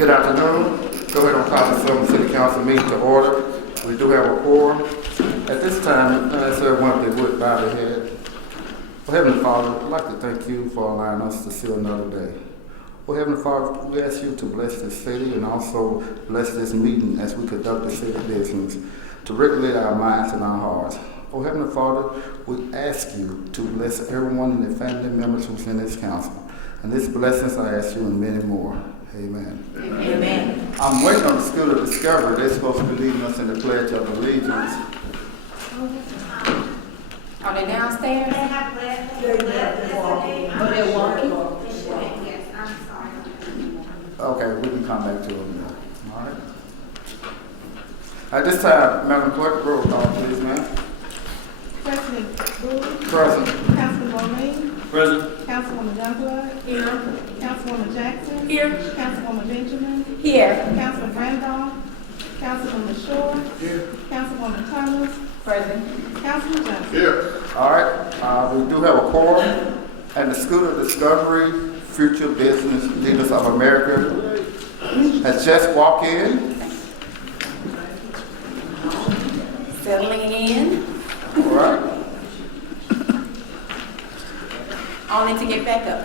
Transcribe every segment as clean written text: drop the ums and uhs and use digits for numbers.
Good afternoon. Go ahead and call the Summer City Council meeting to order. We do have a quorum. At this time, let's everyone if they would bow their head. Oh, Heavenly Father, I'd like to thank you for allowing us to see another day. Oh, Heavenly Father, we ask you to bless this city and also bless this meeting as we conduct the city business, to regulate our minds and our hearts. Oh, Heavenly Father, we ask you to bless everyone and their family members who's in this council. And these blessings I ask you and many more. Amen. Amen. I'm waiting on the School of Discovery. They're supposed to be leading us in the Pledge of Allegiance. Are they downstairs? They have Oh, they're walking? Yes, I'm sorry. Okay, we can come back to them now. All right. At this time, Madam Clerk, roll call, please, ma'am. President Booth. Present. Councilman Bowman. Present. Councilwoman Youngblood. Here. Councilwoman Jackson. Here. Councilwoman Benjamin. Here. Councilman Randolph. Councilwoman Shore. Here. Councilwoman Thomas. Present. Councilman Johnson. Here. All right. We do have a quorum. And the School of Discovery, Future Business Leaders of America has just walked in. Settling in. All right. Only to get back up.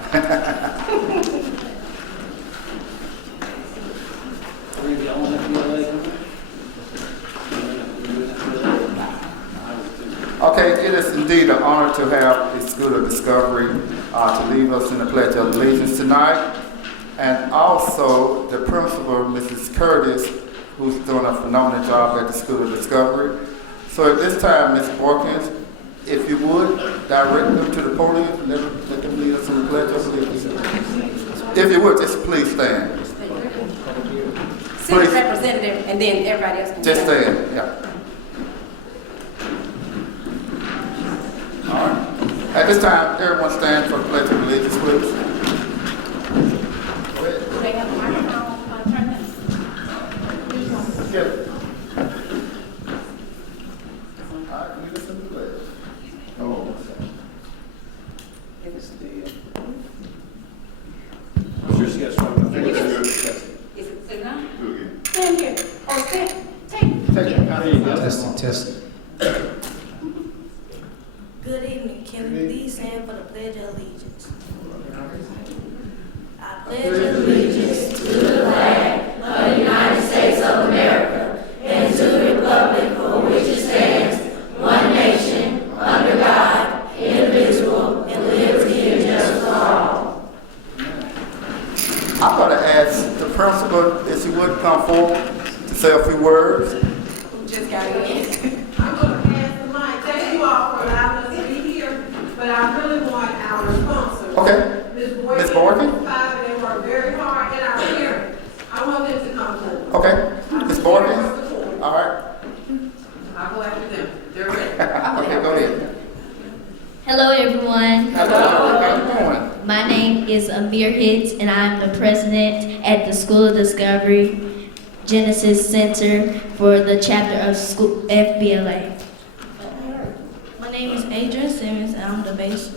Okay, it is indeed an honor to have the School of Discovery to lead us in the Pledge of Allegiance tonight. And also the principal, Mrs. Curtis, who's doing a phenomenal job at the School of Discovery. So at this time, Ms. Borkins, if you would, direct them to the podium and let them lead us in the Pledge of Allegiance. If you would, just please stand. City representative, and then everybody else can Just stand. stand, yeah. All right. At this time, everyone stand for the Pledge of Allegiance, please. Go ahead. Do they have a microphone? Want to turn that? Skip. All right, lead us in the pledge. Oh, I'm sure she got strong enough. Is it good enough? Stand here. Oh, stand. Take. take it. Testing, testing. Good evening. Can we please stand for the Pledge of Allegiance? I pledge allegiance to the flag of the United States of America and to the republic for which it stands, one nation, under God, indivisible, and liberty and justice for all. I'm going to ask the principal if she would come forward to say a few words. Who just got in? I'm going to pass the mic. Thank you all for allowing us to be here, but I really want our sponsors. Okay. Ms. Boykin? Five, and they work very hard, and our parents. I want them to come forward. Okay. Ms. Boykin? All right. I'll go after them. They're ready. Okay, go ahead. Hello, everyone. Hello. How you doing? My name is Amir Hitz, and I'm the president at the School of Discovery Genesis Center for the chapter of school FBLA. My name is Adrian Simmons, and I'm the vice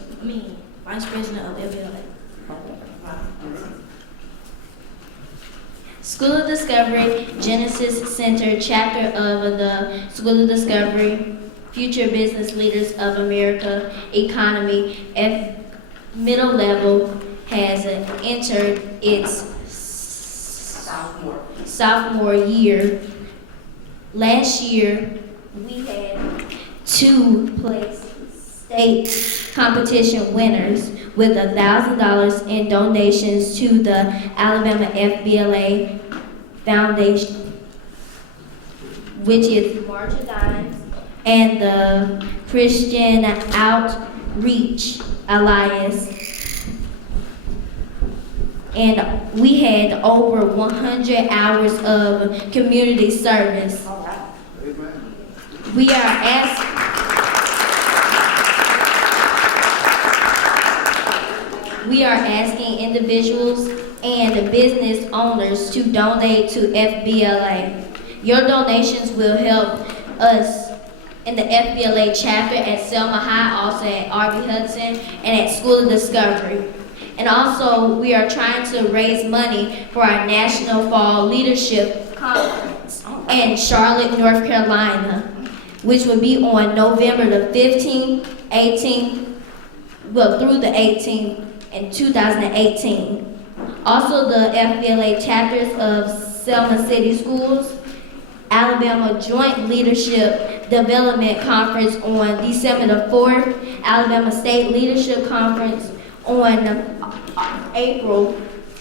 president of FBLA. School of Discovery Genesis Center chapter of the School of Discovery Future Business Leaders of America Economy middle level has entered its sophomore year. Last year, we had 2 place state competition winners with $1,000 in donations to the Alabama FBLA Foundation, which is March of Dimes, and the Christian Outreach Alliance. And we had over 100 hours of community service. We are asking individuals and business owners to donate to FBLA. Your donations will help us in the FBLA chapter at Selma High, also at R.B. Hudson, and at School of Discovery. And also, we are trying to raise money for our National Fall Leadership Conference in Charlotte, North Carolina, which will be on November the 15th, 18th, through the 18th in 2018. Also, the FBLA chapters of Selma City Schools, Alabama Joint Leadership Development Conference on December the 4th, Alabama State Leadership Conference on April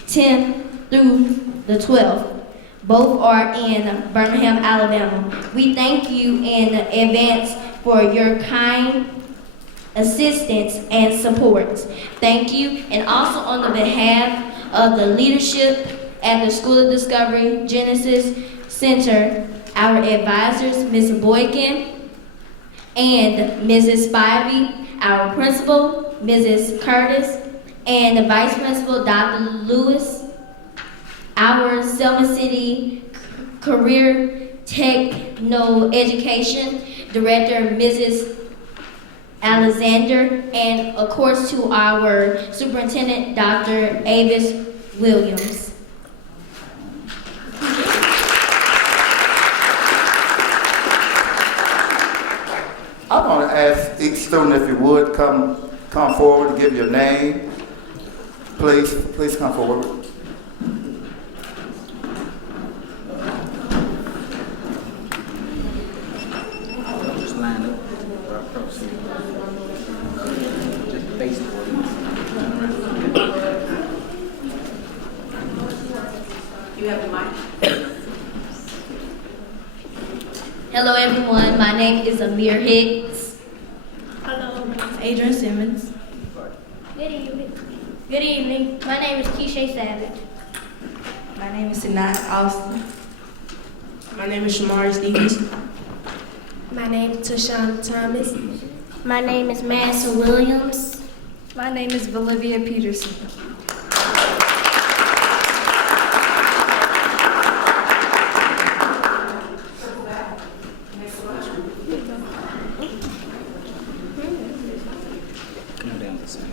10th through the 12th. Both are in Birmingham, Alabama. We thank you in advance for your kind assistance and support. Thank you. And also on the behalf of the leadership at the School of Discovery Genesis Center, our advisors, Ms. Boykin and Mrs. Spivey, our principal, Mrs. Curtis, and the vice principal, Dr. Lewis, our Selma City Career Techno Education Director, Mrs. Alexander, and of course to our superintendent, Dr. Avis Williams. I want to ask each student if you would come forward and give your name. Please come forward. Just line up right across here. Just face forward. You have the mic? Hello everyone, my name is Amir Hicks. Hello, my name is Adrian Simmons. Good evening. Good evening. My name is Keisha Savage. My name is Sinat Austin. My name is Shamari Stevens. My name is Tashawn Thomas. My name is Massa Williams. My name is Olivia Peterson. Come down the side.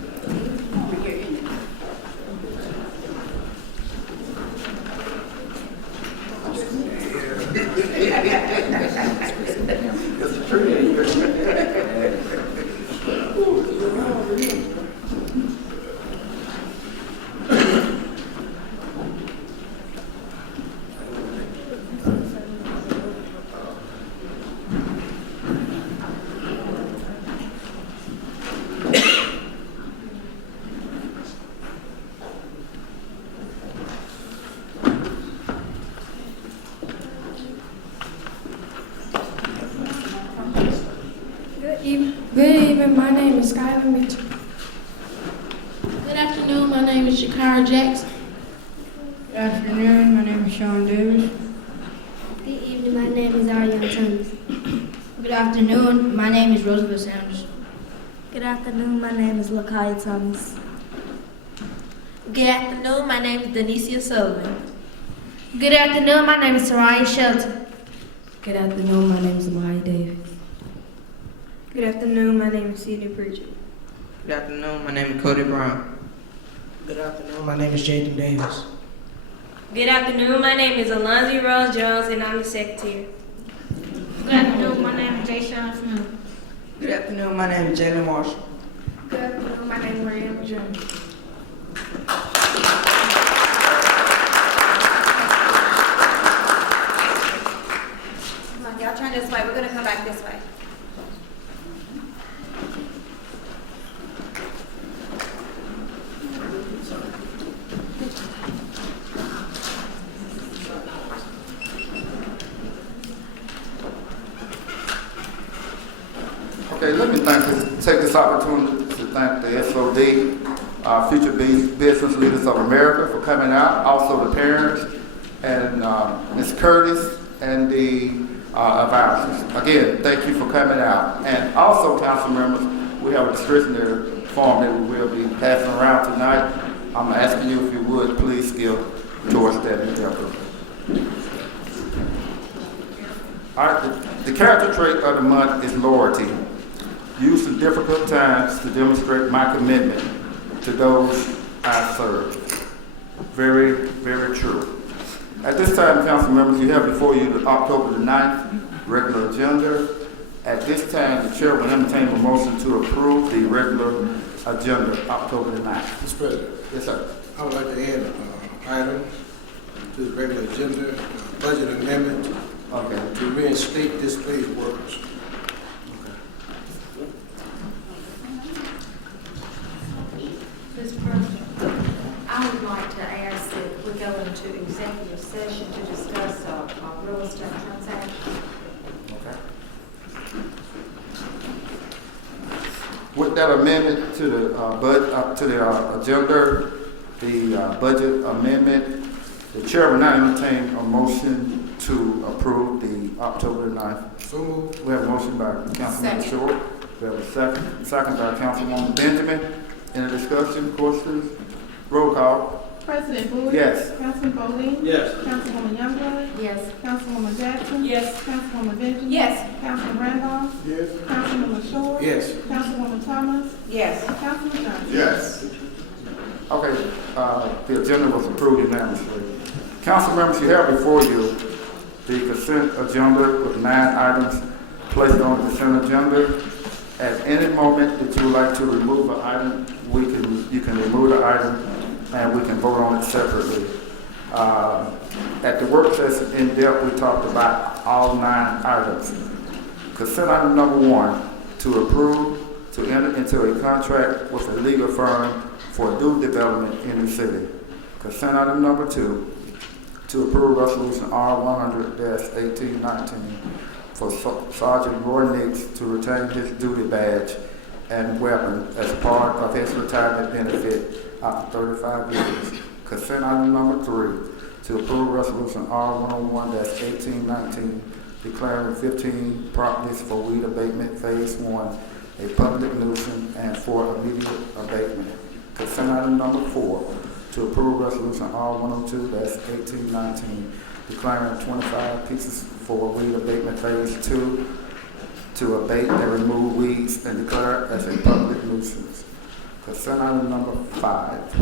Good evening, my name is Skylar Mitchell. Good afternoon, my name is Shakara Jackson. Good afternoon, my name is Sean Davis. Good evening. My name is Ariana Thomas. Good afternoon, my name is Roosevelt Sanders. Good afternoon. My name is Lakaya Thomas. Good afternoon, my name is Denicia Sullivan. Good afternoon. My name is Soraya Shelton. Good afternoon, my name is Amari Davis. Good afternoon, my name is Sidney Pritchard. Good afternoon, my name is Cody Brown. Good afternoon, my name is Jaden Davis. Good afternoon, my name is Alonzi Rose Jones and I'm the secretary. Good afternoon. My name is Jay Sean Smith. Good afternoon, my name is Jalen Marshall. Good afternoon. My name is Mariam Jones. Come on, y'all turn this way. We're gonna come back this way. Okay, let me take this opportunity to thank the SOD, Future Business Leaders of America, for coming out, also the parents, and Ms. Curtis, and the advisors. Again, thank you for coming out. And also, council members, we have a discretionary form that we will be passing around tonight. I'm asking you if you would please give towards that endeavor. All right, the character trait of the month is loyalty. Used in difficult times to demonstrate my commitment to those I serve. Very, very true. At this time, council members, you have before you the October the 9th regular agenda. At this time, the chair will entertain a motion to approve the regular agenda, October the 9th. Mr. President. Yes, sir. I would like to add an item to the regular agenda, budget amendment to reinstate displaced workers. Mr. President, I would like to ask that we go into executive session to discuss a real estate transaction. Okay. With that amendment to the agenda, the budget amendment, the chair will now entertain a motion to approve the October 9th. So moved. We have a motion by Councilman Short. We have a second by Councilwoman Benjamin. Any discussion, questions? Roll call. President Bowie? Yes. Councilman Bowling? Yes. Councilwoman Youngblood? Yes. Councilwoman Jackson? Yes. Councilwoman Benjamin? Yes. Councilman Randolph? Yes. Councilman LaShaw? Yes. Councilwoman Thomas? Yes. Councilman Johnson? Yes. Okay, the agenda was approved unanimously. Council members, you have before you the consent agenda with 9 items placed on the consent agenda. At any moment that you would like to remove an item, you can remove the item and we can vote on it separately. At the work session in depth, we talked about all 9 items. Consent item number 1, to approve to enter into a contract with a legal firm for due development in the city. Consent item number 2, to approve resolution R100-1819 for Sergeant Roy Nix to retain his duty badge and weapon as part of his retirement benefit after 35 years. Consent item number 3, to approve resolution R101-1819 declaring 15 properties for weed abatement phase 1 a public nuisance and for immediate abatement. Consent item number 4, to approve resolution R102-1819 declaring 25 pieces for weed abatement phase 2 to abate and remove weeds and declare as a public nuisance. Consent item number 5,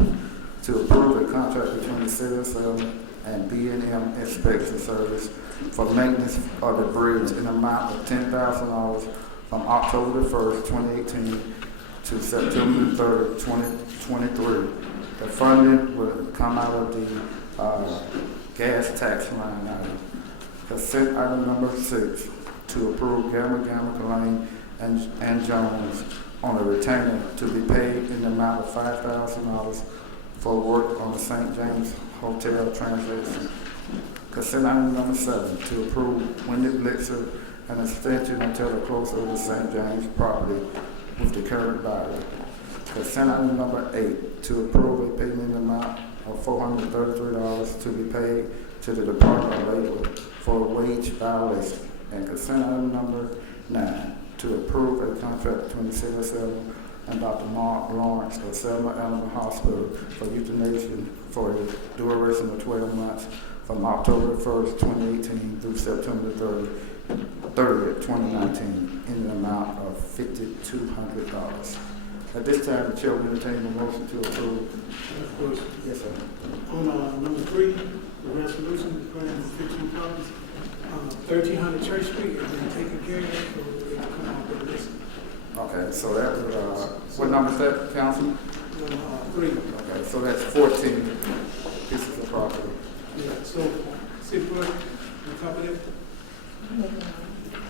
to approve a contract between the City of Selma and B&M Inspection Service for maintenance of the bridge in an amount of $10,000 from October the 1st, 2018 to September 3rd, 2023. The funding will come out of the gas tax line item. Consent item number 6, to approve Gamma Lane and Jones on a retainer to be paid in the amount of $5,000 for work on the St. James Hotel transaction. Consent item number 7, to approve Wendy Blitzer an extension until the close of the St. James property with the current buyer. Consent item number 8, to approve a payment amount of $433 to be paid to the Department of Labor for a wage violation. And consent item number 9, to approve a contract between the City of Selma and Dr. Mark Lawrence of Selma Animal Hospital for euthanasia for a duration of 12 months from October 1st, 2018 through September 30th, 2019 in an amount of $5,200. At this time, the chair will entertain a motion to approve. Of course. Yes, sir. On number 3, the resolution declaring 15 properties, 1300 Church Street has been taken care of, so they can come out with a list. Okay, so that was, what number is that, Councilman? 3. Okay, so that's 14 pieces of property. Yeah, so, 6 foot, on top of that?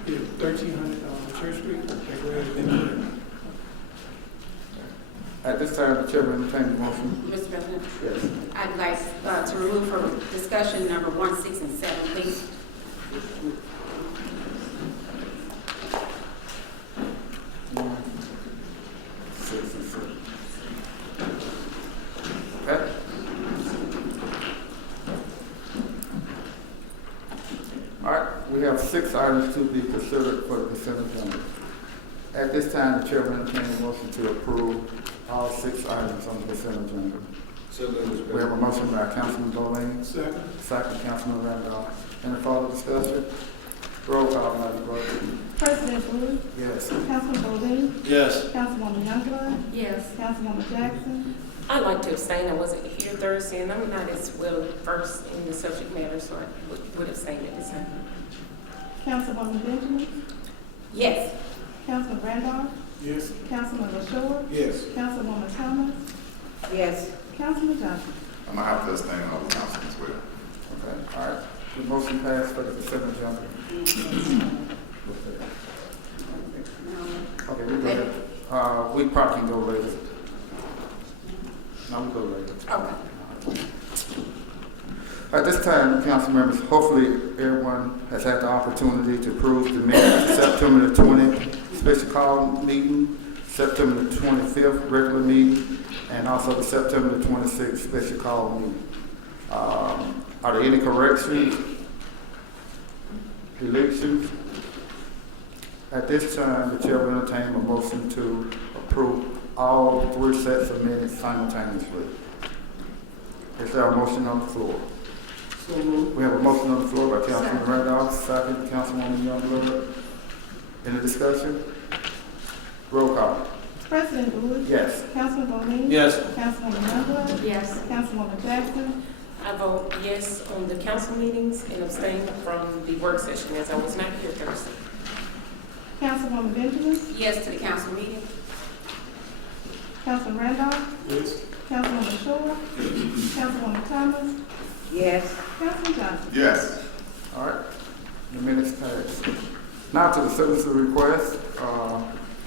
Yeah, 1300 Church Street, that's where it's been put. At this time, the chair will entertain the motion. Mr. President, Yes. I'd like to remove from discussion number 1, 6, and 7, please. Okay. All right, we have 6 items to be considered for the consent agenda. At this time, the chair will entertain a motion to approve all 6 items on the consent agenda. We have a motion by Councilman Bowling. Second. Second, Councilman Randolph. Any further discussion? Roll call, Madam Clerk. President Wood, Yes. Councilman Bowden, Yes. Councilwoman Youngblood, Yes. Councilwoman Jackson, I'd like to abstain. I wasn't here Thursday, and I'm not as well versed in the subject matter, so I would abstain at this time. Councilwoman Benjamin, Yes. Councilman Randolph, Yes. Councilman LaShaw, Yes. Councilwoman Thomas, Yes. Councilman Johnson. I'm gonna have to abstain on the council as well. Okay, all right. The motion passed for the consent agenda. Okay, we go ahead. We probably can go later. No, we go later. Okay. At this time, council members, hopefully everyone has had the opportunity to approve the minutes of September the 20th special call meeting, September the 25th regular meeting, and also the September the 26th special call meeting. Are there any corrections, deletions? At this time, the chair will entertain a motion to approve all 3 sets of minutes simultaneously. Is there a motion on the floor? So moved. We have a motion on the floor by Councilman Randolph, second Councilwoman Youngblood. Any discussion? Roll call. President Wood, Yes. Councilman Bowden, Yes. Councilwoman Youngblood, Yes. Councilwoman Jackson, I vote yes on the council meetings and abstain from the work session, as I was not here Thursday. Councilwoman Benjamin, Yes to the council meeting. Councilman Randolph, Yes. Councilman LaShaw, Councilwoman Thomas, Yes. Councilman Johnson. Yes. All right, the minutes passed. Now to the citizen request.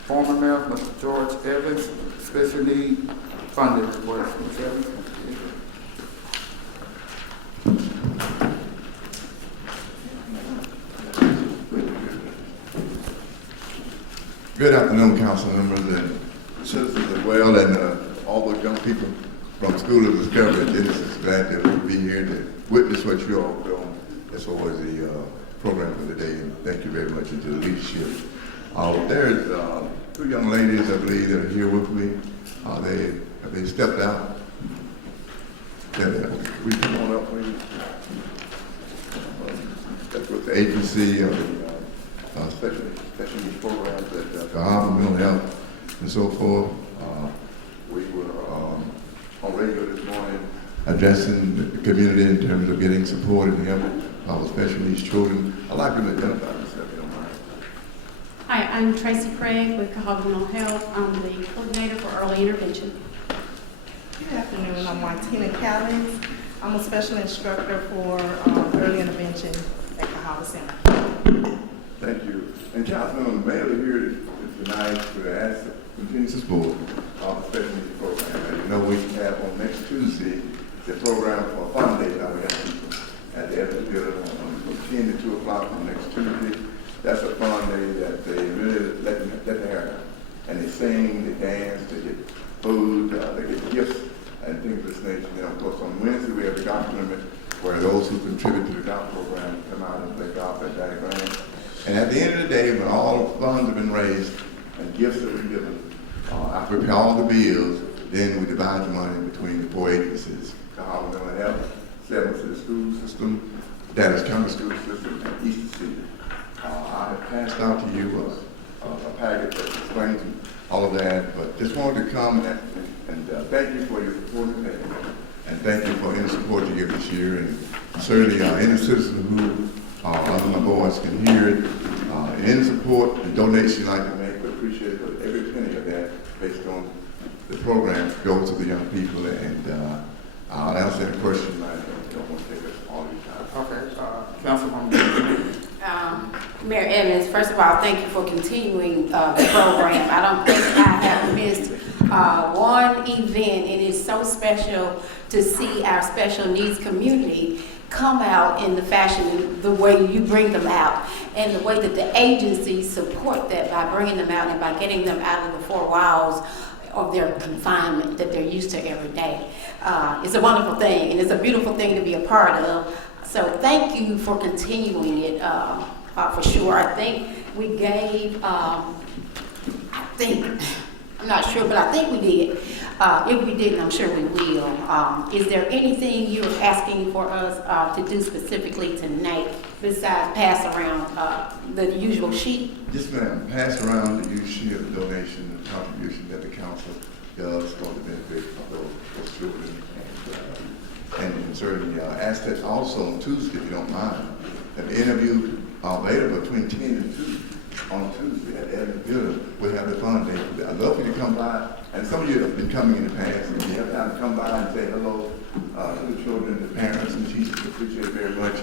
Former Mayor, Mr. George Evans, special need funding request. Mr. Evans. Good afternoon, council members and citizens as well, and all the young people from School of Discovery. Dennis is glad to be here to witness what you all doing as far as the program for the day. And thank you very much into the leadership. There's 2 young ladies, I believe, that are here with me. They stepped out. We come on up, please. That's with the agency of the special needs programs that Harvard Mental Health and so forth. We were on radio this morning addressing the community in terms of getting support and help our special needs children. I'd like you to identify yourself, if you don't mind. Hi, I'm Tracy Craig with Cahoga Mental Health. I'm the coordinator for early intervention. Good afternoon, I'm Martina Callins. I'm a special instructor for early intervention at Cahoga Center. Thank you. And Councilman, the mayor here tonight to ask for continued support of the special needs program. As you know, we have on next Tuesday the program for fun day. Now we have people at the Evans Building from 10 to 2 o'clock on next Tuesday. That's a fun day that they really let their hair down. And they sing, they dance, they get food, they get gifts and things of this nature. And of course on Wednesday we have the golf tournament where those who contribute to the golf program come out and play golf at Jack Grand. And at the end of the day, when all funds have been raised and gifts have been given, after we pay all the bills, then we divide the money between the 4 agencies: Cahoga Mental Health, 7th City School System, Dallas County School System, and Eastern City. I have passed out to you a packet that explains all of that, but just wanted to come and thank you for your support today, and thank you for any support you give this year, and certainly any citizen who under my voice can hear it. Any support and donation you'd like to make, we appreciate it, but every penny of that, based on the program, goes to the young people, and I'll answer any question I don't want to take us all your time. Okay, Councilwoman. Mayor Evans, first of all, thank you for continuing the program. I don't think I have missed one event. It is so special to see our special needs community come out in the fashion, the way you bring them out, and the way that the agencies support that by bringing them out and by getting them out of the 4 walls of their confinement that they're used to every day. It's a wonderful thing, and it's a beautiful thing to be a part of. So thank you for continuing it, for sure. I think we gave, I'm not sure, but I think we did. If we didn't, I'm sure we will. Is there anything you're asking for us to do specifically tonight besides pass around the usual sheet? Yes, ma'am. Pass around the usual donation and contribution that the council does for the benefit of those children. And certainly ask that also on Tuesday, if you don't mind, that the interview available between 10 and 2 on Tuesday at the building. We'll have the fun day. I'd love for you to come by. And some of you have been coming in the past, and you have time to come by and say hello to the children, the parents, and the teachers. Appreciate it very much.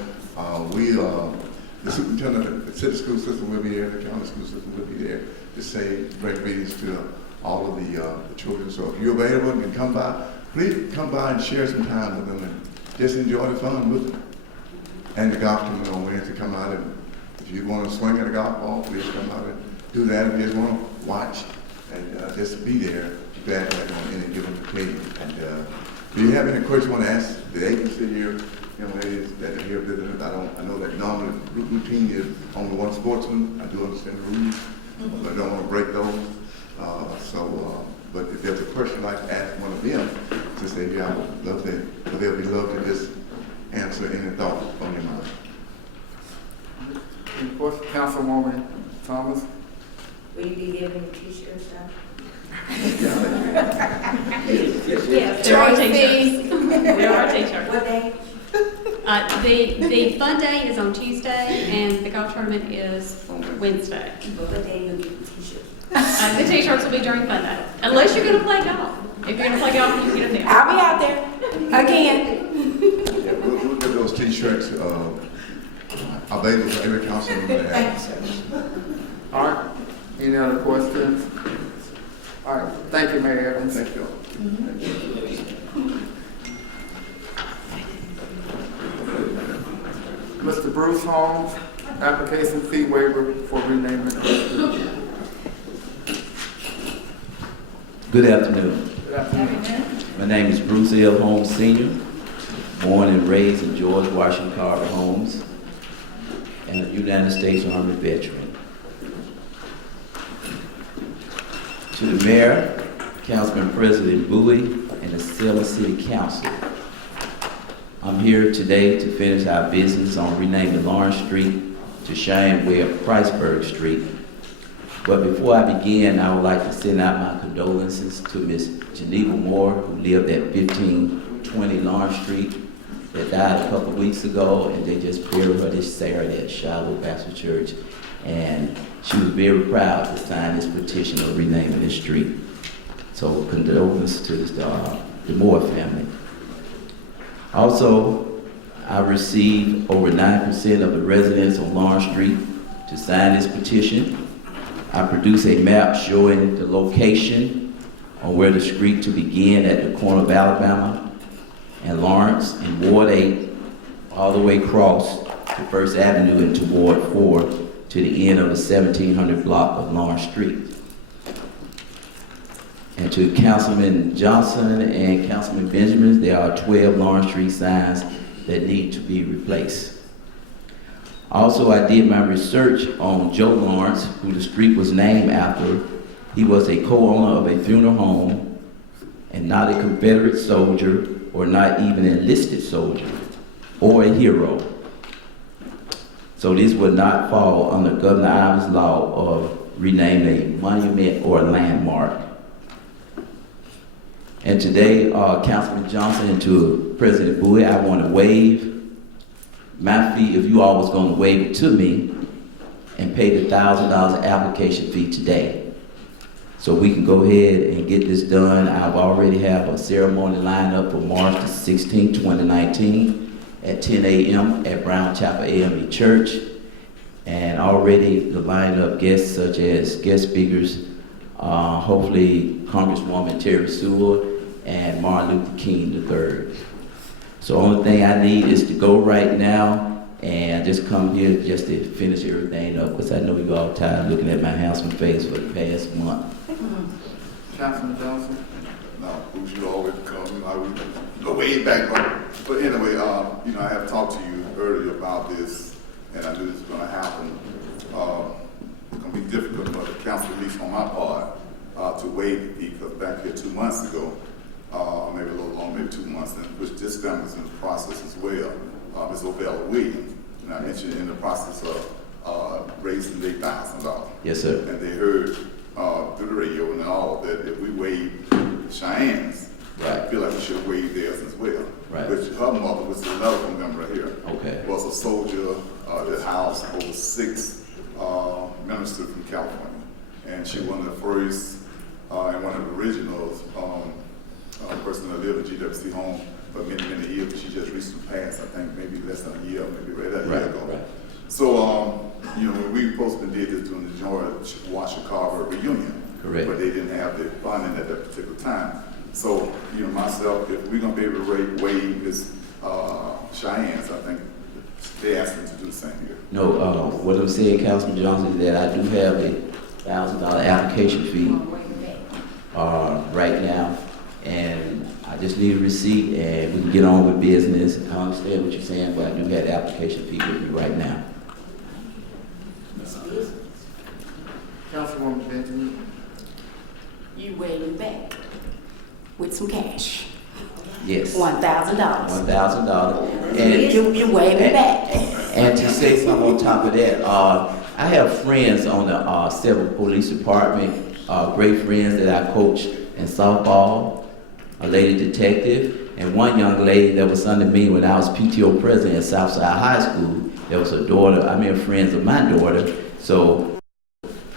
The superintendent, the city school system will be there, the county school system will be there to say great greetings to all of the children. So if you're available, you can come by. Please come by and share some time with them and just enjoy the fun with them. And the golf tournament on Wednesday, come out and if you want to swing at a golf ball, please come out and do that. If you just want to watch and just be there, glad to have you on any given occasion. And do you have any questions you want to ask the agency here, young ladies that are here visiting? I know that normally routine is only one sportsman. I do understand the rules, but I don't want to break those. But if there's a question I'd like to ask one of them, to say, yeah, I would love to, but they'll be love to just answer any thought on your mind. Any questions? Councilwoman Thomas? Will you be giving t-shirts out? Yes, there are t-shirts. There are t-shirts. What day? The fun day is on Tuesday, and the golf tournament is on Wednesday. What day you'll get the t-shirts? The t-shirts will be during fun day, unless you're going to play golf. If you're going to play golf, you can get them there. I'll be out there again. Yeah, we'll get those t-shirts available for every council member to have. All right. Any other questions? All right. Thank you, Mayor Evans. Thank you. Mr. Bruce Holmes, application fee waiver for renaming of the street. Good afternoon. Good afternoon. My name is Bruce L. Holmes Sr., born and raised in George Washington Carver Homes, and a United States Army veteran. To the Mayor, Councilman President Bowie, and the Selma City Council, I'm here today to finish our business on renaming Lawrence Street to Cheyenne Webb Priceburg Street. But before I begin, I would like to send out my condolences to Miss Geneva Moore, who lived at 1520 Lawrence Street, that died a couple weeks ago, and they just buried her this Saturday at Shiloh Baptist Church. And she was very proud to sign this petition of renaming this street. So condolences to the Moore family. Also, I received over 9% of the residents on Lawrence Street to sign this petition. I produced a map showing the location on where the street to begin at the corner of Alabama and Lawrence in Ward 8, all the way across to First Avenue into Ward 4 to the end of the 1700 block of Lawrence Street. And to Councilman Johnson and Councilman Benjamin, there are 12 Lawrence Street signs that need to be replaced. Also, I did my research on Joe Lawrence, who the street was named after. He was a co-owner of a funeral home and not a Confederate soldier or not even an enlisted soldier or a hero. So this would not fall under Governor Ivan's law of renaming a monument or a landmark. And today, Councilman Johnson and to President Bowie, I want to waive my fee, if you all was going to waive it to me, and pay the $1,000 application fee today. So we can go ahead and get this done. I've already have a ceremony lined up for March the 16th, 2019 at 10 a.m. at Brown Chapel AME Church. And already the lined up guests such as guest speakers, hopefully Congresswoman Terry Sewell and Martin Luther King III. So only thing I need is to go right now and just come here just to finish everything up, because I know you all tired looking at my handsome face for the past month. Councilman Johnson. No, we should always come, we go way back. But anyway, I have talked to you earlier about this, and I knew this was going to happen. It's going to be difficult for the council, at least on my part, to waive the fee, because back here 2 months ago, maybe a little longer, maybe 2 months, and which this family is in the process as well. Ms. Ovella Williams And I mentioned in the process of raising $8,000. Yes, sir. And they heard through the radio and all that if we waived Cheyenne's, I feel like we should waive theirs as well. Right. Which her mother, which is another family member right here, Okay. was a soldier that housed over 6 ministers from California. And she one of the first and one of the originals person that lived in GWC home for many, many years. She just recently passed, I think maybe less than a year, maybe right at a year ago. Right. So, you know, we supposed to did this during the George Washington Carver reunion. Correct. But they didn't have the funding at that particular time. So, you know, myself, if we're going to be able to waive this Cheyenne's, I think they asked them to do the same here. No, what I'm saying, Councilman Johnson, is that I do have a $1,000 application fee right now, and I just need a receipt, and we can get on with business. I understand what you're saying, but I do have the application fee with me right now. Councilwoman Benjamin. You waiting back with some cash. Yes. $1,000. $1,000. And you waving back. And to say something on top of that, I have friends on the Civil Police Department, great friends that I coach in softball, a lady detective, and one young lady that was under me when I was PTO president at Southside High School. There was a daughter, friends of my daughter. So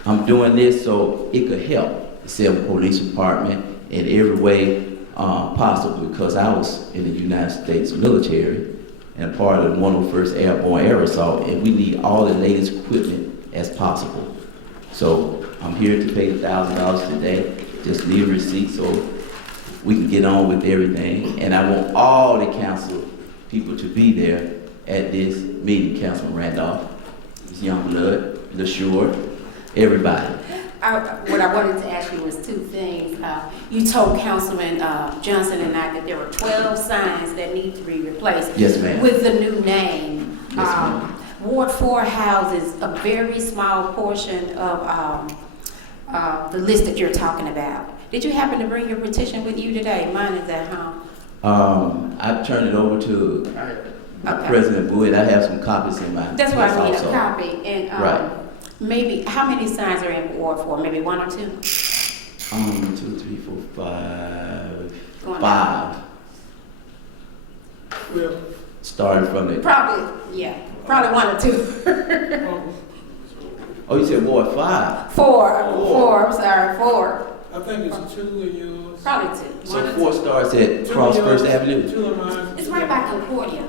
I'm doing this so it could help the Civil Police Department in every way possible, because I was in the United States military and part of the 101st Airborne Air Assault, and we need all the latest equipment as possible. So I'm here to pay $1,000 today. Just need a receipt so we can get on with everything. And I want all the council people to be there at this meeting. Councilman Randolph, Youngblood, LaSure, everybody. What I wanted to ask you was 2 things. You told Councilman Johnson and I that there were 12 signs that need to be replaced. Yes, ma'am. With the new name. Yes, ma'am. Ward 4 houses a very small portion of the list that you're talking about. Did you happen to bring your petition with you today? Mine is at home. I turned it over to President Boyd. I have some copies in my That's why I need also. a copy. And Right. maybe, how many signs are in Ward 4? Maybe 1 or 2? 2, 3, 4, 5. Going 5. Well, Starting from the. Probably 1 or 2. Oh, you said Ward 5? 4, I'm sorry, 4. I think it's 2 in yours. Probably 2. So 4 starts at Cross First Avenue? 2 of mine. It's right by Concordia.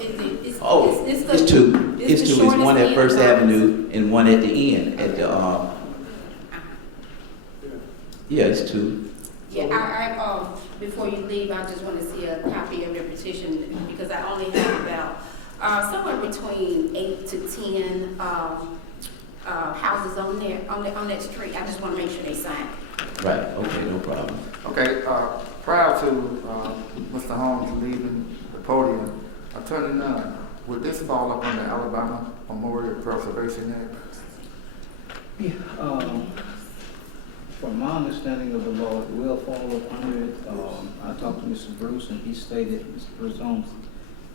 It's 2. It's 2. It's one at First Avenue and one at the end at the yeah, it's 2. Yeah, I before you leave, I just want to see a copy of your petition, because I only have about somewhere between 8 to 10 houses on there, on that street. I just want to make sure they sign. Right, okay, no problem. Okay, prior to Mr. Holmes leaving the podium, Attorney Nunn, would this fall up under Alabama Memorial Preservation Act? Yeah, from my understanding of the law, it will fall up under it. I talked to Mr. Bruce, and he stated, Mr. Bruce Holmes,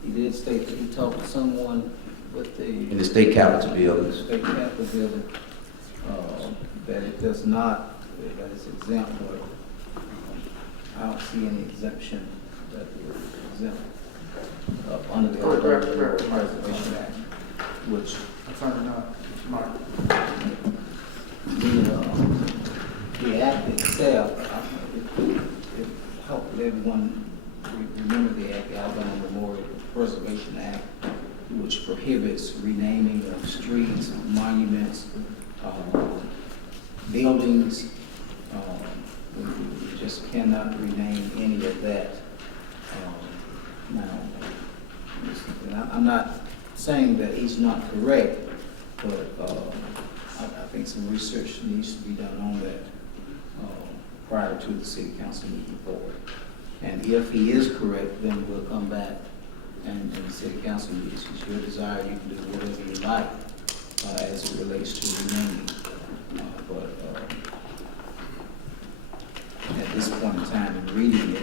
he did state that he talked to someone with in the State Capitol building. The State Capitol building, that it does not, that it's exempt, but I don't see any exemption that is exempt under the Alabama Preservation Act, which the act itself, it helped everyone remember the act, the Alabama Memorial Preservation Act, which prohibits renaming of streets, monuments, buildings. We just cannot rename any of that. Now, I'm not saying that he's not correct, but I think some research needs to be done on that prior to the city council moving forward. And if he is correct, then we'll come back and the city council meetings. It's your desire, you can do whatever you like as it relates to renaming. At this point in time, in reading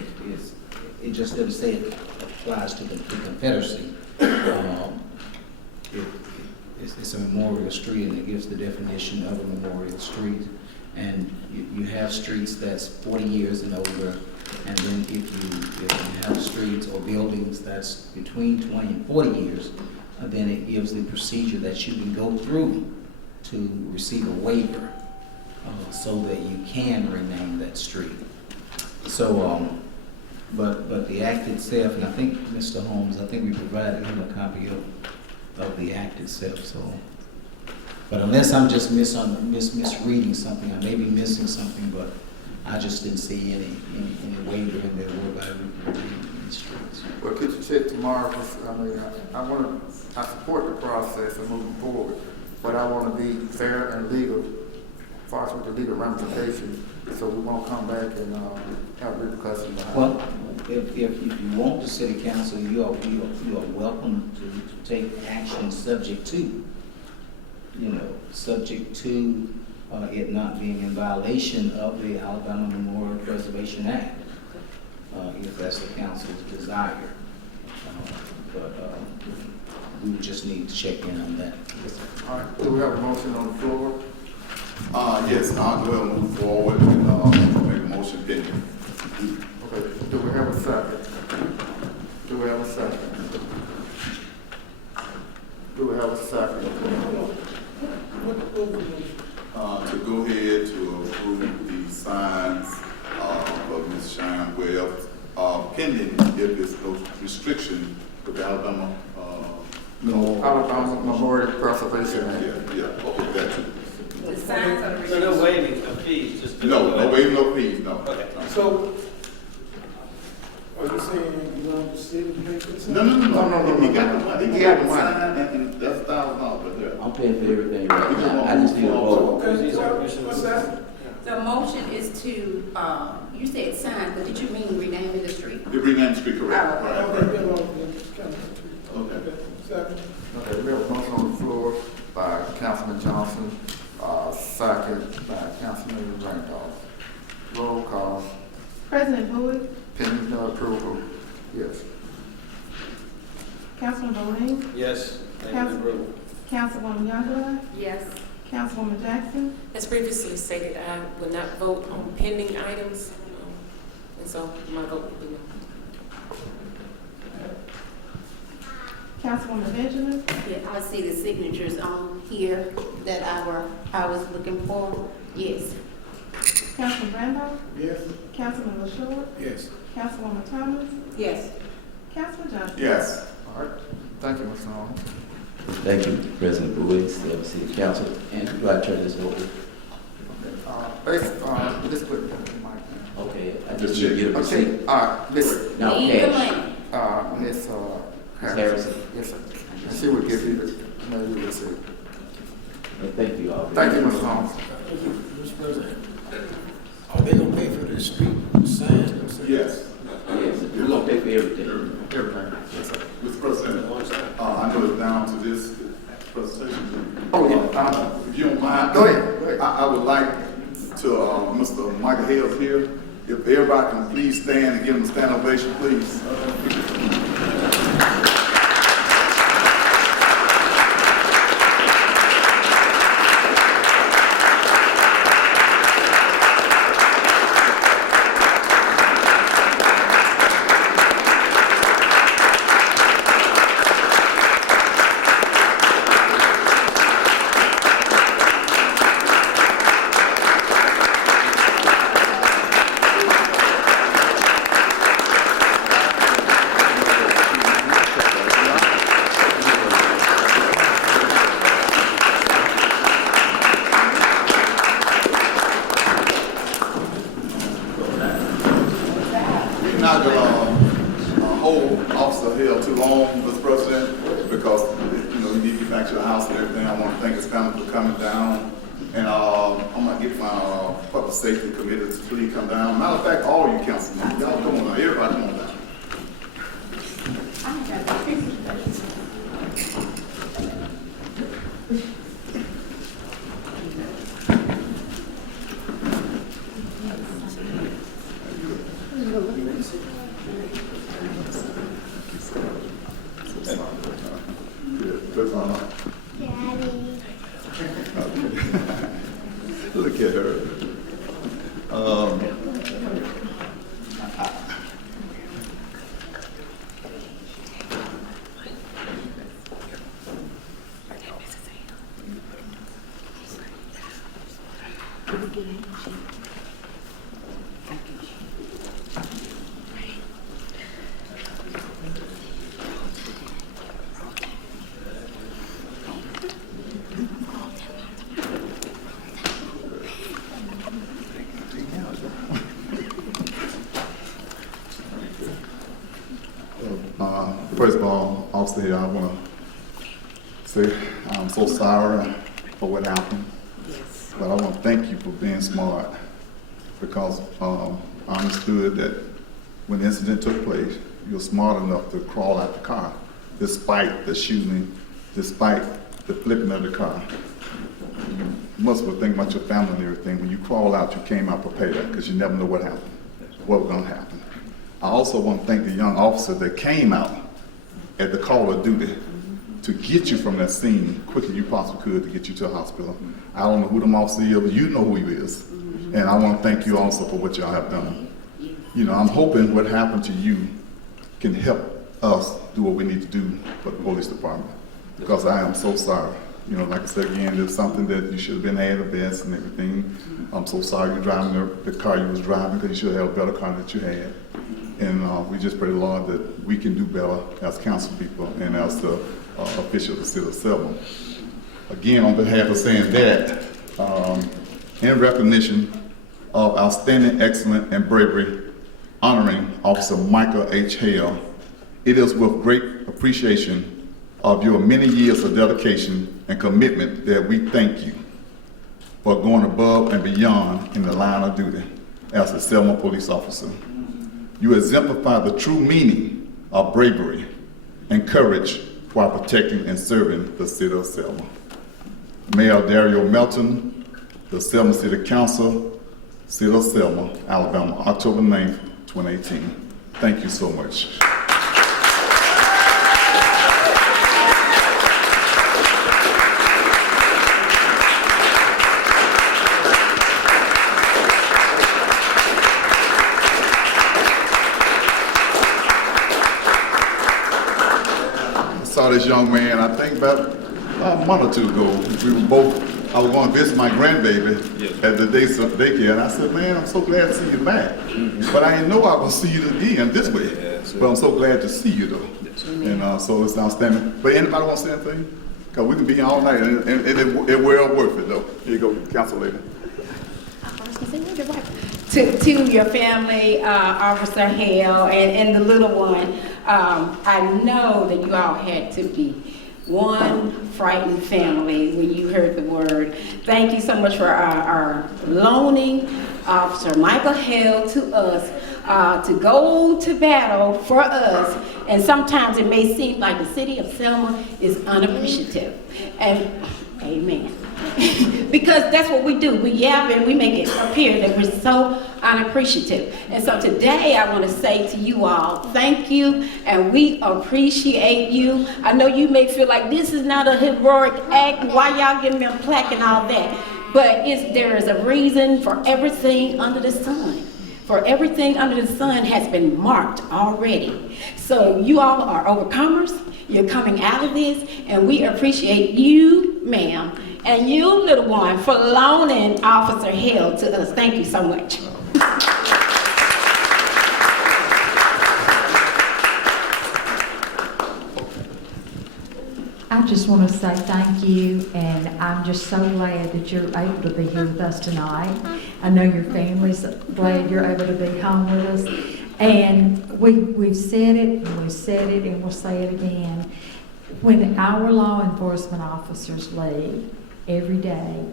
it just doesn't say it applies to the Confederacy. it's a memorial street, and it gives the definition of a memorial street. And you have streets that's 40 years and older, and then if you have streets or buildings that's between 20 and 40 years, then it gives the procedure that you can go through to receive a waiver, so that you can rename that street. So, but the act itself, and I think Mr. Holmes, I think we provided him a copy of the act itself. So, but unless I'm just misreading something, I may be missing something, but I just didn't see any waiver in there whereby we rename these streets. Well, could you check tomorrow? 'Cause, I mean, I support the process of moving forward, but I want to be fair and legal, as far as with the legal ramifications, so we won't come back and have repercussions behind. Well, if you want the city council, you are welcome to take action subject to, it not being in violation of the Alabama Memorial Preservation Act, if that's the council's desire. But we would just need to check in on that. All right, do we have a motion on the floor? Yes, I'll go ahead and move forward and make a motion pending. Okay, do we have a second? Do we have a second? Do we have a second? To go ahead to approve the signs of Ms. Shine Webb, pending if there's no restriction with the Alabama. Alabama Memorial Preservation Act. Yeah, okay, that too. The signs are the So no waiving of fees, just. No waiving no fees, no. Okay. So, are you saying you want the city to pay for this? No. He got the money. He got the money, and that's $1,000 right there. I'm paying for everything right now. I just need a vote. Okay, what's that? The motion is to, you said sign, but did you mean renaming the street? The renamed street, correct. Oh, Right. Okay, Okay. second. Okay, we have a motion on the floor by Councilman Johnson, second by Councilman Randolph. Roll call, President Bowie, pending no approval, yes. Councilman Bowe, Yes. Councilwoman Youngblood, Yes. Councilwoman Jackson, As previously stated, I would not vote on pending items, and so my vote will be no. Councilwoman Benjamin, Yeah, I see the signatures on here that I was looking for. Yes. Councilman Randolph, Yes. Councilman LaShaw, Yes. Councilwoman Thomas, Yes. Councilman Johnson. Yes. All right, thank you, Mr. Holmes. Thank you, President Bowie, City Council, and do I turn this over? Just put the mic down. Okay, I just need to get a receipt. Okay, listen, Now, Leave the cash. money. Miss Harrison. Yes, sir. And she will give you the receipt. And thank you all. Thank you, Mr. Holmes. Mr. President, are they gonna pay for the street sign? Yes. Yes, we're gonna pay for everything. Everything. Yes, sir. Mr. President, I know it's down to this presentation. Oh, yeah. If you don't mind. Go ahead. I would like to, Mr. Michael Hales here, if everybody can please stand and give him a stand ovation, please. We're not gonna hold Officer Hill too long, Mr. President, because, you need to get back to the house and everything. I want to thank his family for coming down. And I'm gonna get my public safety committee to please come down. Matter of fact, all you councilmen, y'all come on down, everybody come on down. Put on. Daddy. Okay. Look at her. First of all, obviously, I want to say I'm so sorry for what happened. Yes. But I want to thank you for being smart, because I understood that when the incident took place, you were smart enough to crawl out the car, despite the shooting, despite the flipping of the car. You must have think about your family and everything. When you crawl out, you came out prepared, because you never know what happened, what was going to happen. I also want to thank the young officer that came out at the call of duty to get you from that scene quickly you possibly could to get you to a hospital. I don't know who the officer is, but you know who he is. And I want to thank you also for what y'all have done. You know, I'm hoping what happened to you can help us do what we need to do for the police department, because I am so sorry. You know, like I said again, it's something that you should have been at the best and everything. I'm so sorry you're driving the car you was driving, because you should have a better car that you had. And we just pray, Lord, that we can do better as council people and as the officials of the city of Selma. Again, on behalf of saying that, in recognition of outstanding excellence and bravery, honoring Officer Michael H. Hale, it is with great appreciation of your many years of dedication and commitment that we thank you for going above and beyond in the line of duty as a Selma police officer. You exemplify the true meaning of bravery and courage while protecting and serving the city of Selma. Mayor Dario Melton, the Selma City Council, City of Selma, Alabama, October 9th, 2018. Thank you so much. Saw this young man, I think about a month or two ago. I was going to visit my grandbaby at the daycare, and I said, man, I'm so glad to see you back. But I didn't know I would see you again this way. But I'm so glad to see you, though. And so it's outstanding. But anybody want to say anything? Because we can be here all night, and it well worth it, though. Here you go, council lady. To your family, Officer Hale, and the little one, I know that you all had to be one frightened family when you heard the word. Thank you so much for our loaning Officer Michael Hale to us to go to battle for us. And sometimes it may seem like the city of Selma is unappreciative. And amen. Because that's what we do. We yap and we make it appear that we're so unappreciative. And so today I want to say to you all, thank you, and we appreciate you. I know you may feel like this is not a heroic act, why y'all giving me a plaque and all that, but there is a reason for everything under the sun. For everything under the sun has been marked already. So you all are overcomers. You're coming out of this, and we appreciate you, ma'am, and you, little one, for loaning Officer Hale to us. Thank you so much. I just want to say thank you, and I'm just so glad that you're able to be here with us tonight. I know your family's glad you're able to be home with us. And we've said it, and we've said it, and we'll say it again. When our law enforcement officers leave every day,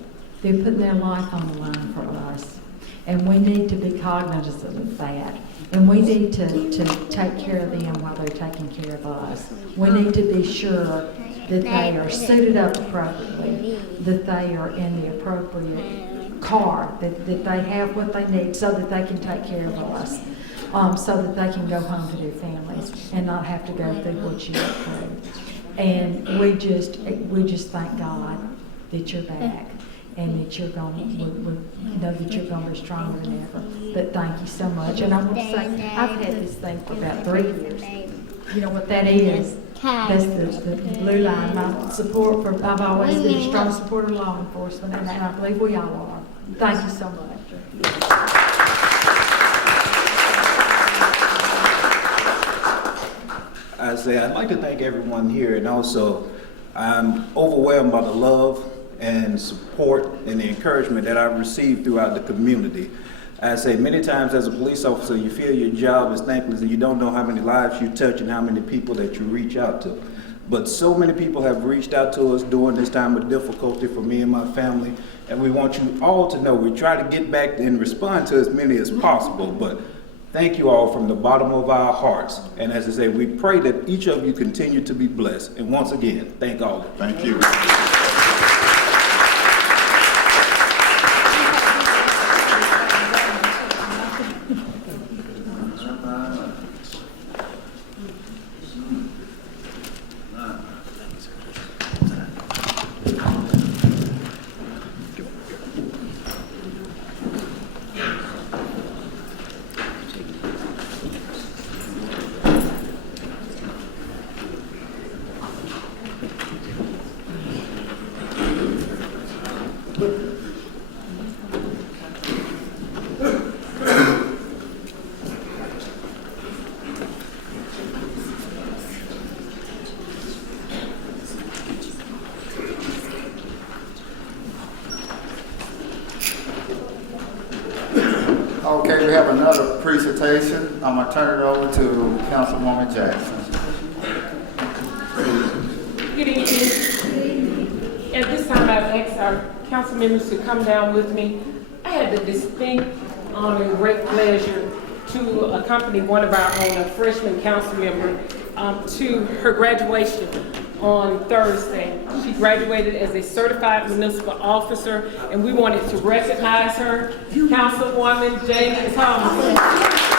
they're putting their life on the line for us. And we need to be cognizant of that. And we need to take care of them while they're taking care of us. We need to be sure that they are suited up appropriately, that they are in the appropriate car, that they have what they need so that they can take care of us, so that they can go home to their families and not have to go through what you went through. And we just thank God that you're back and that you're going, we know that you're going to be stronger than ever. But thank you so much. And I want to say, I've had this thing for about 3 years. You know what that is? That's the blue line. My support for, I've always been a strong supporter of law enforcement, and I believe we all are. Thank you so much. I say I'd like to thank everyone here, and also I'm overwhelmed by the love and support and the encouragement that I've received throughout the community. I say many times as a police officer, you feel your job is thankless and you don't know how many lives you touch and how many people that you reach out to. But so many people have reached out to us during this time of difficulty for me and my family, and we want you all to know we try to get back and respond to as many as possible, but thank you all from the bottom of our hearts. And as I say, we pray that each of you continue to be blessed. And once again, thank all of you. Thank you. Okay, we have another presentation. I'm going to turn it over to Councilwoman Jackson. Good evening. At this time, I've asked our council members to come down with me. I had the distinct honor and great pleasure to accompany one of our own, a freshman council member, to her graduation on Thursday. She graduated as a certified municipal officer, and we wanted to recognize her, Councilwoman Jamie Thomas.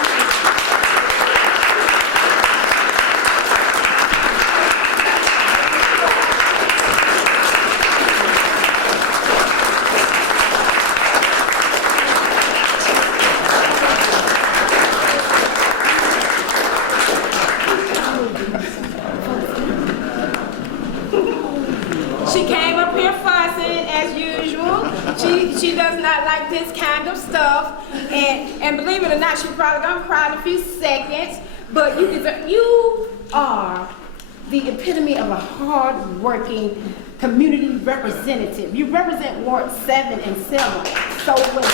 She does not like this kind of stuff, and believe it or not, she's probably gonna cry in a few seconds. But you are the epitome of a hard-working community representative. You represent Ward 7 and Selma so well.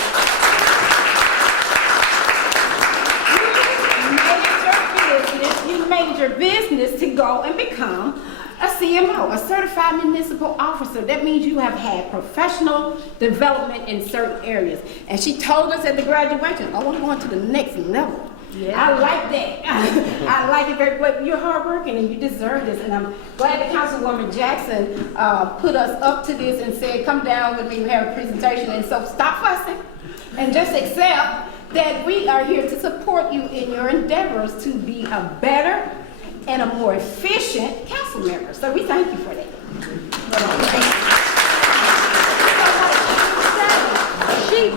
You made your business to go and become a CMO, a certified municipal officer. That means you have had professional development in certain areas. And she told us at the graduation, oh, I'm going to the next level. Yeah. I like that. I like it very well. You're hardworking and you deserve this. And I'm glad that Councilwoman Jackson put us up to this and said, come down with me, we have a presentation. And so stop fussing and just accept that we are here to support you in your endeavors to be a better and a more efficient council member. So we thank you for that.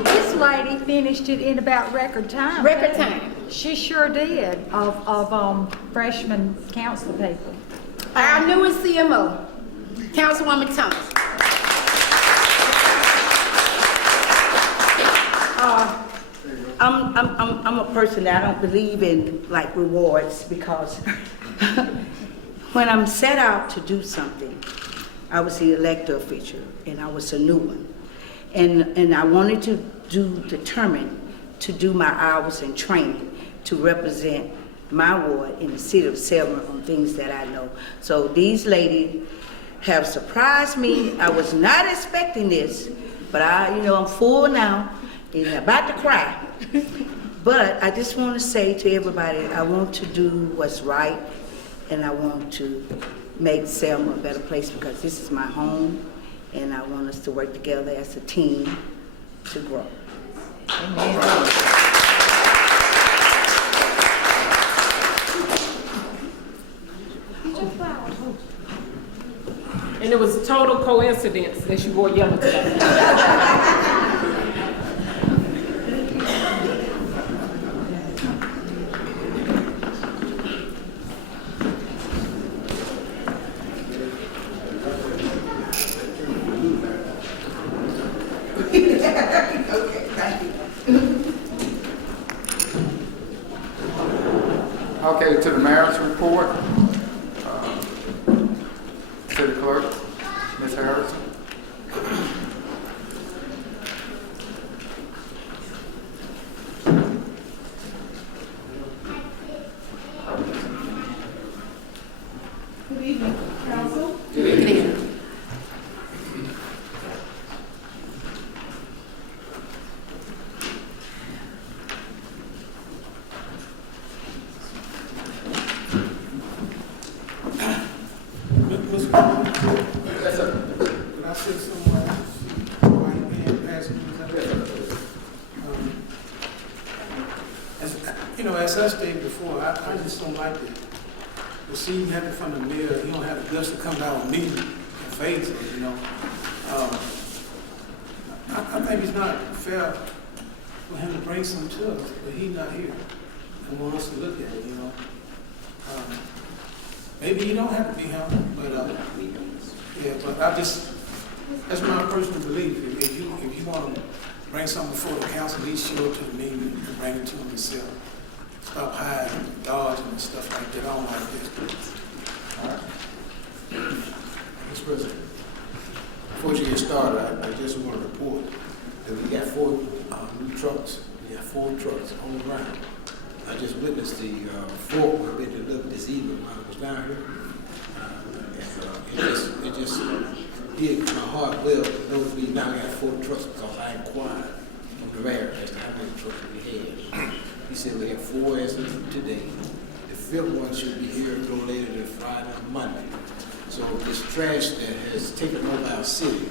This lady finished it in about record time. Record time. She sure did, of freshman council people. Our newest CMO, Councilwoman Thomas. I'm a person that I don't believe in like rewards, because when I'm set out to do something, I was the elected official and I was a new one. And I wanted to determine to do my hours and training to represent my ward in the city of Selma on things that I know. So these ladies have surprised me. I was not expecting this, but I'm full now and about to cry. But I just want to say to everybody, I want to do what's right, and I want to make Selma a better place, because this is my home, and I want us to work together as a team to grow. Amen. And it was a total coincidence that you wore yellow today. Okay, thank you. Okay, to the mayor's report. City Clerk, Ms. Harrison. Good evening, council. Good evening. Mr. President, Yes, sir. could I say somewhere, while you're being passed, as I stated before, I just don't like to receive nothing from the mayor. He don't have the guts to come down with me and face it, you know. I think it's not fair for him to bring some to us, but he's not here. I want us to look at it, you know. Maybe you don't have to be here, but yeah, but that's my personal belief. If you want to bring something before the council, at least show it to the meeting and bring it to them yourself. Stop hiding, dodging and stuff like that. I don't like this. All right. Mr. President, before you get started, I just want to report that we got 4 new trucks. We got 4 trucks on the ground. I just witnessed the 4th one being delivered this evening while I was down here. And it just did my heart well to know that we now got 4 trucks because I inquired from the mayor as to how many trucks we had. He said we have 4 as of today. The 5th one should be here no later than Friday or Monday. So this trash that has taken over our city,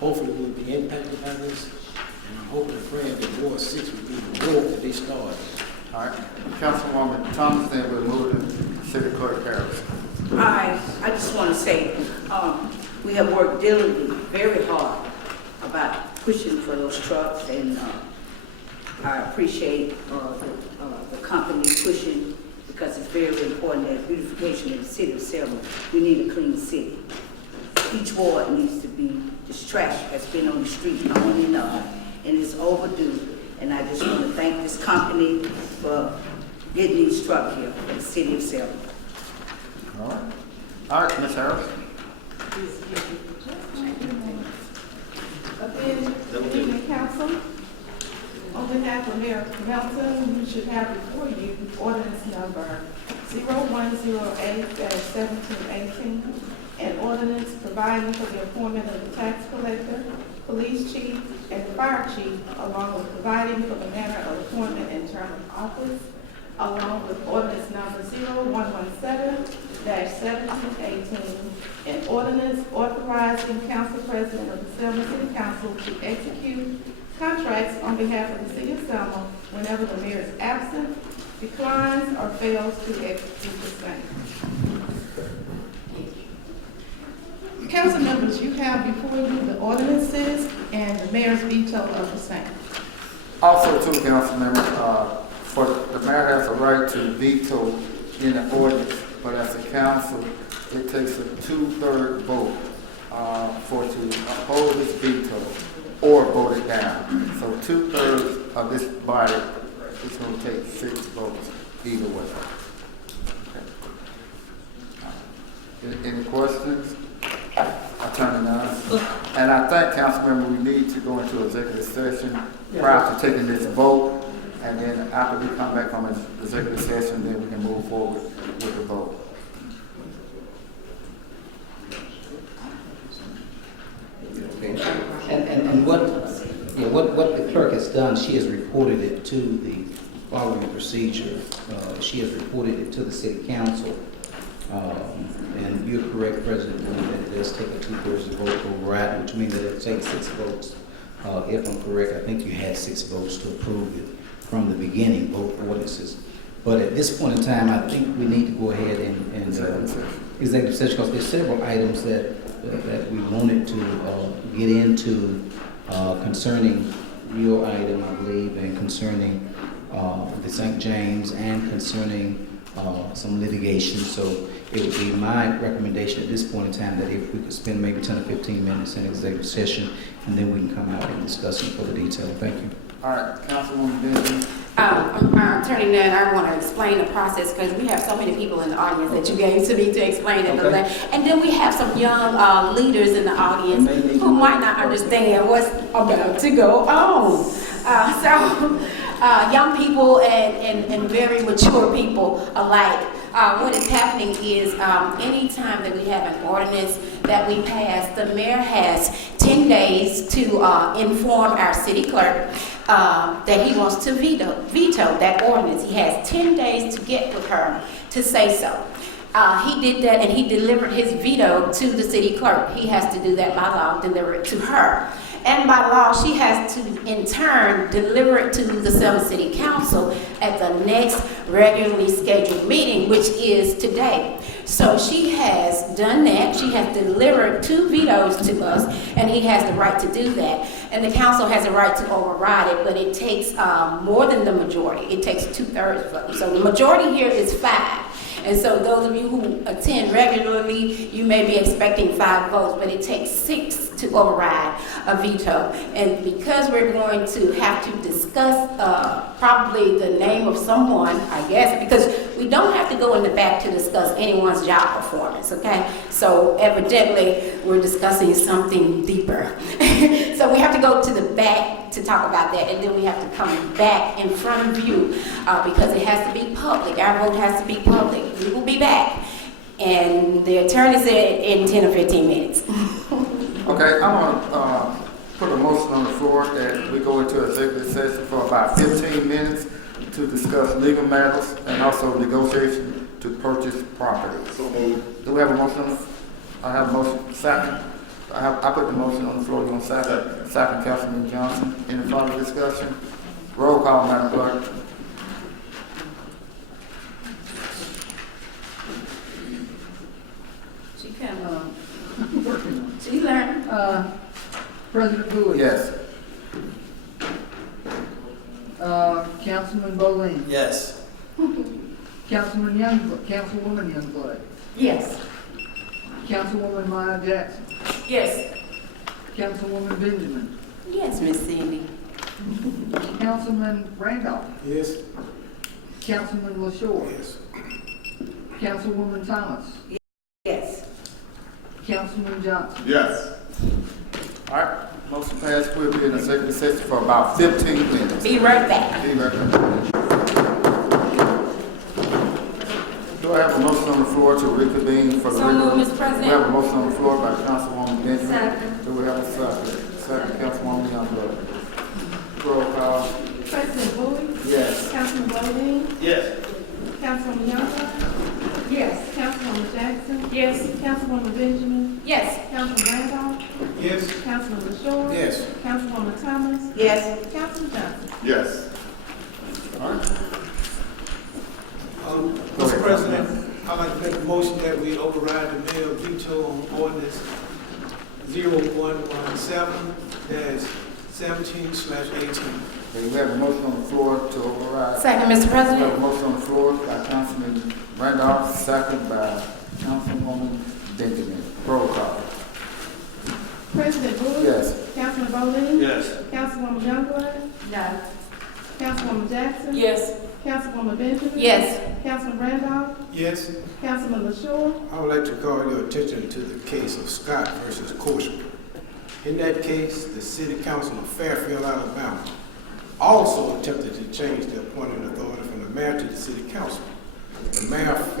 hopefully will be impacted by this. And I'm hoping and praying that Ward 6 will be the ward that they started. All right. Councilwoman Thomas, then we'll move to City Clerk Harris. I just want to say, we have worked diligently, very hard about pushing for those trucks, and I appreciate the company pushing, because it's very important that beautification of the city of Selma. We need a clean city. Each ward needs to be, this trash has been on the street long enough, and it's overdue. And I just want to thank this company for getting these trucks here for the city of Selma. All right. All right, Ms. Harris. Again, good evening, council. On behalf of Mayor Melton, you should have before you ordinance number 0108-1718, an ordinance providing for the appointment of the tax collector, police chief, and the fire chief, along with providing for the manner of appointment and term of office, along with ordinance number 0117-1718, an ordinance authorizing council president of the Selma City Council to execute contracts on behalf of the city of Selma whenever the mayor is absent, declines, or fails to execute the same. Council members, you have before you the ordinances and the mayor's veto of the same. Also, too, council members, for the mayor has a right to veto in the ordinance, but as a council, it takes a 2/3 vote for to uphold this veto or vote it down. So 2/3 of this body is going to take 6 votes either way. Okay. Any questions? Attorney Nunn. And I think, Councilmember, we need to go into executive session prior to taking this vote, and then after we come back from executive session, then we can move forward with the vote. And what the clerk has done, she has reported it to the following procedure. She has reported it to the city council. And you're correct, President, that it does take a 2/3 vote to override, which means that it takes 6 votes. If I'm correct, I think you had 6 votes to approve it from the beginning, both ordinances. But at this point in time, I think we need to go ahead and executive session, because there's several items that that we wanted to get into concerning your item, I believe, and concerning the St. James and concerning some litigation. So it would be my recommendation at this point in time that if we could spend maybe 10 or 15 minutes in executive session, and then we can come out and discuss in further detail. Thank you. All right, Councilwoman Benjamin. Attorney Nunn, I want to explain the process because we have so many people in the audience that you gave to me to explain it. Okay. And then we have some young leaders in the audience who might not understand what's about to go on. Young people and very mature people alike. What is happening is anytime that we have an ordinance that we pass, the mayor has 10 days to inform our city clerk that he wants to veto that ordinance. He has 10 days to get with her to say so. He did that and he delivered his veto to the city clerk. He has to do that by law, deliver it to her. And by law, she has to, in turn, deliver it to the Selma City Council at the next regularly scheduled meeting, which is today. So she has done that. She has delivered 2 vetoes to us, and he has the right to do that. And the council has a right to override it, but it takes more than the majority. It takes 2/3 vote. So the majority here is 5. And so those of you who attend regularly, you may be expecting 5 votes, but it takes 6 to override a veto. And because we're going to have to discuss probably the name of someone, I guess, because we don't have to go in the back to discuss anyone's job performance, okay? So evidently, we're discussing something deeper. So we have to go to the back to talk about that, and then we have to come back in front of you because it has to be public. Our vote has to be public. We will be back. And the attorney said in 10 or 15 minutes. Okay, I'm gonna put a motion on the floor that we go into executive session for about 15 minutes to discuss legal matters and also negotiation to purchase property. So moved. Do we have a motion? I have a motion. Second. I put the motion on the floor. You want second? Second, Councilman Johnson. Any further discussion? Roll call, Madam Clerk. She come on. She learned. President Bowie. Yes. Councilman Bolin. Yes. Councilwoman Youngblood. Yes. Councilwoman Maya Jackson. Yes. Councilwoman Benjamin. Yes, Miss Cindy. Councilman Randolph. Yes. Councilman LaShore. Yes. Councilwoman Thomas. Yes. Councilman Johnson. Yes. All right. Motion passed. We'll be in executive session for about 15 minutes. Be right back. Be right back. Do I have a motion on the floor to reconvene for the So regular? moved, Mr. President. We have a motion on the floor by Councilwoman Benjamin. Second. Do we have a second? Second, Councilwoman Youngblood. Roll call. President Bowie? Yes. Councilman Bowling? Yes. Councilwoman Youngblood? Yes. Councilwoman Jackson? Yes. Councilwoman Benjamin? Yes. Councilman Randolph? Yes. Councilman LaShore? Yes. Councilwoman Thomas? Yes. Councilman Johnson? Yes. All right. Mr. President, I'd like to make a motion that we override the mayor veto on ordinance 0117-17/18. Okay, we have a motion on the floor to override. Second, Mr. We President. have a motion on the floor by Councilman Randolph, second by Councilwoman Benjamin. Roll call. President Bowie? Yes. Councilman Bowling? Yes. Councilwoman Youngblood? No. Councilwoman Jackson? Yes. Councilwoman Benjamin? Yes. Councilman Randolph? Yes. Councilman LaShore? I would like to call your attention to the case of Scott versus Corsham. In that case, the city council of Fairfield, Alabama, also attempted to change the appointing authority from the mayor to the city council. The mayor of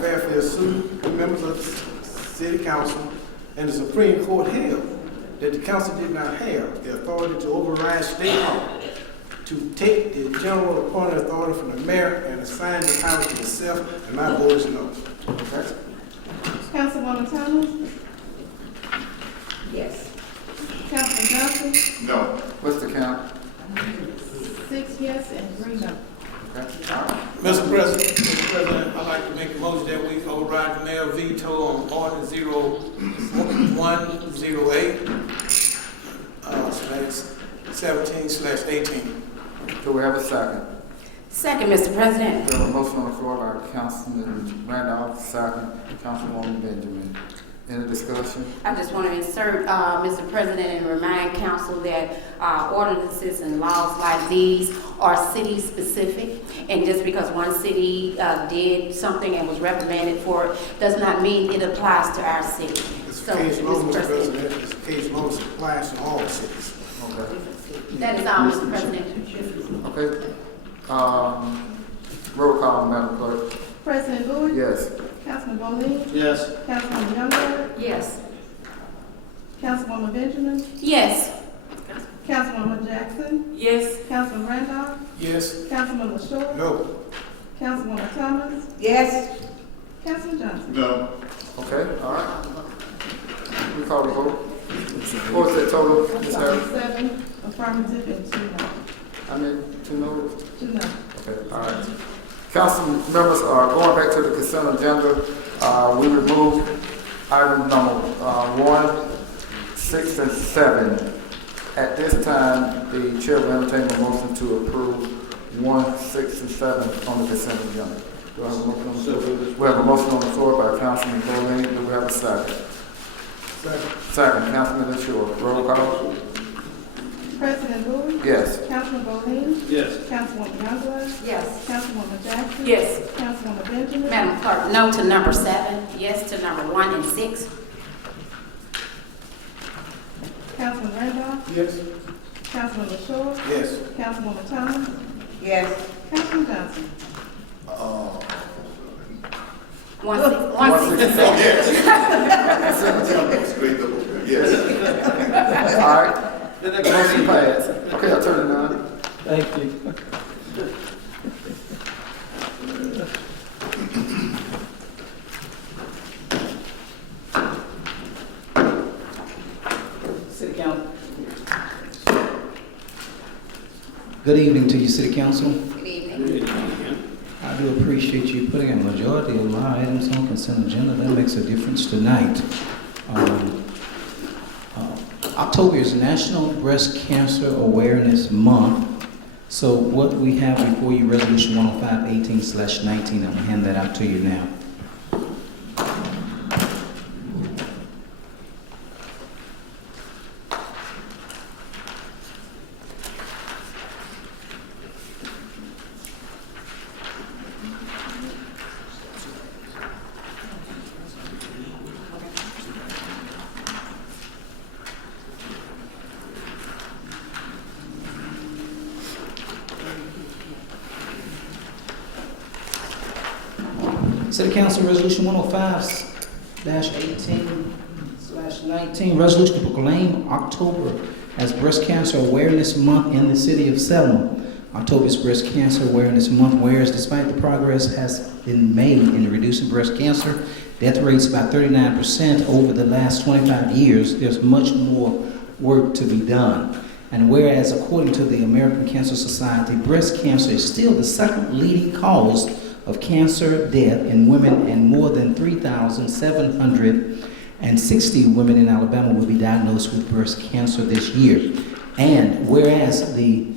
Fairfield sued the members of the city council, and the Supreme Court held that the council did not have the authority to override state law to take the general appointing authority from the mayor and assign the power to itself, and my vote is no. Okay? Councilwoman Thomas? Yes. Councilman Johnson? No. What's the count? 6 yes and 3 no. Okay. All right. Mr. President, I'd like to make a motion that we override the mayor veto on ordinance 108/17/18. Do we have a second? Second, Mr. President. We have a motion on the floor by Councilman Randolph, second, Councilwoman Benjamin. Any discussion? I just want to insert, Mr. President, and remind council that ordinances and laws like these are city-specific. And just because one city did something and was reprimanded for it, does not mean it applies to our city. It's a case law, Mr. President. It's a case law that applies to all cities. Okay. That is all, Mr. President. Okay. Roll call, Madam Clerk. President Bowie? Yes. Councilman Bowling? Yes. Councilwoman Youngberg? Yes. Councilwoman Benjamin? Yes. Councilwoman Jackson? Yes. Councilman Randolph? Yes. Councilman LaShaw? No. Councilwoman Thomas? Yes. Councilman Johnson? No. Okay, all right. We call the vote. What was that total, Ms. Harris? 7 affirmative and 2 no. I mean, 2 noes? 2 no. Okay, all right. Council members, going back to the consent agenda, we removed item number 1, 6, and 7. At this time, the chair will entertain a motion to approve 1, 6, and 7 on the consent agenda. Do I have a motion on the floor? We have a motion on the floor by Councilman Bowling. Do we have a second? Second, Councilman LaShaw. Roll call. President Bowie? Yes. Councilman Bowling? Yes. Councilwoman Youngberg? Yes. Councilwoman Jackson? Yes. Councilwoman Benjamin? Madam Clerk, no to number 7, yes to number 1 and 6. Councilman Randolph? Yes. Councilman LaShaw? Yes. Councilwoman Thomas? Yes. Councilman Johnson? 164. Yes. All right. Motion passed. Okay, I'll turn it on. Thank you. City Council. Good evening to you, City Council. Good evening. I do appreciate you putting a majority of my items on consent agenda. That makes a difference tonight. October is National Breast Cancer Awareness Month. So what we have before you, Resolution 105/18/19, I'm going to hand that out to you now. City Council Resolution 105/18/19, resolution to proclaim October as Breast Cancer Awareness Month in the city of Selma. October is Breast Cancer Awareness Month, whereas despite the progress has been made in reducing breast cancer, death rates by 39% over the last 25 years, there's much more work to be done. And whereas according to the American Cancer Society, breast cancer is still the second leading cause of cancer death in women, and more than 3,760 women in Alabama will be diagnosed with breast cancer this year. And whereas the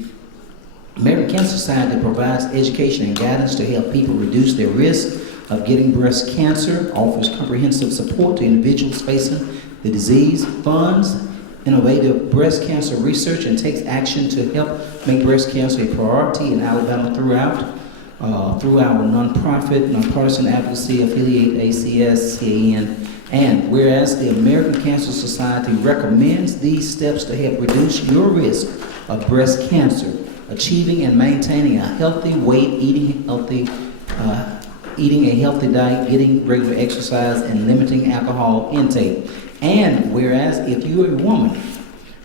American Cancer Society provides education and guidance to help people reduce their risk of getting breast cancer, offers comprehensive support to individuals facing the disease, funds innovative breast cancer research, and takes action to help make breast cancer a priority in Alabama through our nonprofit advocacy affiliate ACS-CAN. And whereas the American Cancer Society recommends these steps to help reduce your risk of breast cancer, achieving and maintaining a healthy weight, eating a healthy diet, getting regular exercise, and limiting alcohol intake. And whereas if you're a woman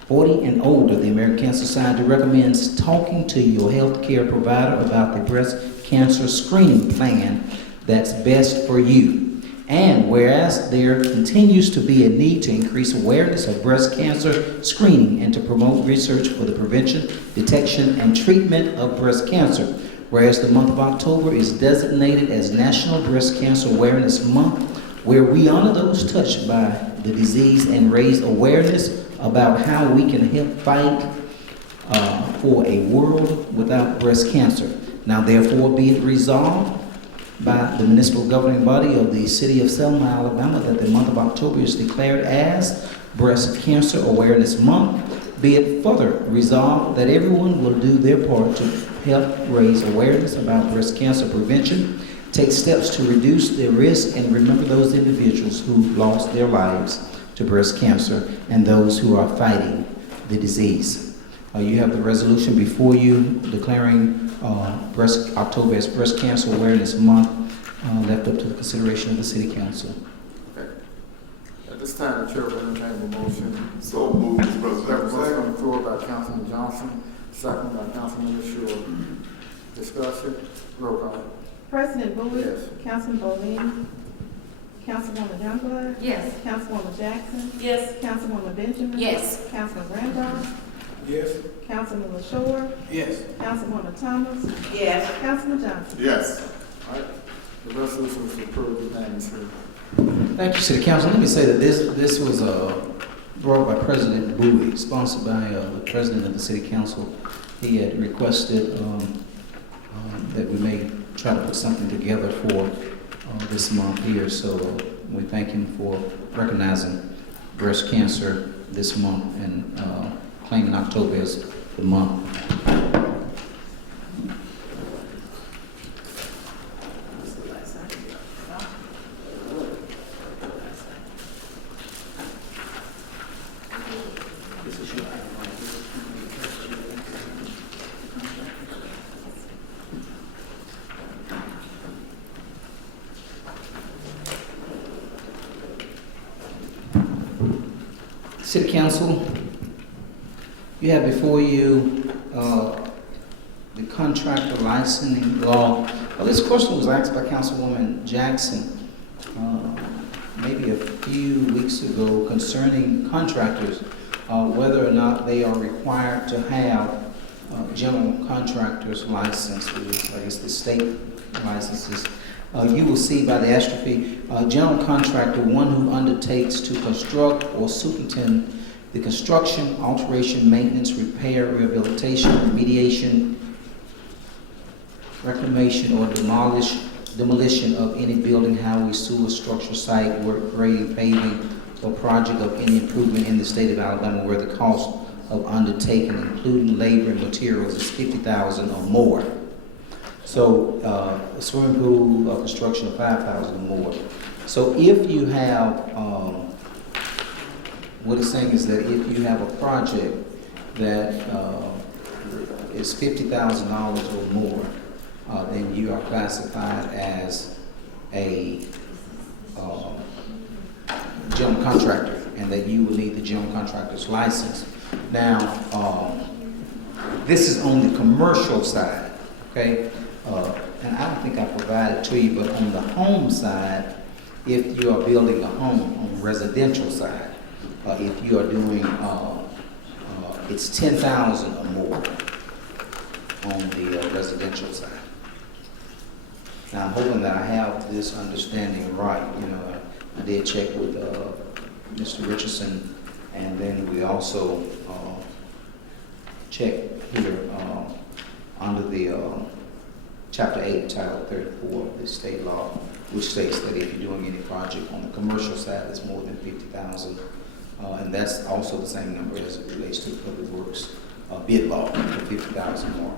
40 and older, the American Cancer Society recommends talking to your health care provider about the breast cancer screening plan that's best for you. And whereas there continues to be a need to increase awareness of breast cancer screening and to promote research for the prevention, detection, and treatment of breast cancer. Whereas the month of October is designated as National Breast Cancer Awareness Month, where we honor those touched by the disease and raise awareness about how we can help fight for a world without breast cancer. Now therefore be it resolved by the municipal governing body of the city of Selma, Alabama, that the month of October is declared as Breast Cancer Awareness Month. Be it further resolved that everyone will do their part to help raise awareness about breast cancer prevention, take steps to reduce their risk, and remember those individuals who lost their lives to breast cancer and those who are fighting the disease. You have the resolution before you declaring October as Breast Cancer Awareness Month, left up to the consideration of the City Council. Okay. At this time, the chair will entertain a motion. So moved, Mr. President. That was on the floor by Councilman Johnson, second by Councilman LaShaw. Discussion, roll call. President Bowie? Yes. Councilman Bowman? Councilwoman Youngblood? Yes. Councilwoman Jackson? Yes. Councilwoman Benjamin? Yes. Councilman Randolph? Yes. Councilman LaShaw? Yes. Councilwoman Thomas? Yes. Councilman Johnson? Yes. All right. The resolution is approved unanimously. Thank you, City Council. Let me say that this was brought by President Bowie, sponsored by the President of the City Council. He had requested that we may try to put something together for this month here. So we thank him for recognizing breast cancer this month and claiming October as the month. City Council, you have before you the contractor licensing law. Well, this question was asked by Councilwoman Jackson maybe a few weeks ago concerning contractors, whether or not they are required to have general contractor's license, which is, I guess, the state licenses. You will see by the astrophy, general contractor, one who undertakes to construct or superintend the construction, alteration, maintenance, repair, rehabilitation, remediation, reclamation, or demolition of any building, highway, sewer, structure, site, work, grading, paving, or project of any improvement in the state of Alabama where the cost of undertaking, including labor and materials, is $50,000 or more. So a swimming pool construction of $5,000 or more. So if you have, what it's saying is that if you have a project that is $50,000 or more, then you are classified as a general contractor, and that you will need the general contractor's license. Now, this is on the commercial side, okay? And I don't think I provided to you, but on the home side, if you are building a home on the residential side, if you are doing, it's $10,000 or more on the residential side. Now, I'm hoping that I have this understanding right. You know, I did check with Mr. Richardson, and then we also checked here under the Chapter 8, Title 34 of the state law, which states that if you're doing any project on the commercial side that's more than $50,000, and that's also the same number as it relates to the public works bid law, the $50,000 more,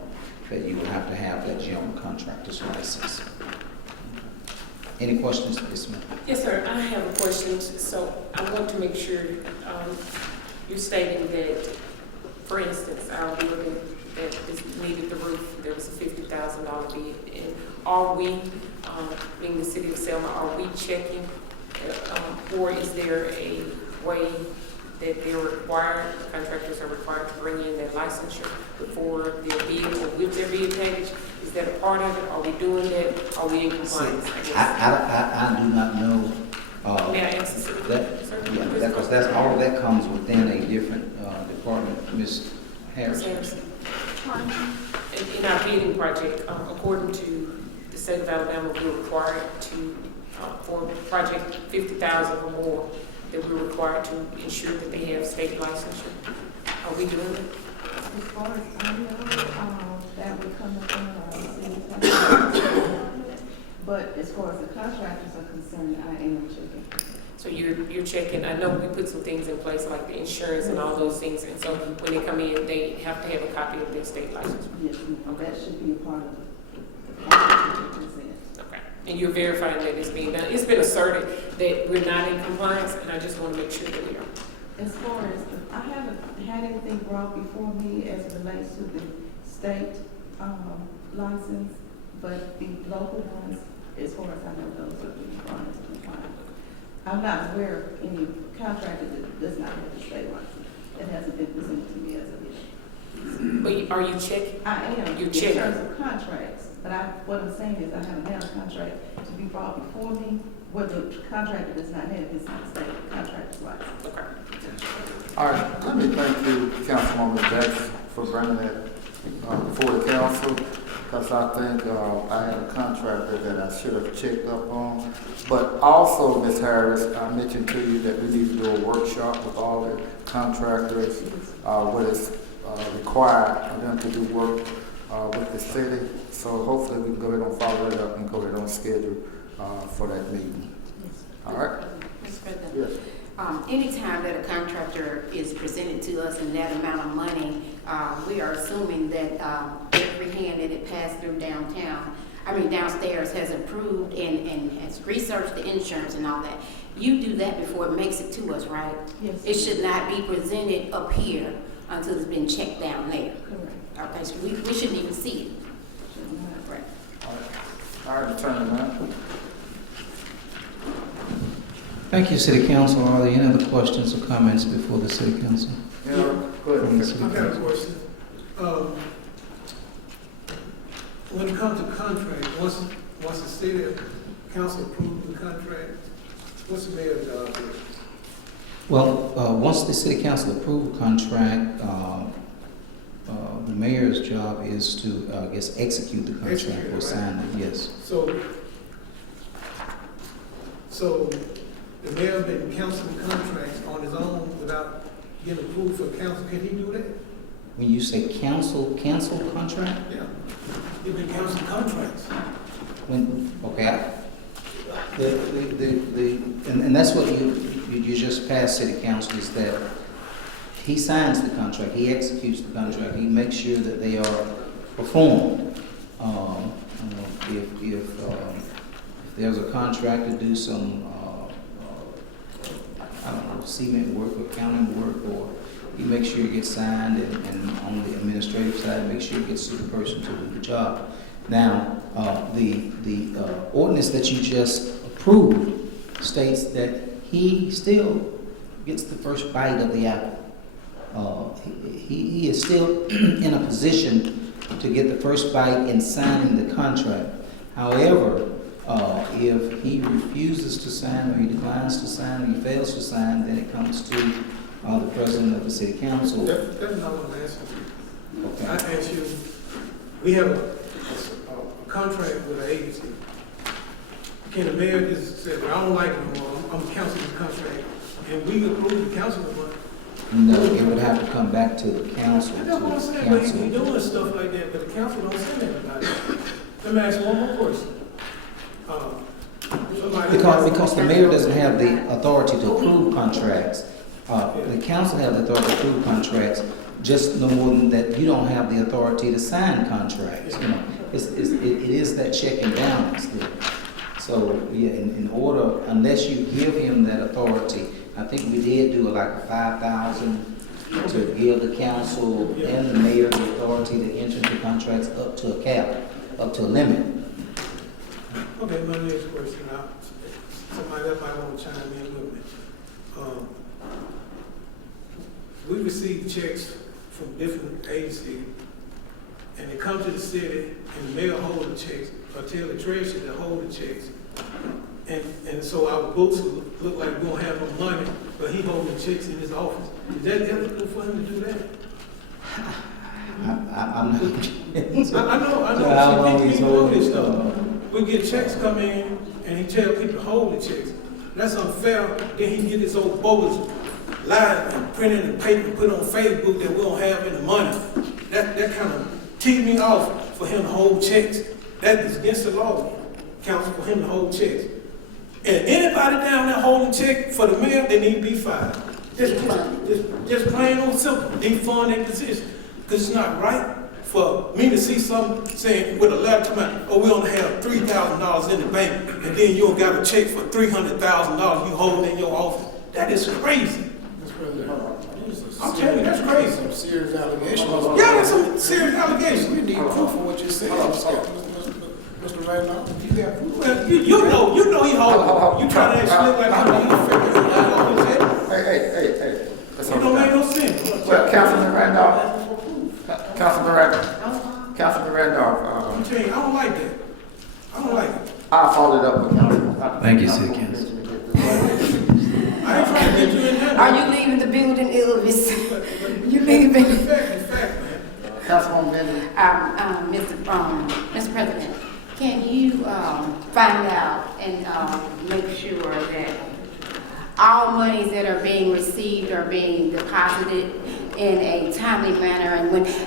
that you will have to have that general contractor's license. Any questions, Ms. Smith? Yes, sir. I have a question. So I want to make sure you're stating that, for instance, our building that is needed the roof, there was a $50,000 bid. And are we, being the city of Selma, are we checking, or is there a way that they're required, contractors are required to bring in their licensure before their bid or with their bid package? Is that a part of it? Are we doing that? Are we in compliance? I do not know. May I answer that? Yeah, because that's all of that comes within a different department, Ms. Harrison. In our bidding project, according to the state of Alabama, we're required to, for a project $50,000 or more, that we're required to ensure that they have state licensure? Are we doing it? As far as I know, that would come from city council. But as far as the contractors are concerned, I am checking. So you're checking, I know we put some things in place like the insurance and all those things, and so when they come in, they have to have a copy of their state license. Yes, that should be a part of the contract that you present. Okay. And you're verifying that it's being done. It's been asserted that we're not in compliance, and I just want to make sure that we are. As far as, I haven't had anything brought before me as it relates to the state license, but the local ones, as far as I know, those are being brought into compliance. I'm not aware of any contractor that does not have the state license. It hasn't been presented to me as of yet. But are you checking? I am. You're checking. In terms of contracts, but what I'm saying is I haven't had a contract to be brought before me where the contractor does not have his state contractor's license. Okay. All right, let me thank you, Councilwoman Jackson, for bringing that before the council, because I think I had a contractor that I should have checked up on. But also, Ms. Harris, I mentioned to you that we need to do a workshop with all the contractors, what is required for them to do work with the city. So hopefully we can go ahead and follow it up and go ahead on schedule for that meeting. All right? Mr. President? Yes. Anytime that a contractor is presented to us in that amount of money, we are assuming that every hand that it passed through downstairs has approved and has researched the insurance and all that. You do that before it makes it to us, right? Yes. It should not be presented up here until it's been checked down there. Correct. Okay, so we shouldn't even see it. Right. All right, Attorney, man. Thank you, City Council. Are there any other questions or comments before the City Council? Yeah, go ahead. From the City I've got a Council? question. When it comes to contract, once the city council approves the contract, what's the mayor's job there? Well, once the City Council approve a contract, the mayor's job is to, I guess, execute the contract or sign it, yes. So the mayor been canceling contracts on his own without getting approved for council. Can he do that? When you say cancel contract? Yeah. He been canceling contracts. Okay. And that's what you just passed, City Council, is that he signs the contract, he executes the contract, he makes sure that they are performed. If there's a contract to do some, I don't know, cement work or accounting work, or he makes sure it gets signed, and on the administrative side, make sure it gets to the person to do the job. Now, the ordinance that you just approved states that he still gets the first bite of the apple. He is still in a position to get the first bite in signing the contract. However, if he refuses to sign, or he declines to sign, or he fails to sign, then it comes to the president of the city council. That's not what I'm asking you. Okay. I asked you, we have a contract with an agency. Can the mayor just say, well, I don't like it no more, I'm canceling the contract, and we approve the council of money? No, it would have to come back to the council. That's what I'm saying, but he be doing stuff like that, but the council don't say nothing about it. Let me ask one more question. Because the mayor doesn't have the authority to approve contracts. The council has the authority to approve contracts, just no more than that you don't have the authority to sign contracts. You know, it is that check and balance there. So, yeah, in order, unless you give him that authority, I think we did do like a $5,000 to give the council and the mayor the authority to enter into contracts up to a cap, up to a limit. Okay, my next question now. Somebody that might want to chime in with me. We receive checks from different agencies, and they come to the city, and the mayor hold the checks, or tell the treasurer to hold the checks. And so our books look like we don't have no money, but he holding the checks in his office. Is that ethical for him to do that? I'm not. I know. How long See, he's people do holding this stuff. We get checks come in, and he tell people to hold the checks. That's unfair. Then he get this old bogus lie and print it in paper and put it on Facebook that we don't have any money. That kind of ticked me off for him to hold checks. That is against the law, counsel, for him to hold checks. And anybody down there holding check for the mayor, they need to be fired. Just plain old simple, defund their position. Because it's not right for me to see something saying with a letter coming out, oh, we only have $3,000 in the bank, and then you don't got a check for $300,000 you holding in your office. That is crazy. I'm telling you, that's crazy. Some serious allegations. Yeah, that's some serious allegations. We need proof of what you're saying, Mr. Randolph. You got proof? Well, you know he holding. You trying to act slick like I'm Hey. It don't make no sense. Well, Councilman Randolph. Councilman Randolph. I'm telling you, I don't like that. I don't like it. I'll follow it up with Councilman. Thank you, City Council. I ain't trying to get you in there. Are you leaving the building, Elvis? You leaving? Councilwoman Benjamin. Mr. President, can you find out and make sure that all monies that are being received are being deposited in a timely manner,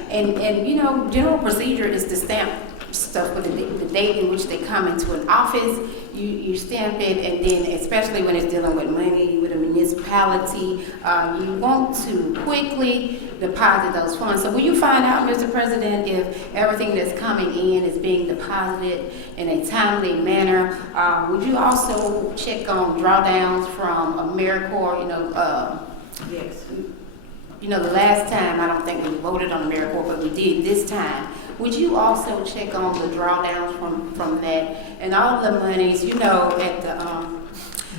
and you know, general procedure is to stamp stuff with the date in which they come into an office. You stamp it, and then especially when it's dealing with money with a municipality, you want to quickly deposit those funds. So will you find out, Mr. President, if everything that's coming in is being deposited in a timely manner? Would you also check on drawdowns from AmeriCorps? Yes. You know, the last time, I don't think we voted on AmeriCorps, but we did this time. Would you also check on the drawdowns from that and all the monies, you know,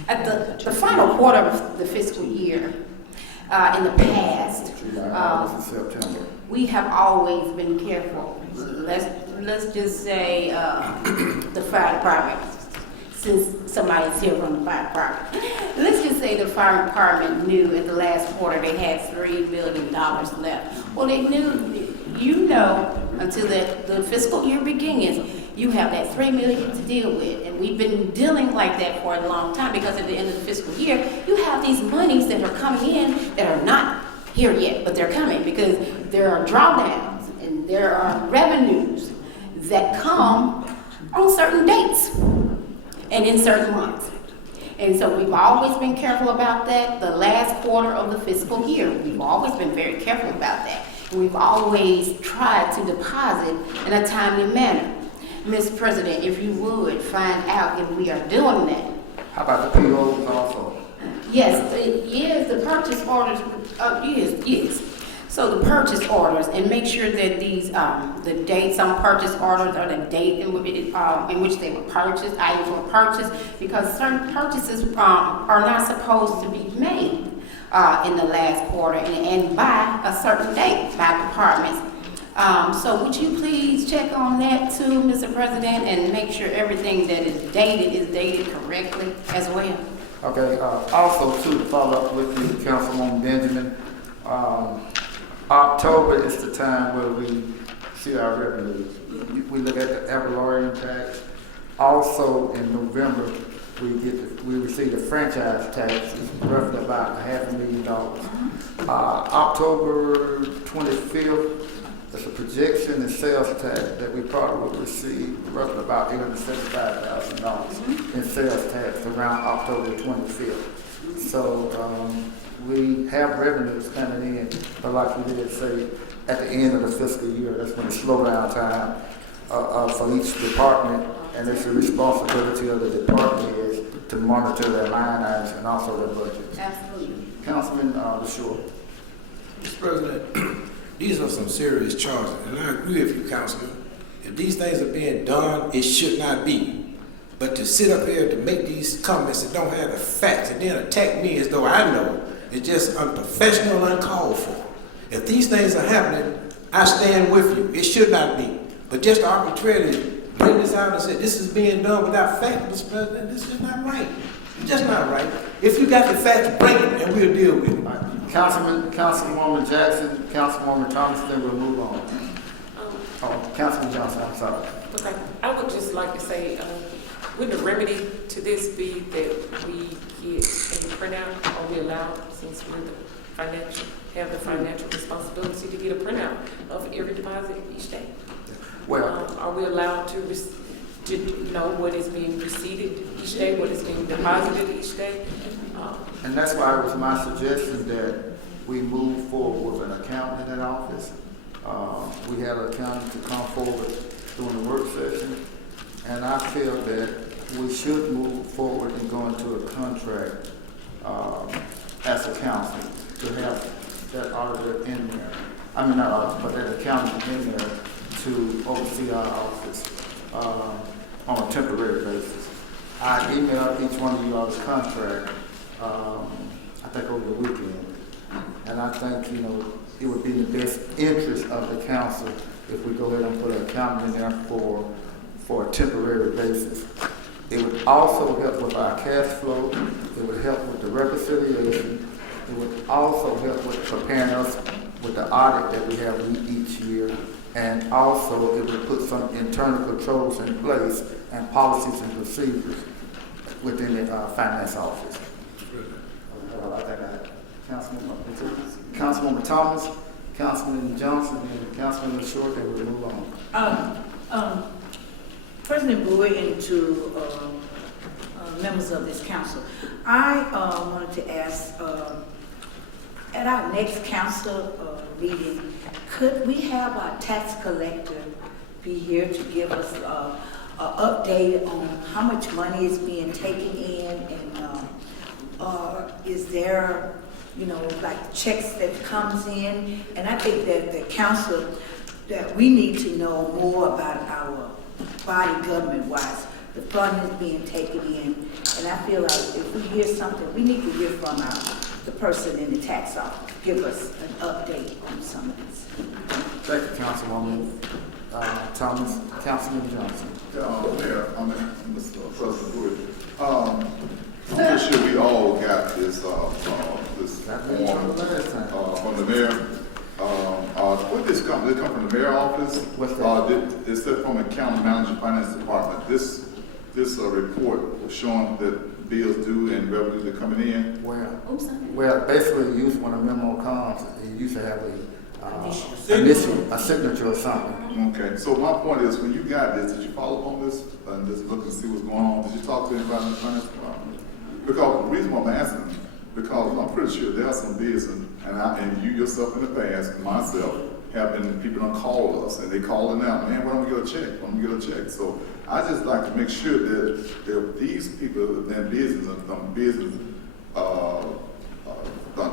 at the final quarter of the fiscal year, in the past, we have always been careful. Let's just say the fire department, since somebody's here from the fire department. Let's just say the fire department knew at the last quarter they had $3 million left. Well, they knew, you know, until the fiscal year begins, you have that $3 million to deal with. And we've been dealing like that for a long time, because at the end of the fiscal year, you have these monies that are coming in that are not here yet, but they're coming because there are drawdowns and there are revenues that come on certain dates and in certain months. And so we've always been careful about that. The last quarter of the fiscal year, we've always been very careful about that. We've always tried to deposit in a timely manner. Mr. President, if you would find out if we are doing that. How about the POs also? Yes, the purchase orders, yes. So the purchase orders, and make sure that these, the dates on purchase orders are the date in which they were purchased, items were purchased, because certain purchases are not supposed to be made in the last quarter and by a certain date by departments. So would you please check on that too, Mr. President, and make sure everything that is dated correctly as well? Okay, also too, to follow up with you, Councilwoman Benjamin, October is the time where we see our revenues. We look at the ad valorem tax. Also in November, we receive the franchise tax, it's roughly about $500,000. October 25th, there's a projection in sales tax that we probably will receive roughly about $875,000 in sales tax around October 25th. So we have revenues coming in, but like we did say, at the end of the fiscal year, that's when the slowdown time for each department, and it's the responsibility of the department is to monitor their line items and also their budgets. Absolutely. Councilman LaShaw. Mr. President, these are some serious charges, and I agree with you, Councilman. If these things are being done, it should not be. But to sit up here to make these comments that don't have the facts and then attack me as though I know, it's just unprofessional, uncalled for. If these things are happening, I stand with you. It should not be. But just arbitrarily bring this out and say this is being done without facts, Mr. President, this is not right. It's just not right. If you got the facts, bring it and we'll deal with it. Councilwoman Jackson, Councilwoman Thomas, then we'll move on. Councilman Johnson, I'm sorry. Okay, I would just like to say, Wouldn't the remedy to this be that we get a printout? Are we allowed, since we're have the financial responsibility to get a printout of every deposit each day? Well, Are we allowed to know what is being received each day, what is being deposited each day? and that's why it was my suggestion that we move forward with an accountant in that office. We had an accountant to come forward during the work session, and I feel that we should move forward and go into a contract as a council to have that auditor in there. I mean, not auditor, but that accountant in there to oversee our office on a temporary basis. I emailed each one of you all's contract, I think over the weekend. And I think, it would be in the best interest of the council if we go ahead and put an accountant in there for a temporary basis. It would also help with our cash flow. It would help with the reconciliation. It would also help with preparing us with the audit that we have each year. And also, it would put some internal controls in place and policies and procedures within the finance office. I think Councilwoman Thomas, Councilman Johnson, and Councilman Short, and we'll move on. President Bowie and to members of this council, I wanted to ask, at our next council meeting, could we have our tax collector be here to give us an update on how much money is being taken in, and is there, like checks that comes in? And I think that the council, that we need to know more about our body government-wise, the funding is being taken in, and I feel like if we hear something, we need to hear from the person in the tax office, give us an update on some of this. Thank you, Councilwoman Thomas. Councilman Johnson. Mayor, Mr. President Wood, I'm pretty sure we all got this form from the mayor. What did this come? Did it come from the mayor office? What's that? It said from the county manager finance department. This report showing that bills due and revenue that coming in. Well, basically, you use when a memo comes, you used to have a signature or something. Okay, so my point is, when you got this, did you follow up on this and just look and see what's going on? Did you talk to anybody in the finance department? Because the reason why I'm asking, because I'm pretty sure there are some bills, and you yourself in the past, and myself, have been, people don't call us, and they calling out, man, when am I gonna get a check? When am I gonna get a check? So I just like to make sure that these people, their business,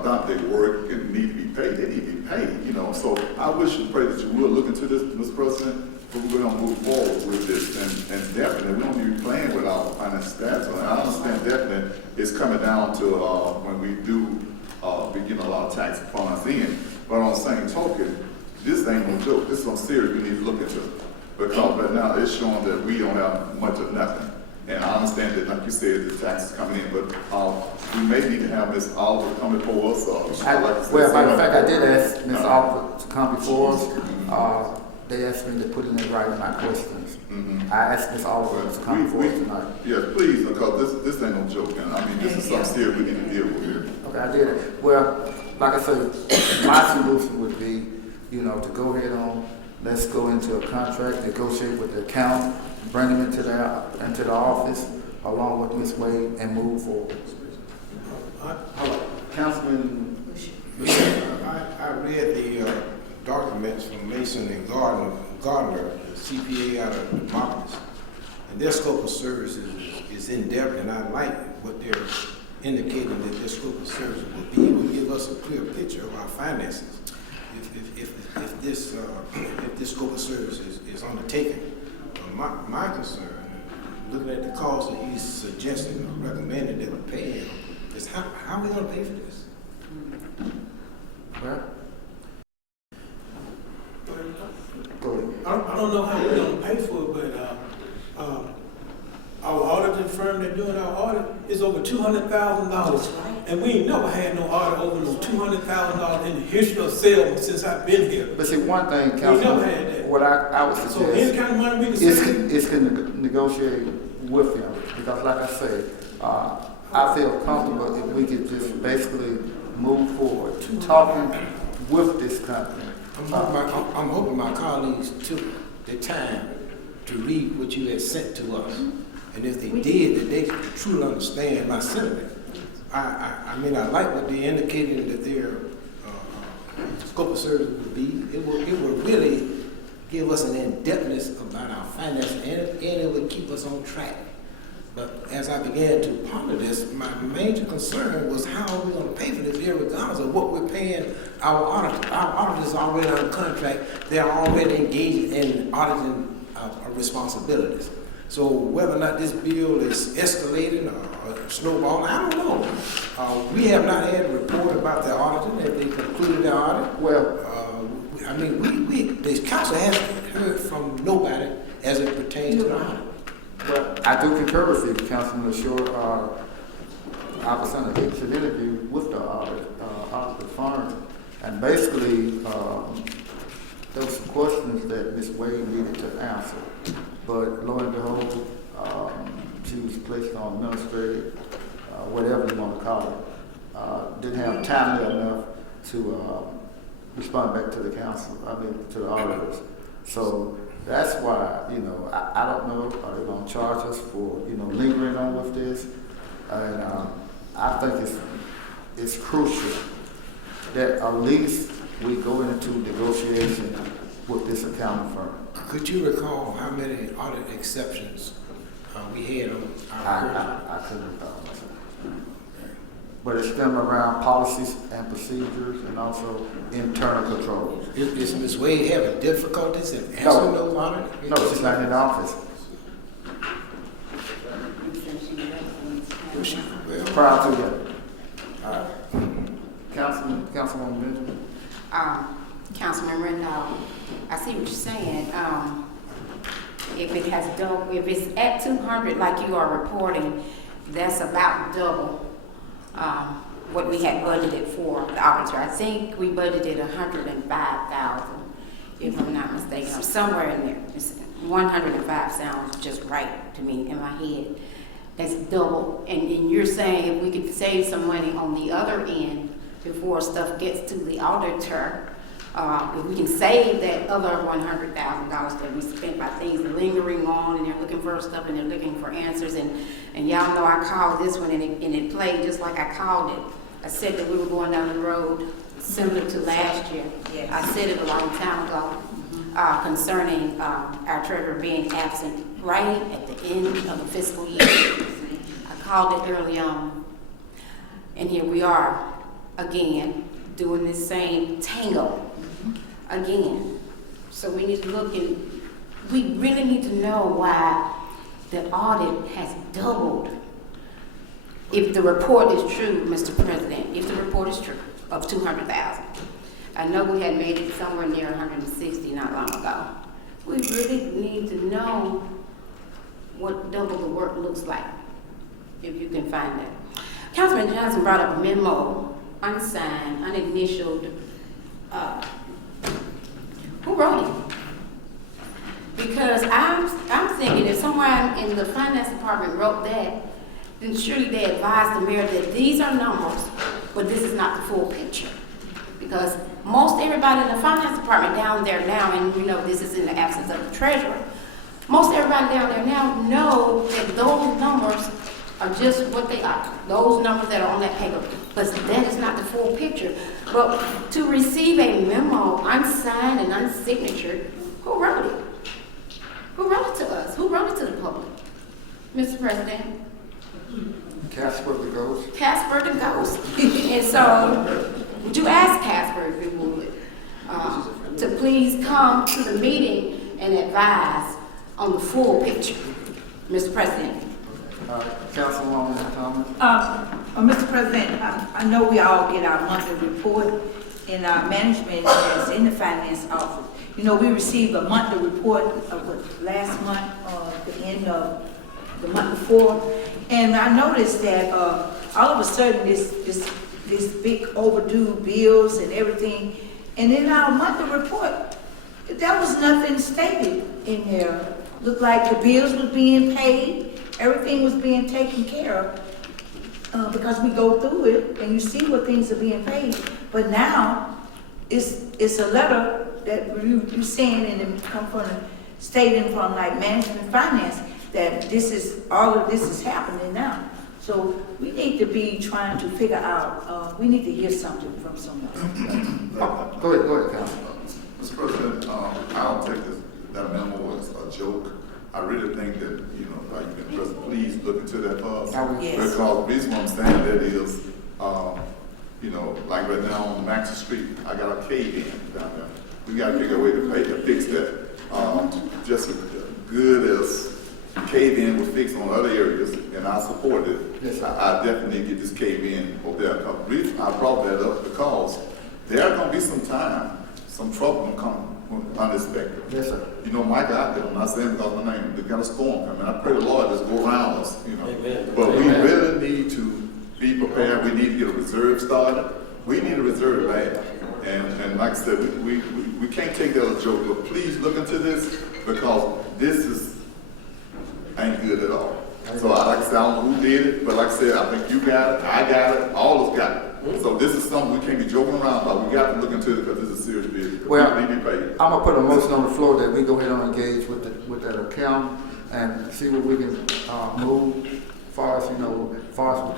done their work and need to be paid, they need to be paid, So I wish and pray that you will look into this, Mr. President, but we're gonna move forward with this, and definitely, we don't need to be playing with our finance stats. So I understand definitely it's coming down to when we do be getting a lot of tax funds in, but on the same token, this ain't no joke. This is something serious we need to look into, because right now it's showing that we don't have much of nothing. And I understand that, like you said, the taxes coming in, but we may need to have Ms. Oliver come before us. Well, matter of fact, I did ask Ms. Oliver to come before us. They asked me to put in writing my questions. I asked Ms. Oliver to come before us tonight. Yes, please, because this ain't no joke, and I mean, this is something serious we need to deal with here. Okay, I did it. Well, like I said, my solution would be, to go ahead on, let's go into a contract, negotiate with the accountant, bring them into the office, along with Ms. Wade, and move forward. Councilman, I read the documents from Mason and Gardner, the CPA out of Demopolis, and their scope of services is in depth, and I like what they're indicating that their scope of services will be. It will give us a clear picture of our finances if this scope of services is undertaken. My concern, looking at the cost that he's suggesting or recommending that we pay him, is how are we going to pay for this? Well, I don't know how we're going to pay for it, but our auditing firm that's doing our audit is over $200,000. And we ain't never had no audit over no $200,000 in the history of sales since I've been here. but see, one thing, Councilman, what I would suggest So any kind of money we can is can negotiate with him. Because like I say, I feel comfortable if we could just basically move forward to talking with this company. I'm hoping my colleagues took the time to read what you had sent to us. And if they did, that they truly understand my sentiment. I mean, I like what they indicated that their scope of service would be. It would really give us an in-depthness about our finances, and it would keep us on track. But as I began to ponder this, my major concern was how are we going to pay for this, regardless of what we're paying our auditors. Our auditors are already on contract. They are already engaged in auditing responsibilities. So whether or not this bill is escalating or snowballing, I don't know. We have not had a report about the auditing. Have they concluded their audit? Well, I mean, the council hasn't heard from nobody as it pertains to the audit. Well, I do concur with you, Councilman LaSure. I was on an interview with the audit firm, and basically there were some questions that Ms. Wade needed to answer. But lo and behold, she was placed on administrative, whatever you want to call it. Didn't have time enough to respond back to the council, to the auditors. So that's why, I don't know, are they going to charge us for, lingering on with this? And I think it's crucial that at least we go into negotiation with this accounting firm. Could you recall how many audit exceptions we had on our I couldn't recall. But it's them around policies and procedures and also internal controls. Is Ms. Wade having difficulties in answering those audit? No, she's not in the office. Prior to that. Councilwoman Benjamin. Councilman Rendell, I see what you're saying. If it has double, if it's at 200 like you are reporting, that's about double what we had budgeted for the auditor. I think we budgeted 105,000, if I'm not mistaken, or somewhere in there. 105 sounds just right to me in my head. That's double. And you're saying if we could save some money on the other end before stuff gets to the auditor, if we can save that other $100,000 that we spent by things lingering on, and they're looking for stuff and they're looking for answers, and y'all know I called this one and it played just like I called it. I said that we were going down the road similar to last year. Yes. I said it a long time ago concerning our treasurer being absent right at the end of the fiscal year. I called it early on, and here we are again doing this same tango again. So we need to look, and we really need to know why the audit has doubled. If the report is true, Mr. President, if the report is true of 200,000, I know we had made it somewhere near 160 not long ago. We really need to know what double the work looks like, if you can find that. Councilman Johnson brought up a memo, unsigned, uninitialed. Who wrote it? Because I'm thinking if someone in the finance department wrote that, then surely they advised the mayor that these are numbers, but this is not the full picture. Because most everybody in the finance department down there now, and this is in the absence of the treasurer, most everybody down there now know that those numbers are just what they are. Those numbers that are on that paper. But that is not the full picture. But to receive a memo unsigned and unsignatured, who wrote it? Who wrote it to us? Who wrote it to the public? Mr. President? Casper the Ghost. Casper the Ghost. And so, would you ask Casper if you would, to please come to the meeting and advise on the full picture, Mr. President? Councilwoman Thomas. Mr. President, I know we all get our monthly report, and our management is in the finance office. We received a monthly report of last month, the end of the month before, and I noticed that all of a sudden this big overdue bills and everything, and in our monthly report, there was nothing stated in there. Looked like the bills were being paid, everything was being taken care of, because we go through it and you see what things are being paid. But now, it's a letter that you saying, and it come from the stating from like management and finance, that all of this is happening now. So we need to be trying to figure out, we need to hear something from someone. Go ahead, Councilman. Mr. President, I don't take that memo as a joke. I really think that, like, you can just please look into that for us. Yes. Because the reason why I'm saying that is, like right now on Maxey Street, I got a cave in down there. We got to figure a way to fix that. Just as good as cave in was fixed on other areas, and I support it. Yes, sir. I definitely get this cave in over there. The reason I brought that up because there are going to be some trouble going to come unexpected. Yes, sir. Mike out there, I'm not saying because of my name, they got a storm coming. I pray the Lord just go around us, Amen. But we really need to be prepared. We need to get a reserve started. We need a reserve bag. And like I said, we can't take that as a joke, but please look into this because this ain't good at all. So like I said, I don't know who did it, but like I said, I think you got it, I got it, all of us got it. So this is something we can't be joking around about. We got to look into it because this is a serious business. Well, we need to be paid. I'm gonna put a motion on the floor that we go ahead and engage with that account and see what we can move far as with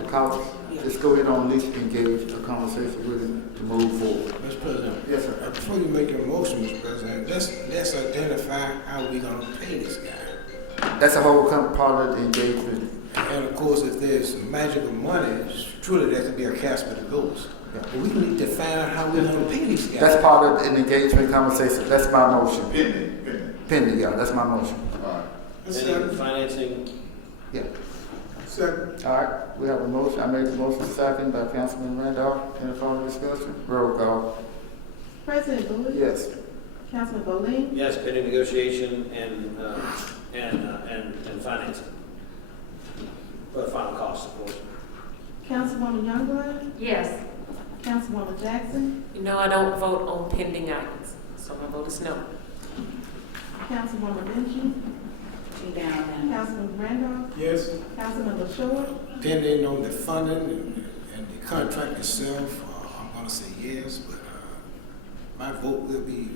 the college. Just go ahead and at least engage a conversation with it to move forward. Mr. President. Yes, sir. Before you make your motion, Mr. President, let's identify how we're gonna pay this guy. That's a whole part of the engagement. And of course, if there's magical money, truly there could be a cash for the ghost. Yeah. But we need to find out how we're gonna pay these guys. That's part of an engagement conversation. That's my motion. Pending. Yeah, that's my motion. All right. Pending financing. Yeah. Second. All right, we have a motion. I made the motion second by Councilman Randolph. Any further discussion? Roll call. President Bowie? Yes. Councilman Bowe? Yes, pending negotiation and financing. For the final cost, of course. Councilwoman Youngblood? Yes. Councilwoman Jackson? I don't vote on pending items, so my vote is no. Councilwoman Benjamin? Councilman Randolph? Yes. Councilman LaShaw? Depending on the funding and the contract itself, I'm gonna say yes, but my vote will be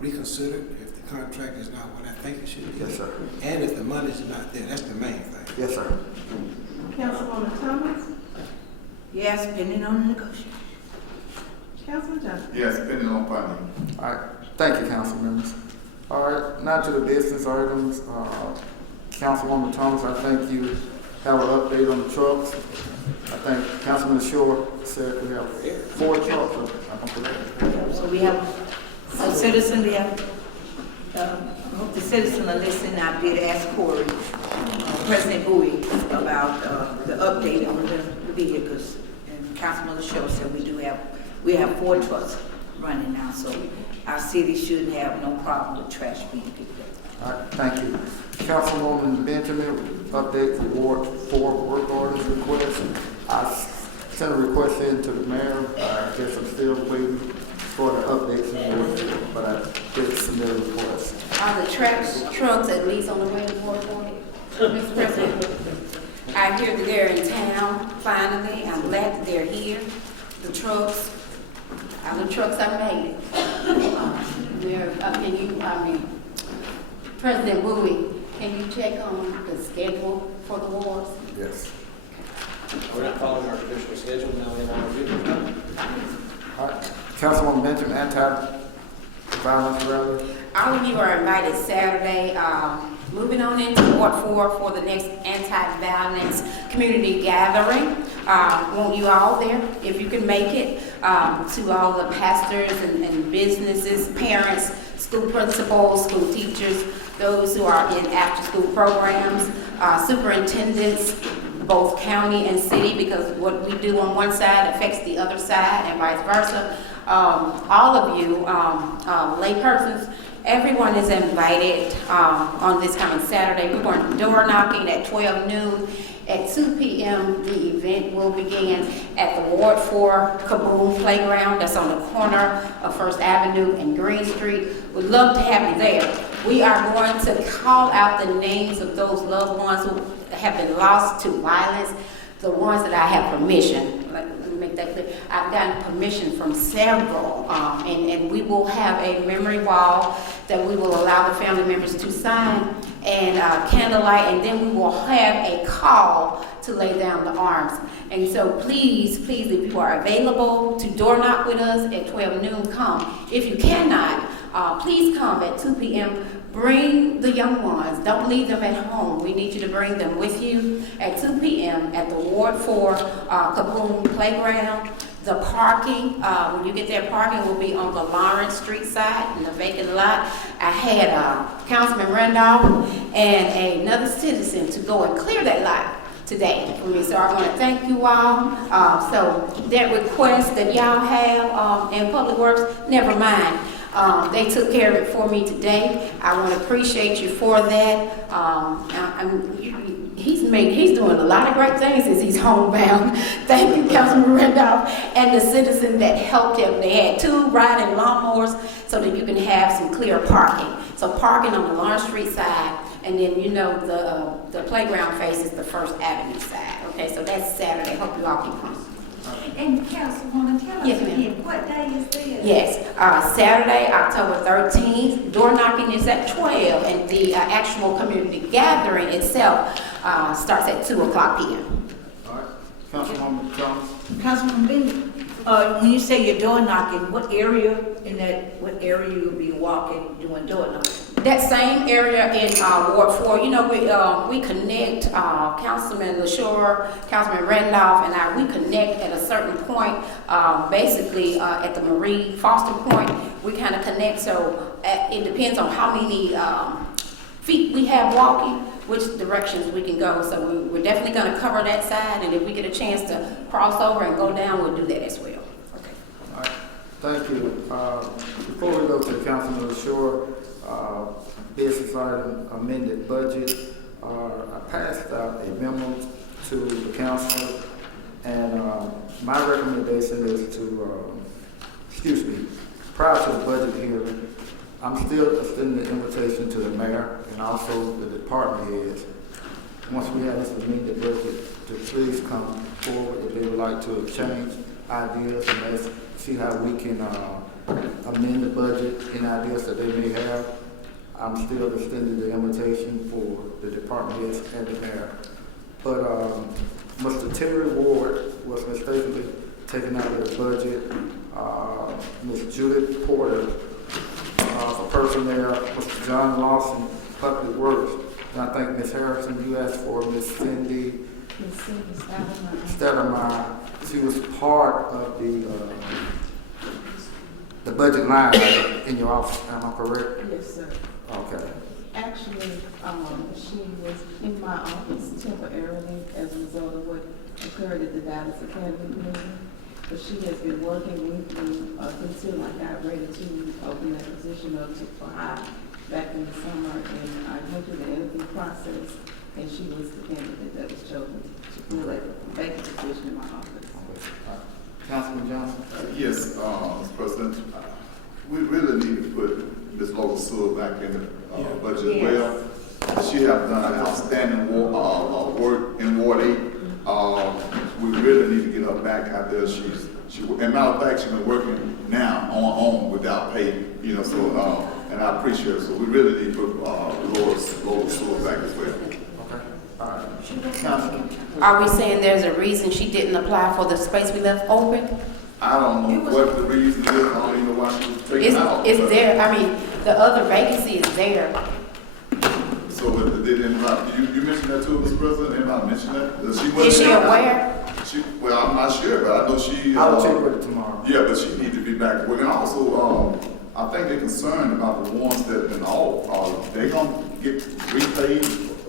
reconsidered if the contract is not what I think it should be. Yes, sir. And if the money's not there, that's the main thing. Yes, sir. Councilwoman Thomas? Yes, pending on the negotiation. Councilman Johnson? Yes, pending on funding. All right. Thank you, council members. All right, now to the business items. Councilwoman Thomas, I think you have an update on the trucks. I think Councilman Shore said we have 4 trucks. So we have a citizen, I hope the citizen are listening. I did ask Corey, President Bowie, about the update on the vehicles. And Councilman LaShaw said we have 4 trucks running now, so our city shouldn't have no problem with trash being picked up. All right, thank you. Councilwoman Benjamin, update for Ward 4 work orders request. I sent a request in to the mayor. I guess I'm still waiting for the updates in Ward 4, but I did submit a request. Are the trash trucks at least on the way to Ward 40? Mr. President, I hear that they're in town finally. I'm glad that they're here. The trucks are made. President Bowie, can you check on the schedule for the wards? Yes. We're not following our traditional schedule, now we have all our vehicles done. All right. Councilwoman Benjamin, anti-violence rally. All of you are invited Saturday, moving on into Ward 4 for the next anti-violence community gathering. Want you all there, if you can make it, to all the pastors and businesses, parents, school principals, school teachers, those who are in after-school programs, superintendents, both county and city, because what we do on one side affects the other side and vice versa. All of you, laypersons, everyone is invited on this coming Saturday. We're going door knocking at 12 noon. At 2 p.m., the event will begin at the Ward 4 Kaboom Playground that's on the corner of First Avenue and Green Street. We'd love to have you there. We are going to call out the names of those loved ones who have been lost to violence, the ones that I have permission. Let me make that clear. I've gotten permission from several, and we will have a memory wall that we will allow the family members to sign, and candlelight, and then we will have a call to lay down the arms. And so please, if you are available to door knock with us at 12 noon, come. If you cannot, please come at 2 p.m. Bring the young ones. Don't leave them at home. We need you to bring them with you at 2 p.m. at the Ward 4 Kaboom Playground. The parking, when you get there, parking will be on the Lawrence Street side in the vacant lot. I had Councilman Randolph and another citizen to go and clear that lot today for me. So I want to thank you all. So that request that y'all have in Public Works, never mind. They took care of it for me today. I want to appreciate you for that. He's doing a lot of great things as he's homebound. Thank you, Councilman Randolph, and the citizen that helped him. They had 2 riding lawnmowers so that you can have some clear parking. So parking on the Lawrence Street side, and then you know the playground faces the First Avenue side. Okay, so that's Saturday. Hope you all can come. And Councilwoman, tell us again, what day is this? Yes, Saturday, October 13th. Door knocking is at 12, and the actual community gathering itself starts at 2 o'clock p.m. All right, Councilwoman Thomas. Councilman Benjamin, when you say you're door knocking, what area you'll be walking, doing door knocking? That same area in Ward 4, you know, we connect, Councilman LaShore, Councilman Randolph, and we connect at a certain point, basically at the Marie Foster point. We kind of connect, so it depends on how many feet we have walking, which directions we can go. So we're definitely going to cover that side, and if we get a chance to cross over and go down, we'll do that as well. Okay. All right, thank you. Before we go to Councilman LaShore, business item amended budget. I passed out a memo to the council, and my recommendation is to, prior to the budget hearing, I'm still extending the invitation to the mayor and also the department heads. Once we have this amended budget, to please come forward if they would like to exchange ideas, and let's see how we can amend the budget and ideas that they may have. I'm still extending the invitation for the department heads and the mayor. But Mr. Terry Ward was mistakenly taken out of the budget. Ms. Judith Porter for personnel, Mr. John Lawson, Public Works. And I think Ms. Harrison, you asked for Ms. Cindy Stedemeyer. She was part of the budget line in your office. Am I correct? Yes, sir. Okay. Actually, she was in my office temporarily as a result of what occurred at the Dallas Academy meeting. But she has been working with me until I got ready to open that position up for hire back in the summer. And I went through the interview process, and she was the candidate that was chosen to fill that vacant position in my office. Councilman Johnson? Yes, Mr. President. We really need to put Ms. Lola Sewell back in the budget as well. She has done outstanding work in Ward 8. We really need to get her back out there. And matter of fact, she's been working now on her own without pay, you know, so, and I appreciate her. So we really need to put Lola Sewell back as well. Okay. All right. Councilman? Are we saying there's a reason she didn't apply for the space we left open? I don't know what the reason is. I don't even know why she was taken out. It's there. I mean, the other vacancy is there. So they didn't, you mentioned that too, Mr. President? Anybody mentioned that? Is she aware? Well, I'm not sure, but I know she. I'll check with her tomorrow. Yeah, but she needs to be back working. Also, I think they're concerned about the ones that have been off. They gonna get repaid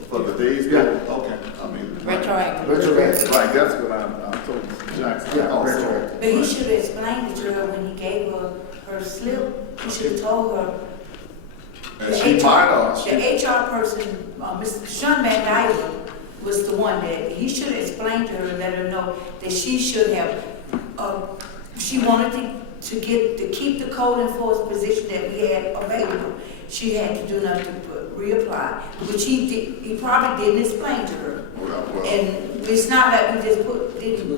for the days. Yeah. Okay. I mean. Retroactive. Right. That's what I told Mr. Jackson. Yeah. Also. But he should have explained it to her when he gave her slip. He should have told her. And she might have. The HR person, Mr. Sean Van Dyke, was the one that he should have explained to her and let her know that she should have. She wanted to keep the code enforcement position that we had available, she had to do nothing but reapply, which he probably didn't explain to her. And it's not like we just didn't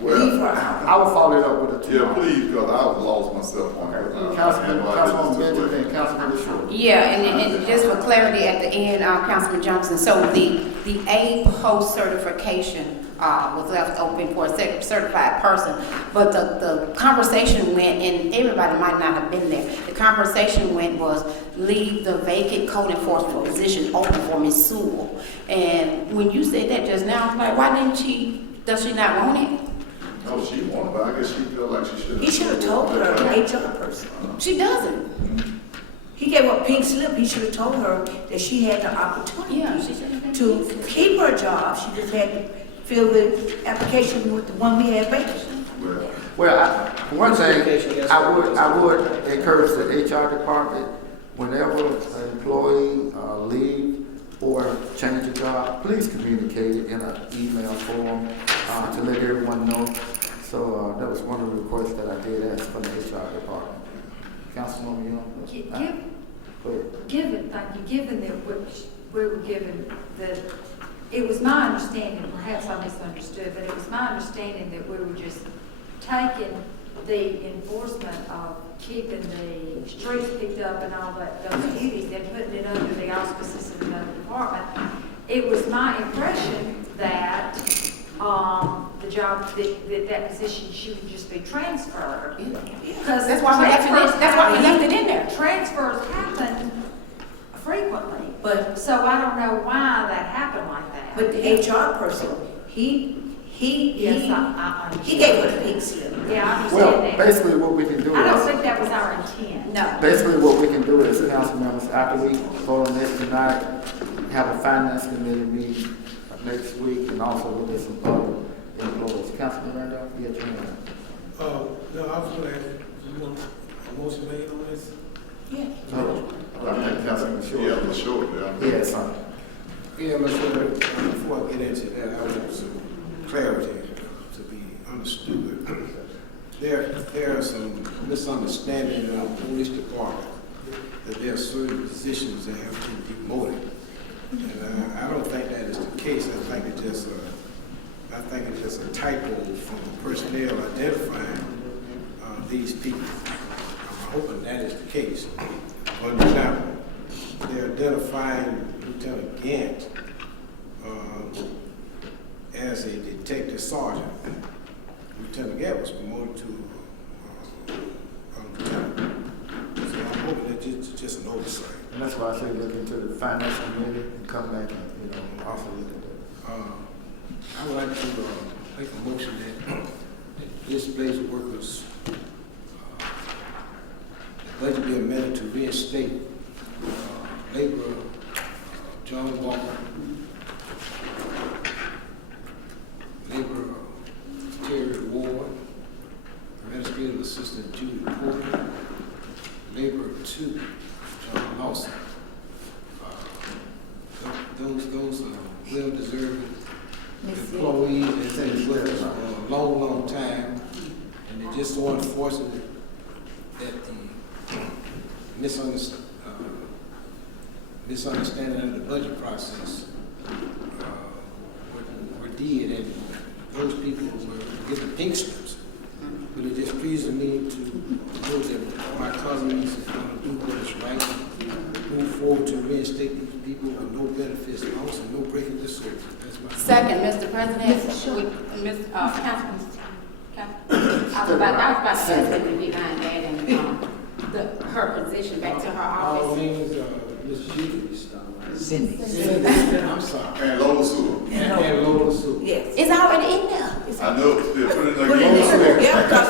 leave her out. I will follow it up with a two. Yeah, please, because I was lost myself on it. Councilman Benjamin and Councilman LaShaw. Yeah, and just for clarity at the end, Councilman Johnson, so the A post certification was left open for a certified person, but the conversation went, and everybody might not have been there, the conversation was leave the vacant code enforcement position open for Ms. Sewell. And when you said that just now, I was like, why does she not want it? No, she wanted, but I guess she felt like she should have. He should have told her, the HR person. She doesn't. He gave her a pink slip. He should have told her that she had the opportunity to keep her job. She just had to fill the application with the one we had vacant. Well, one thing, I would encourage the HR department, whenever an employee leave or change a job, please communicate it in an email form to let everyone know. So that was one of the requests that I did ask from the HR department. Councilwoman Young? Given that we were given the, it was my understanding, perhaps I misunderstood, but it was my understanding that we were just taking the enforcement of keeping the streets picked up and all that, those duties, and putting it under the auspices of another department. It was my impression that the job, that position should just be transferred. Because That's why we left it in there. Transfers happen frequently, but so I don't know why that happened like that. But the HR person, he gave her the pink slip. Yeah, I understand Well, that. basically what we can do I don't is, think that was our intent. No. basically what we can do is, council members, after we vote on this tonight, have a finance committee meeting next week, and also look at some other employees. Councilman Randolph, you got your hand up. No, I was gonna ask, you want a motion made on this? Yeah. No, I think Councilman Short. Yeah, for sure, yeah. Yes, sir. Yeah, Mr. Chairman, before I get into that, I want some clarity to be understood. There are some misunderstanding in our police department that there are certain positions that have been demoted. And I don't think that is the case. I think it's just a typo from the personnel identifying these people. I'm hoping that is the case. For example, they're identifying Lieutenant Gant as a detective sergeant. Lieutenant Gant was promoted to lieutenant. So I'm hoping that it's just an oversight. And that's why I say look into the finance committee and come back and, also look at that. I would like to make a motion that displaced workers, the budget be amended to reinstate laborer John Walker, laborer Terry Ward, administrative assistant Judy Porter, laborer 2 John Lawson. Those are well-deserved employees that have been with us for a long time, and they're just so unfortunate that the misunderstanding of the budget process were did, and those people were given pink slips. But it just pleases me to know that my colleagues are going to do what is right, move forward to reinstate these people with no benefits loss and no breaking the service. That's my Second, Mr. President, Councilman, I was about to ask her to be behind that and her position back to her office. means Ms. Judy. Cindy. I'm sorry. And Lola Sewell. And Lola Sewell. Yes. It's already in there. I know, still put it in Put it there. there. Yeah, because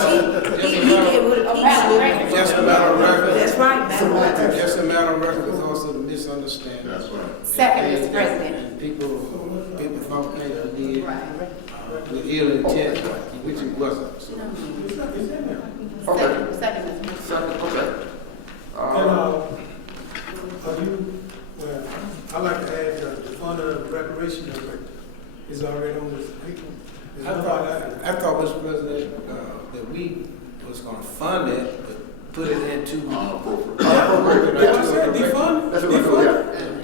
he gave her the pink slip. Just a matter of record. That's right, ma'am. Just a matter of record is also the misunderstanding. That's right. Second, Mr. President. And people thought things were did with ill intent, which it wasn't. So. Okay. Second, Mr. President. Second, okay. Are you, well, I like to add the fund of recreation director is already on this paper. I thought, Mr. President, that we was gonna fund it, but put it into. Yeah,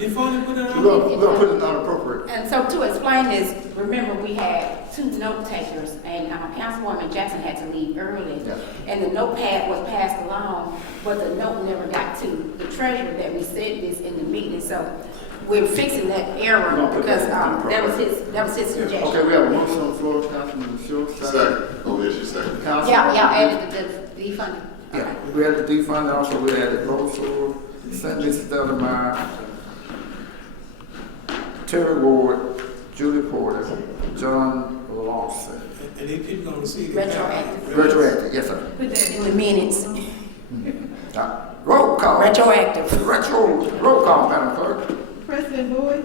Defund it, put it on. We're gonna put it on appropriate. And so to explain this, remember we had 2 note takers, and Councilwoman Jackson had to leave early. Yeah. And the notepad was passed along, but the note never got to the treasurer that we said this in the meeting. So we're fixing that error because that was his suggestion. Okay, we have a motion on the floor, Councilman Schultz. Second. Oh, yes, you second. Councilman. Y'all added the defunding. Yeah, we added defund, also we added Roseau, Cindy Stellemire, Terry Ward, Julie Porter, John Lawson. And they people gonna receive it. Retroactive. Retroactive, yes, sir. Put that in the minutes. Roll call. Retroactive. Roll call, Madam Clerk. President Bowie,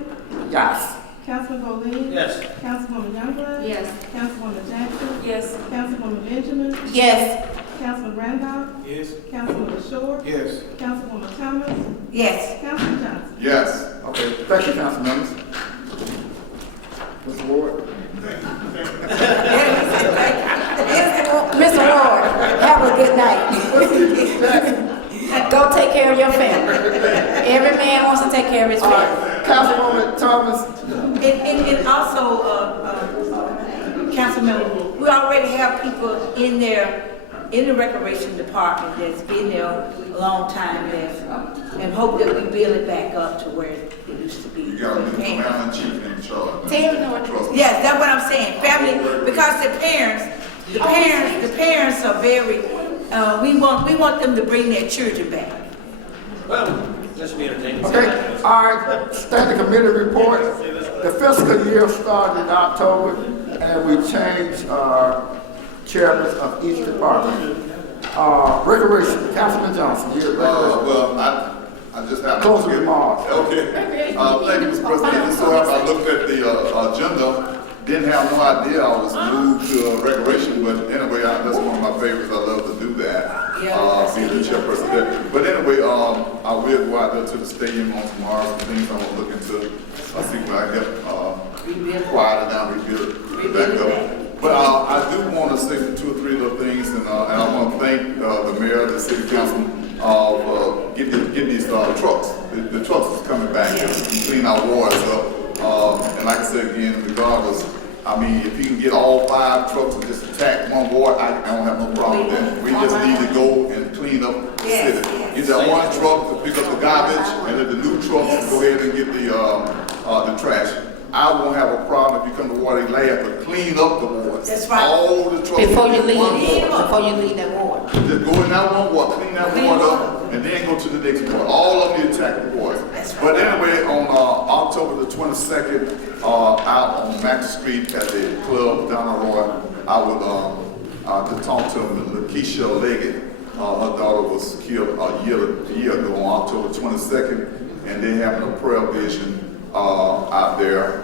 Yes. Councilman Bowe, Yes. Councilwoman Youngblood, Yes. Councilwoman Jackson, Yes. Councilwoman Benjamin, Yes. Councilman Randolph, Yes. Councilman LaShaw, Yes. Councilwoman Thomas, Yes. Councilman Johnson. Yes. Okay, thank you, council members. Mr. Ward. Mr. Ward, have a good night. Go take care of your family. Every man wants to take care of his family. Councilwoman Thomas. And also, Councilmember, we already have people in there, in the recreation department that's been there a long time and hope that we build it back up to where it used to be. You got a new commander in chief in charge. Terry North. Yes, that's what I'm saying, family, because the parents are very, we want them to bring their children back. Well, let's be entertaining. Okay, all right, standing committee report. The fiscal year started in October, and we changed chairmen of each department. Recreation, Councilman Johnson, you're recreation. Well, I just have Closing remarks. Okay. Thank you, Mr. President. Just so happened I looked at the agenda, didn't have no idea I was moved to recreation, but anyway, that's one of my favorites. I love to do that. Being the chairperson there. But anyway, I will go out there to the stadium on tomorrow. Some things I want to look into. I'll see when I get quiet it down, rebuild it back up. But I do want to say 2 or 3 little things, and I want to thank the mayor, the city council, of getting these trucks. The trucks is coming back and clean our wards up. And like I said again, regardless, I mean, if you can get all 5 trucks and just attack one ward, I don't have no problem with that. We just need to go and clean up the city. Get that one truck to pick up the garbage, and then the new trucks go ahead and get the trash. I won't have a problem if you come to Ward 8 lab, but clean up the wards. That's right. All the trucks. Before you leave that ward. Just go in that one ward, clean that ward up, and then go to the next ward. All of them attack the wards. But anyway, on October the 22nd, out on Max Street at the club down the road, I would to talk to Lakeisha Leggett. Her daughter was killed a year ago on October 22nd, and they're having a prayer vision out there,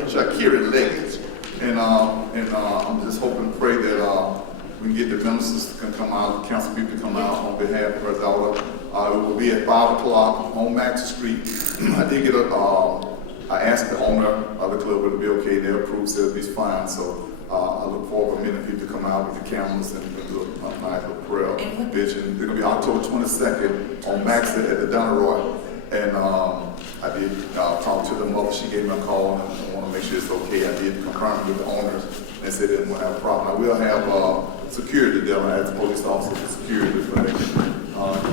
Shakira Leggett. And I'm just hoping and pray that we can get the ministers to come out, the council people to come out on behalf of her daughter. It will be at 5 o'clock on Max Street. I did get I asked the owner of the club would it be okay. They approved, said it's fine. So I look forward to many people to come out with the cameras and do a nice little prayer vision. It's gonna be October 22nd on Max at the Dunroy. And I did talk to the mother. She gave me a call and I want to make sure it's okay. I did confirm with the owners and said they didn't have a problem. I will have security there. I asked the police officers for security so they can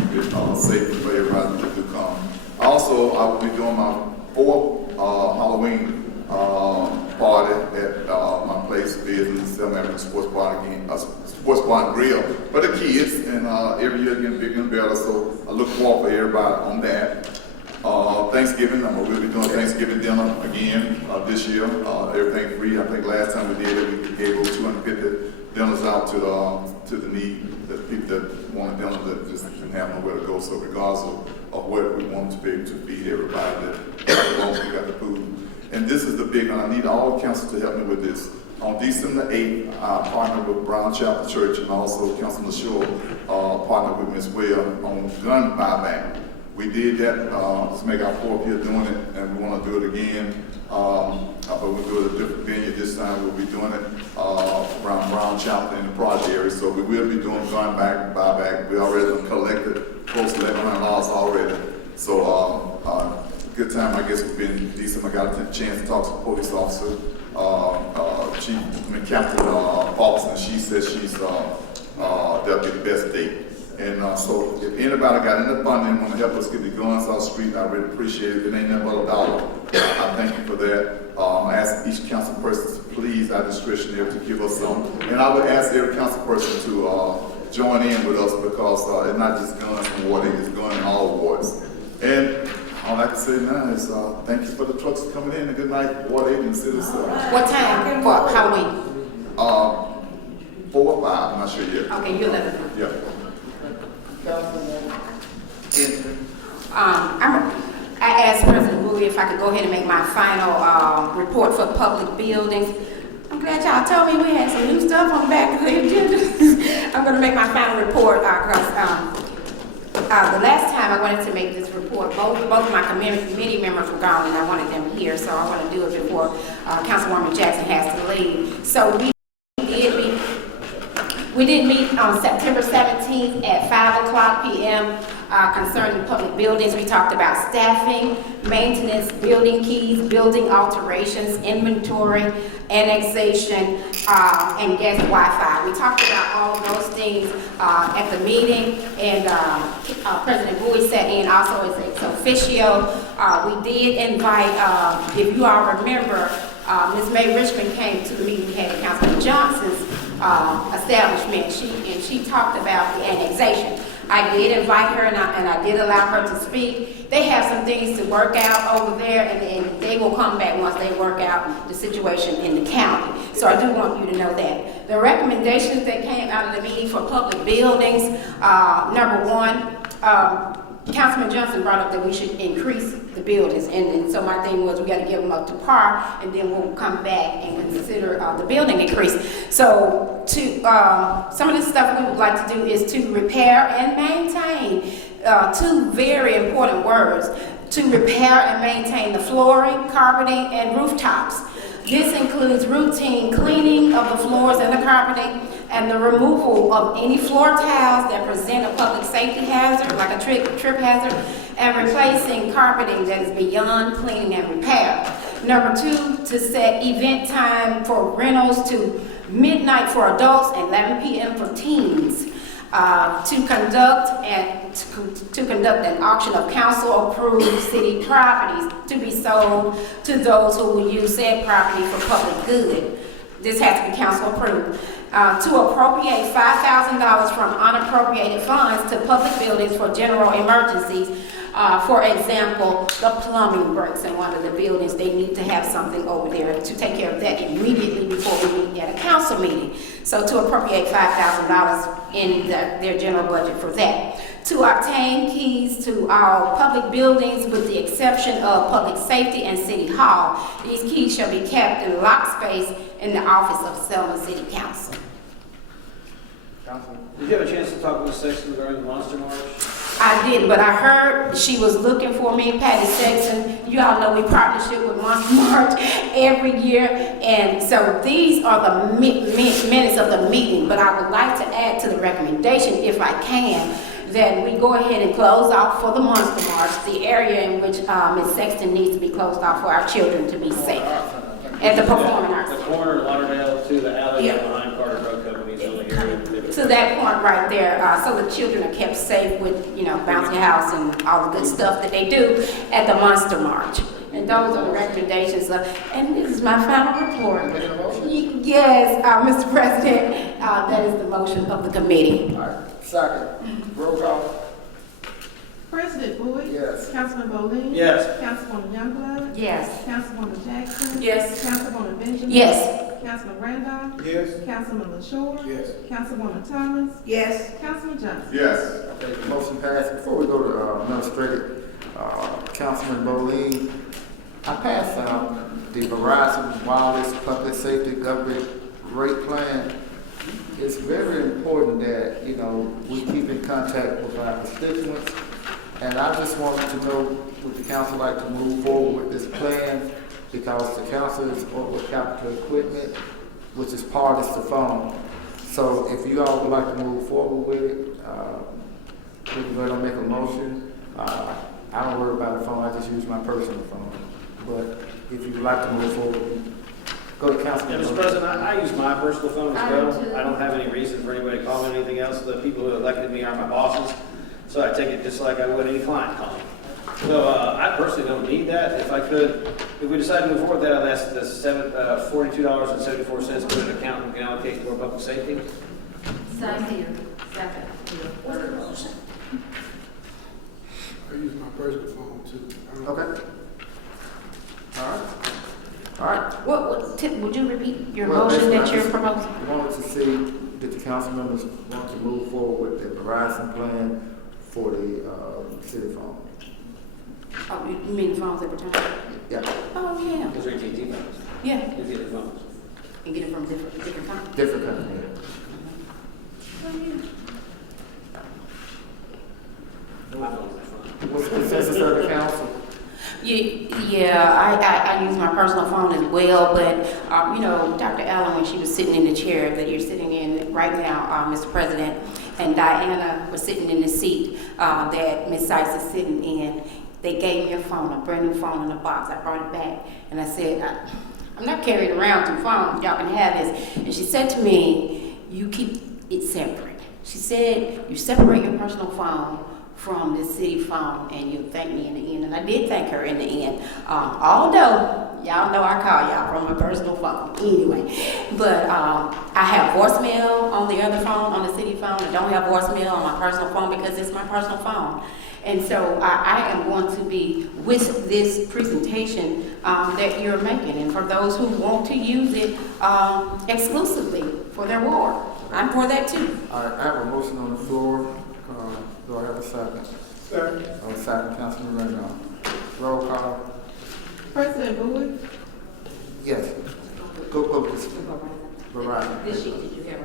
keep it safe for everybody to come. Also, I will be doing my 4th Halloween party at my place, business, American Sports Bar again, Sports Bar and Grill for the kids, and every year getting bigger and better. So I look forward for everybody on that. Thanksgiving, we'll be doing Thanksgiving dinner again this year. Everything free. I think last time we did it, we gave over 250 dinners out to the need, the people that wanted dinner that just didn't have nowhere to go. So regardless of what we want to be able to feed everybody, that as long as we got the food. And this is the big one. I need all council to help me with this. On December 8th, I partnered with Brown Chapel Church and also Councilman LaShaw partnered with Ms. Webb on gun buyback. We did that, to make our fourth year doing it, and we want to do it again. But we'll do it at a different venue this time. We'll be doing it around Brown Chapel in the project area. So we will be doing gun back, buyback. We already collected close to $1,100 already. So good time. I guess we've been decent. I got a chance to talk to the police officer, Captain Paulson. She says she's deputy best date. And so if anybody got any funding and want to help us get the guns off the street, I really appreciate it. It ain't nothing but $1. I thank you for that. I ask each council person to please, our discretionary, to give us some. And I would ask every council person to join in with us because it's not just guns and water, it's guns in all wards. And all I can say now is thank you for the trucks coming in and good night, Ward 8 and City. What time for Halloween? 4 or 5, I'm not sure yet. Okay, you're 11. Yeah. I asked President Bowie if I could go ahead and make my final report for public buildings. I'm glad y'all told me we had some new stuff on the back of the agenda. I'm going to make my final report because the last time I wanted to make this report, both of my committee members were gone and I wanted them here, so I want to do it before Councilwoman Jackson has to leave. So we did meet on September 17th at 5:00 p.m. Concerning public buildings. We talked about staffing, maintenance, building keys, building alterations, inventory, annexation, and guest Wi-Fi. We talked about all of those things at the meeting, and President Bowie sat in also as ex officio. We did invite, if you all remember, Ms. May Richmond came to the meeting we had at Councilman Johnson's establishment, and she talked about the annexation. I did invite her and I did allow her to speak. They have some things to work out over there, and they will come back once they work out the situation in the county. So I do want you to know that. The recommendations that came out of the meeting for public buildings, number one, Councilman Johnson brought up that we should increase the buildings, and so my thing was we got to get them up to par, and then we'll come back and consider the building increase. So some of the stuff we would like to do is to repair and maintain, two very important words, to repair and maintain the flooring, carpeting, and rooftops. This includes routine cleaning of the floors and the carpeting, and the removal of any floor tiles that present a public safety hazard, like a trip hazard, and replacing carpeting that is beyond cleaning and repair. Number two, to set event time for rentals to midnight for adults and 11 p.m. for teens. To conduct an auction of council-approved city properties to be sold to those who will use said property for public good. This has to be council-approved. To appropriate $5,000 from unappropriated funds to public buildings for general emergencies. For example, the plumbing breaks in one of the buildings. They need to have something over there to take care of that immediately before we meet at a council meeting. So to appropriate $5,000 in their general budget for that. To obtain keys to all public buildings with the exception of public safety and city hall. These keys shall be kept in locked space in the office of Selma City Council. Did you have a chance to talk with Sexton regarding the Monster March? I did, but I heard she was looking for me, Patty Sexton. You all know we partnership with Monster March every year, and so these are the minutes of the meeting, but I would like to add to the recommendation, if I can, that we go ahead and close off for the Monster March, the area in which Ms. Sexton needs to be closed off for our children to be safe. At the Performing Arts. The corner of Lauderdale to the alley Yeah. behind Carter Drug Company's on the area. To that point right there, so the children are kept safe with, bouncy house and all the good stuff that they do at the Monster March. And those are the recommendations. And this is my final report. Yes, Mr. President, that is the motion of the committee. All right, second. Roll call. President Bowie? Yes. Councilman Bowe? Yes. Councilwoman Youngblood? Yes. Councilwoman Jackson? Yes. Councilwoman Benjamin? Yes. Councilman Randolph? Yes. Councilman LaShaw? Yes. Councilwoman Thomas? Yes. Councilman Johnson? Yes. Okay, the motion passed. Before we go to Administrator Councilman Boleen, I passed out the Verizon Wireless Public Safety Government Rate Plan. It's very important that, we keep in contact with our constituents And I just wanted to know, would the council like to move forward with this plan? Because the council is over capital equipment, which is part of the phone. So if you all would like to move forward with it, we can go ahead and make a motion. I don't worry about the phone, I just use my personal phone. But if you'd like to move forward, go to council. Yeah, Mr. President, I use my personal phone as well. I don't have any reason for anybody to call me anything else. The people who elected me are my bosses, so I take it just like I would any client calling. So I personally don't need that. If I could, if we decide to move forward with that, I'd ask the $42.74 go to an account we can allocate for public safety. Same here. Second. I use my personal phone too. Okay. All right. Would you repeat your Well, motion that basically, you're I proposing? just wanted to see that the council members want to move forward with the Verizon plan for the city phone. Oh, you mean the phones that we're talking about? Yeah. Oh, yeah. Those are AT&T phones. Yeah. You get the phones. You get it from different companies? Different company. My phones are fine. What's the consensus of the council? Yeah, I use my personal phone as well, but, you know, Dr. Allen, when she was sitting in the chair that you're sitting in right now, Mr. President, and Diana was sitting in the seat that Ms. Sykes is sitting in, they gave me a phone, a brand new phone in a box. I brought it back, and I said, I'm not carrying around two phones. Y'all can have this. And she said to me, you keep it separate. She said, you separate your personal phone from the city phone, and you thank me in the end. And I did thank her in the end. Although, y'all know I call y'all from my personal phone anyway. But I have voicemail on the other phone, on the city phone. I don't have voicemail on my personal phone because it's my personal phone. And so I am going to be with this presentation that you're making. And for those who want to use it exclusively for their ward, I'm for that too. All right, I have a motion on the floor. Do I have a second? Second. On the second, Councilman Randolph. Roll call. President Bowie, Yes. Go this. Verizon. This sheet that you have.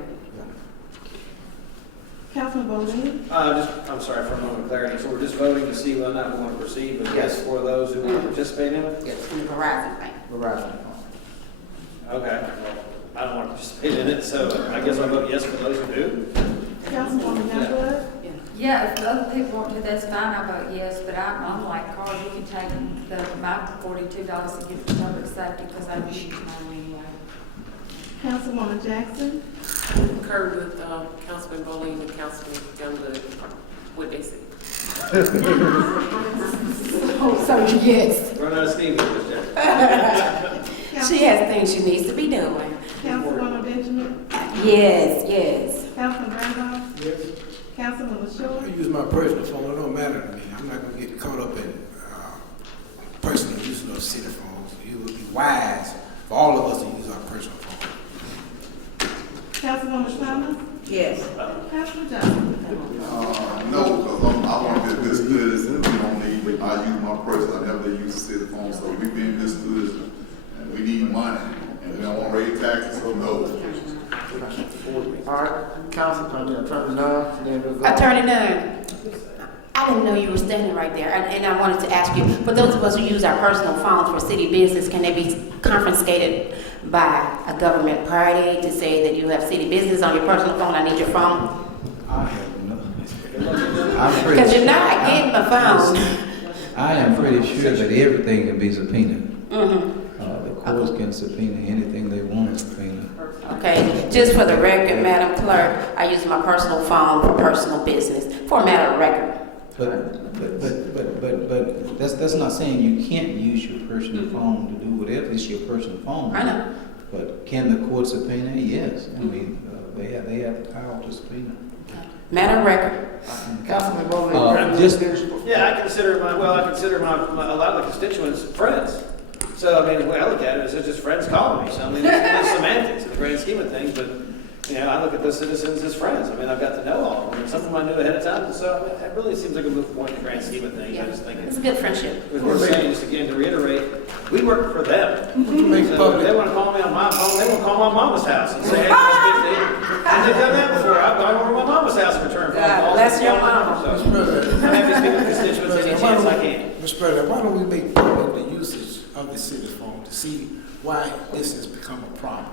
Councilman Bowman, I'm sorry for a moment of clarity. So we're just voting to see whether or not we want to proceed, but yes for those who want to participate in it? Yes. In the Verizon thing. Verizon. Okay. Well, I don't want to participate in it, so I guess I'll vote yes for those who do. Councilwoman Youngblood, Yeah, if other people want to, that's fine, I vote yes, but I'm like Carl, you can take my $42 to get the public safety, because I just use mine anyway. Councilwoman Jackson, Concur with Councilman Bowling and Councilman Youngblood, what they said. So yes. Run out of steam, Mr. Chair. She has things she needs to be doing. Councilwoman Benjamin, Yes. Councilman Randolph, Yes. Councilman I LaShaw, use my personal phone. It don't matter to me. I'm not gonna get caught up in personal use of city phones. It would be wise for all of us to use our personal phone. Councilwoman Thomas, Yes. Councilman Johnson. No, because I want to be good citizens. We don't need, I use my personal, I never use city phone, so we being good citizens. And we need money, and we don't want to raise taxes, so no. All right, Council, Attorney Nunn, then we'll go. Attorney Nunn, I didn't know you were standing right there, and I wanted to ask you, for those of us who use our personal phones for city business, can they be confiscated by a government party to say that you have city business on your personal phone, I need your phone? I have no. Because you're not getting my phone. I am pretty sure that everything can be subpoenaed. Mm-hmm. The courts can subpoena anything they want to subpoena. Okay, just for the record, Madam Clerk, I use my personal phone for personal business, for a matter of record. But that's not saying you can't use your personal phone to do whatever. It's your personal phone. I know. But can the court subpoena? Yes. I mean, they have the power to subpoena. Matter of record. Councilman Bowling. Yeah, I consider my a lot of the constituents friends. So, I mean, the way I look at it is it's just friends calling me. So, I mean, it's semantics in the grand scheme of things, but, you know, I look at the citizens as friends. I mean, I've got to know all of them. And some of them I knew ahead of time, so it really seems like a moot point in the grand scheme of things. Yeah. I just think It's a good friendship. What we're saying is, again, to reiterate, we work for them. Make So public. if they want to call me on my phone, they want to call my mama's house and say, hey, let's get I've done that before. I've gone over to my mama's house and returned phone calls. bless your mama. So, Mr. President. I'm happy to speak with constituents any chance I can. Mr. President, why don't we make public the usage of the city's phone to see why this has become a problem?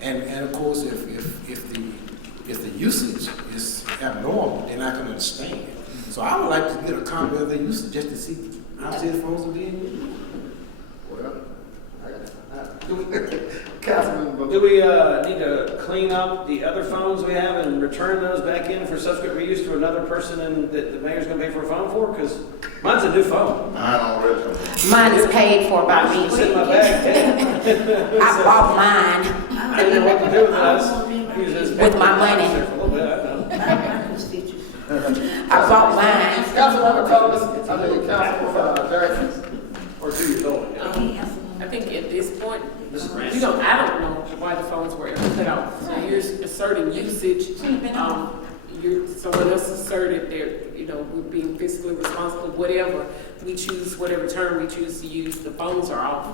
And of course, if the usage is abnormal, then I can understand. So I would like to get a copy of the usage just to see how city phones are being used. Well, Councilman, Do we need to clean up the other phones we have and return those back in for subsequent reuse to another person and that the mayor's going to pay for a phone for? Because mine's a new phone. Mine already. Mine is paid for by me. It's in my bag, too. I bought mine I didn't know what to do with us. Use this with my money. for a little bit, I don't know. I bought mine. Councilwoman Thomas, I mean, Councilwoman Jackson. Or 2 years old. Yeah. I think at this point, This is I don't know why the phones were ever put out. So you're asserting usage. Someone else asserted they're, we're being fiscally responsible, whatever we choose, whatever term we choose to use, the phones are off.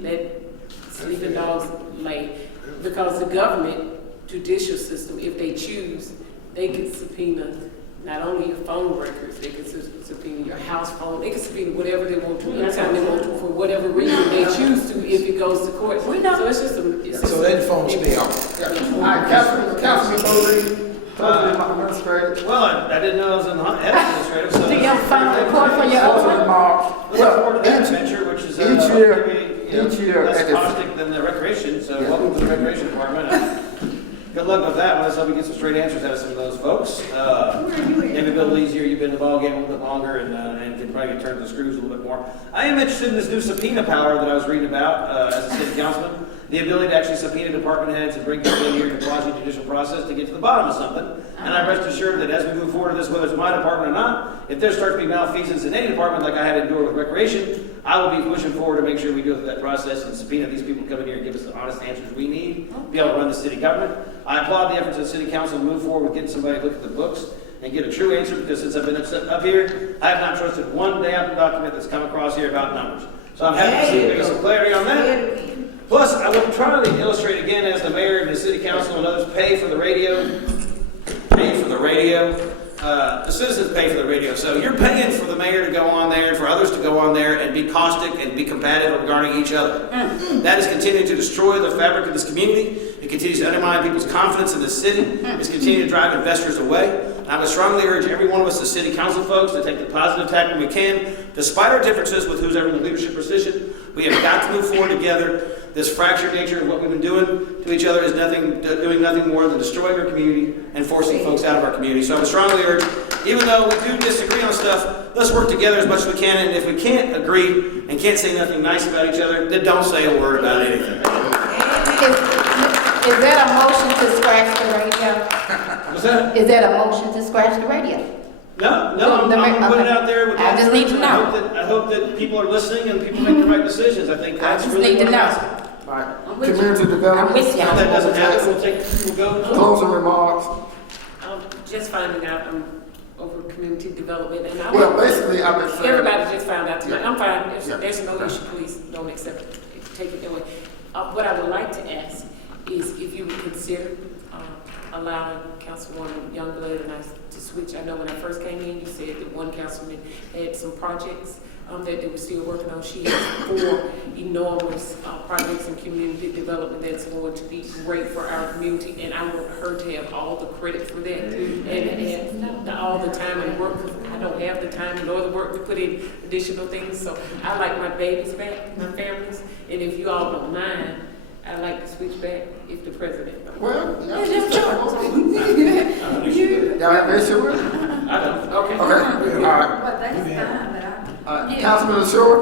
Let sleeping dogs lay. Because the government judicial system, if they choose, they can subpoena not only your phone records, they can subpoena your house phone, they can subpoena whatever they want to, anytime they want to, for whatever reason they choose to, if it goes to court. So it's just So let the phone stay off. All right, Councilman Bowling, administrator. Well, I didn't know I was in the head administrative. So Do you have a final report for your Councilman own? Mark. Look forward to that adventure, which is Each year, less at this- caustic than the recreation. So welcome to the recreation department. Good luck with that one. Let's hope we get some straight answers out of some of those folks. Maybe a little easier. You've been in the ball game a little bit longer and can probably turn the screws a little bit more. I am interested in this new subpoena power that I was reading about as a city councilman. The ability to actually subpoena department heads and bring people in here to quasi-judicial process to get to the bottom of something. And I rest assured that as we move forward to this, whether it's my department or not, if there starts to be malfeasance in any department like I had to endure with recreation, I will be pushing forward to make sure we go through that process and subpoena these people to come in here and give us the honest answers we need to be able to run the city government. I applaud the efforts of the city council to move forward with getting somebody to look at the books and get a true answer, because since I've been up here, I have not trusted one damn document that's come across here about numbers. So I'm happy to see there is some clarity on that. Plus, I will try to illustrate again, as the mayor and the city council and others pay for the radio. The citizens pay for the radio. So you're paying for the mayor to go on there and for others to go on there and be caustic and be combative regarding each other. That is continuing to destroy the fabric of this community. It continues to undermine people's confidence in this city. It's continuing to drive investors away. And I would strongly urge every one of us, the city council folks, to take the positive tack when we can. Despite our differences with who's ever in the leadership position, we have got to move forward together. This fractured nature of what we've been doing to each other is doing nothing more than destroying our community and forcing folks out of our community. So I would strongly urge, even though we do disagree on stuff, let's work together as much as we can. And if we can't agree and can't say nothing nice about each other, then don't say a word about anything. Is that a motion to scratch the radio? What's that? Is that a motion to scratch the radio? No, I'm putting it out there with I just need to know. I hope that people are listening and people make the right decisions. I think that's really need to what know. I'm asking. All right, community development. I'm with you. If that doesn't happen, we'll go. Closing remarks. I'm just finding out I'm over community development, and Well, basically, I've been saying. everybody just found out tonight. Yeah. I'm fine. If Yeah. there's no issue, please don't accept it. Take it away. What I would like to ask is if you would consider allowing Councilwoman Youngblood and I to switch. I know when I first came in, you said that one councilman had some projects that they were still working on. She has 4 enormous projects in community development that's going to be great for our community, and I want her to have all the credit for that and all the time and work. I don't have the time nor the work to put in additional things, so I like my babies back, my families, and if you all don't mind, I'd like to switch back if the president don't. Well, It's your choice. Y'all have an issue with it? I don't. Okay, all right. But that's fine, but Councilman Short?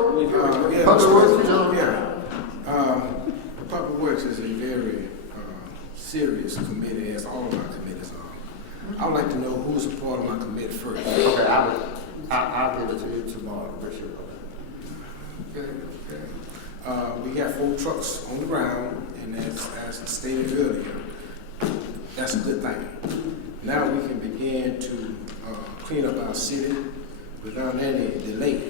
Yeah, Public Mr. Works, President, yeah. Public Works is a very serious committee, as all of our committees are. I would like to know who's a part of my committee first. Okay, I'll give it to you tomorrow, Richard. Okay. We got 4 trucks on the ground, and as stated earlier, that's a good thing. Now we can begin to clean up our city without any delay.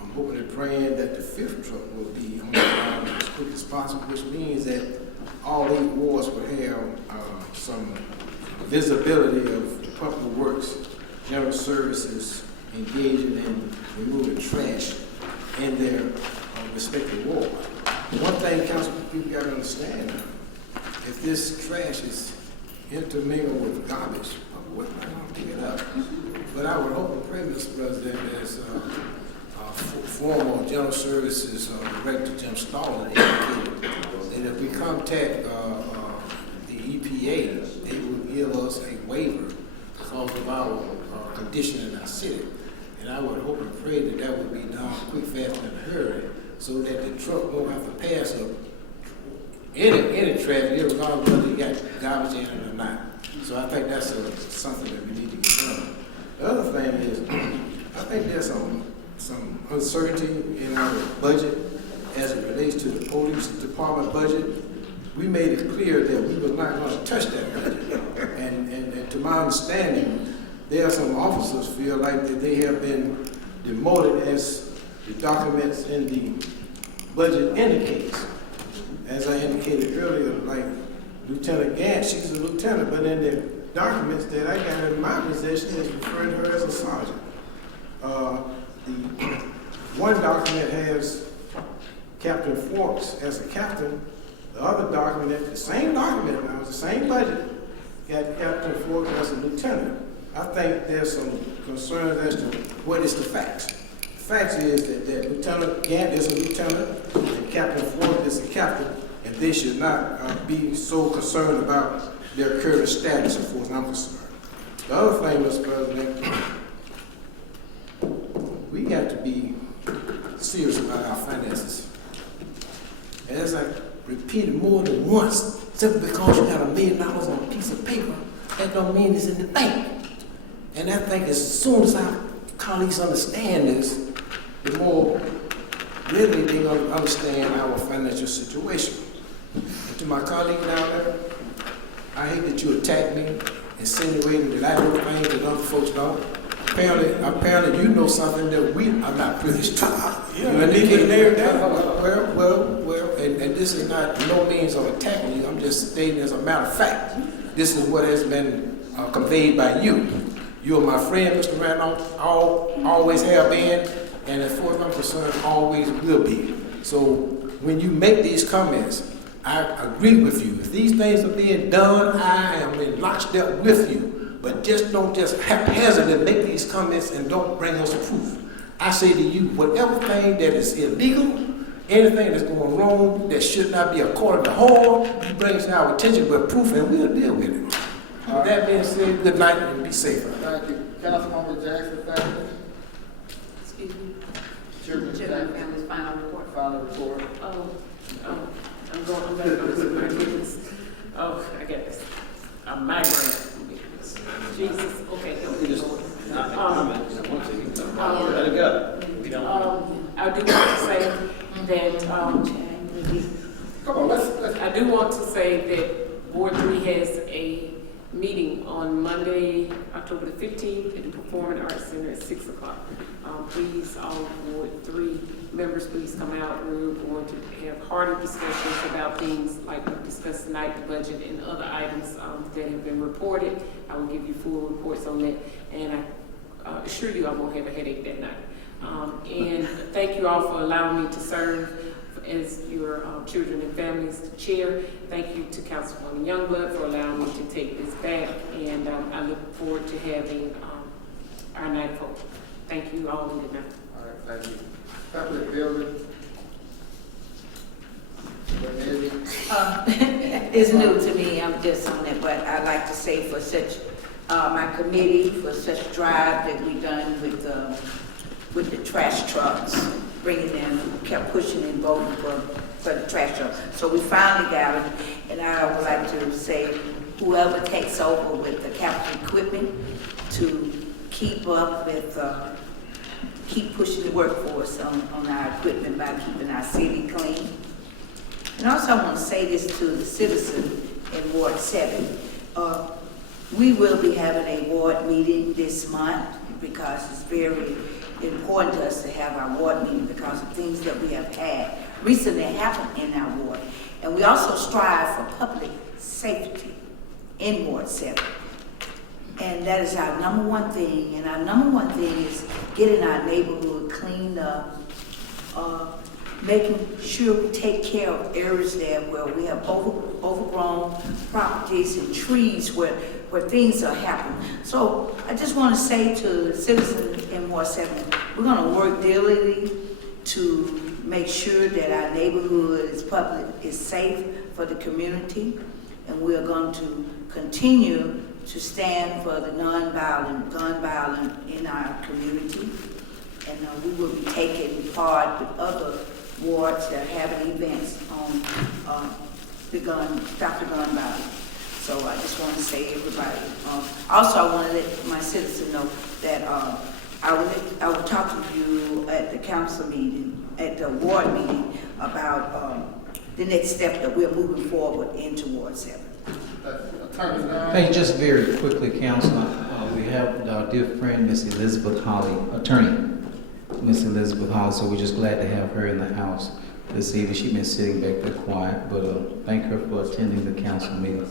I'm hoping and praying that the 5th truck will be on the ground as quick as possible, which means that all 8 wards would have some visibility of Department of Works, General Services engaging in removing trash in their respective wards. One thing council people got to understand, if this trash is intermingled with garbage, we're not going to pick it up. But I would hope and pray, Mr. President, as former General Services Director Jim Stallman indicated, that if we contact the EPA, they will give us a waiver because of our condition in our city. And I would hope and pray that that would be done quick, fast, and in a hurry, so that the truck won't have to pass up any traffic, regardless of whether you got garbage in it or not. So I think that's something that we need to get done. The other thing is, I think there's some uncertainty in our budget as it relates to the police department budget. We made it clear that we were not going to touch that budget. And to my understanding, there are some officers feel like that they have been demoted as the documents in the budget indicates. As I indicated earlier, like Lieutenant Gant, she's a lieutenant, but in the documents that I got in my possession is referring to her as a sergeant. The one document has Captain Forks as a captain. The other document, the same document, now it's the same budget, got Captain Forks as a lieutenant. I think there's some concerns as to what is the facts. The facts is that Lieutenant Gant is a lieutenant and Captain Forks is a captain, and they should not be so concerned about their current status as far as I'm concerned. The other thing, Mr. President, we got to be serious about our finances. And as I repeated more than once, simply because you got $1 million on a piece of paper, that don't mean it's in the bank. And I think as soon as our colleagues understand this, the more readily they're going to understand our financial situation. And to my colleague down there, I hate that you attack me, insinuating that I know things that other folks don't. Apparently you know something that we are not privileged to. You indicate there that. Well, and this is not no means of attacking you. I'm just stating as a matter of fact. This is what has been conveyed by you. You are my friend, Mr. Randolph, always have been, and as far as I'm concerned, always will be. So when you make these comments, I agree with you. If these things are being done, I am in lockstep with you. But don't haphazardly make these comments and don't bring us proof. I say to you, whatever thing that is illegal, anything that's going wrong that should not be according to law, you bring it to our attention with proof and we'll deal with it. With that being said, good night and be safe. Thank you. Councilwoman Jackson, thank you. Excuse me. Chairman Jackson. Family's final report. Final report. I'm back on this. My goodness. Oh, I get this. A migraine. Jesus. Okay. Let it go. We don't. I do want to say that. Come on, let's. I do want to say that Ward 3 has a meeting on Monday, October the 15th at the Performing Arts Center at 6 o'clock. Please, all Ward 3 members, please come out. We're going to have harder discussions about things like we discussed tonight, the budget and other items that have been reported. I will give you full reports on that, and I assure you I won't have a headache that night. And thank you all for allowing me to serve as your children and families chair. Thank you to Councilwoman Youngblood for allowing me to take this back, and I look forward to having our night vote. Thank you all, and good night. All right, thank you. Public building. It's new to me, I'm just on it, but I'd like to say for such, my committee, for such drive that we done with the trash trucks, bringing them, kept pushing and voting for the trash trucks. So we finally got it, and I would like to say whoever takes over with the capital equipment to keep up with, keep pushing the workforce on our equipment by keeping our city clean. And also I want to say this to the citizens in Ward 7. We will be having a ward meeting this month because it's very important to us to have our ward meeting because of things that we have had recently happened in our ward. And we also strive for public safety in Ward 7. And that is our number one thing. And our number one thing is getting our neighborhood cleaned up, making sure we take care of areas there where we have overgrown properties and trees where things are happening. So I just want to say to the citizens in Ward 7, we're going to work diligently to make sure that our neighborhood is safe for the community, and we are going to continue to stand for the non-violent, gun violence in our community. And we will be taking part with other wards that are having events on stop the gun violence. So I just want to say everybody. Also, I want to let my citizens know that I will talk to you at the council meeting, at the ward meeting, about the next step that we're moving forward into Ward 7. Hey, just very quickly, Councilor, we have our dear friend, Miss Elizabeth Holly, attorney, Miss Elizabeth Holly, so we're just glad to have her in the house this evening. She's been sitting back there quiet, but thank her for attending the council meeting.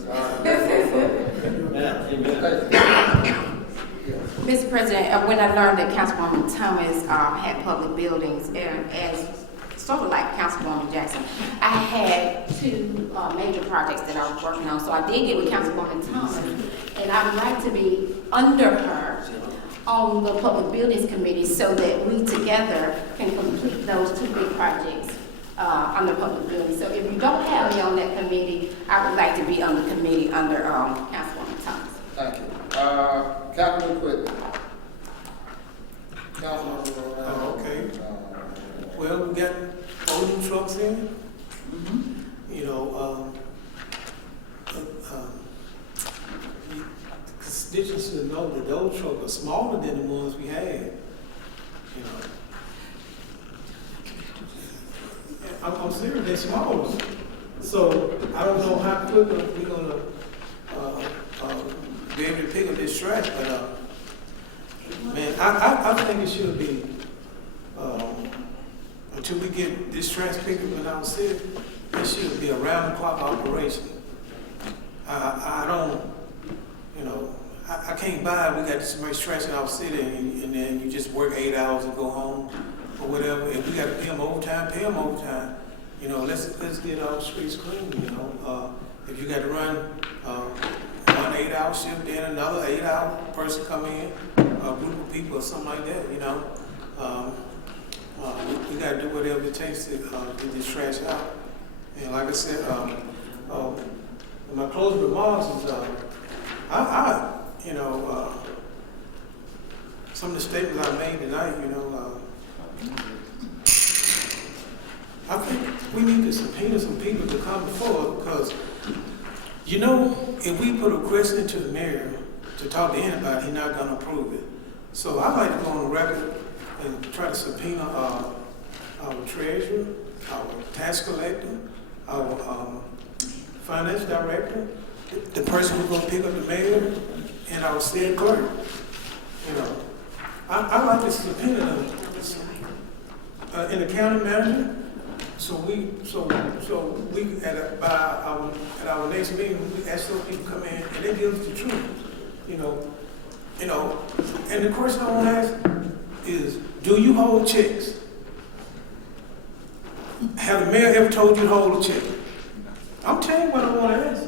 Mr. President, when I learned that Councilwoman Thomas had public buildings, and as sort of like Councilwoman Jackson, I had two major projects that I was working on. So I did get with Councilwoman Thomas, and I would like to be under her on the Public Buildings Committee so that we together can complete those two big projects under public buildings. So if you don't have me on that committee, I would like to be on the committee under Councilwoman Thomas. Thank you. Capital equipment. Okay. Well, we got 4 new trucks in. You know, constituents should know that those trucks are smaller than the ones we had. You know, I'm serious, they're smaller. So I don't know how quickly we're gonna be able to pick up this trash, but man, I think it should be until we get this trash picked up in our city, it should be a round-the-clock operation. I don't, you know, I can't buy it. We got this much trash in our city, and then you just work 8 hours and go home or whatever. If we got to pay them overtime, pay them overtime. You know, let's get our streets clean. You know, if you got to run 1 8-hour shift, then another 8-hour person come in, a group of people or something like that. You know, we got to do whatever it takes to get this trash out. And like I said, my closing remarks is, you know, some of the statements I made tonight, you know, I think we need to subpoena some people to come forward because, you know, if we put a question to the mayor to talk to anybody, he's not going to approve it. So I'd like to go on the record and try to subpoena our treasurer, our tax collector, our finance director, the person who's going to pick up the mayor, and our city clerk. You know, I like to subpoena them in the county manager. So we at our next meeting, we ask those people to come in and they give us the truth. You know, and the question I want to ask is, do you hold checks? Have the mayor ever told you to hold a check? I'm telling you what I want to ask.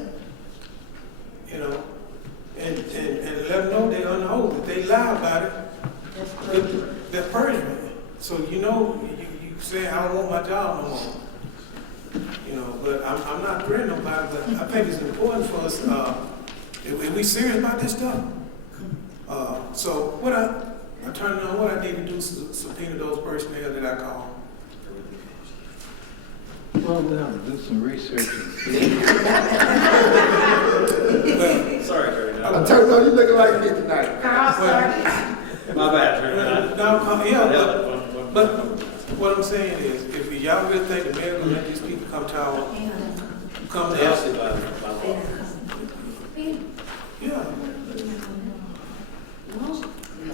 You know, and let them know they're on the hold. If they lie about it, they're perjury. So you know, you say I don't want my job no more. You know, but I'm not threatening nobody. But I think it's important for us. If we serious about this stuff. So what I turned on. What I need to do is subpoena those personnel that I call. Well, now do some research. Sorry, Terry. I'm telling you, you're looking like me tonight. My bad, Terry. But what I'm saying is, if y'all really think the mayor gonna let these people come to our, come to us. Yeah.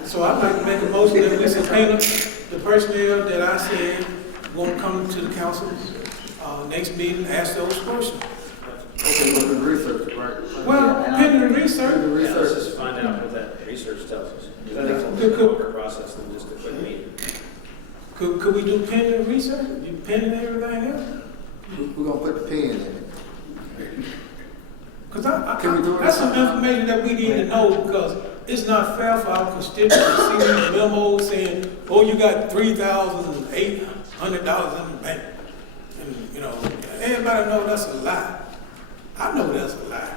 So I'd like to make a motion that we subpoena the personnel that I said won't come to the council next meeting, ask those questions. Okay, but the research, right? Well, pending the research. Pending Yeah, let's research. just find out what that research tells us. Because I think it's a longer process than just a quick meeting. Could we do pending research, pending everything else? We're gonna put the pen in it. Because Can we do it? that's some information that we need to know, because it's not fair for our constituents to see these memos saying, oh, you got $3,800 in the bank. And, you know, everybody know that's a lie. I know that's a lie.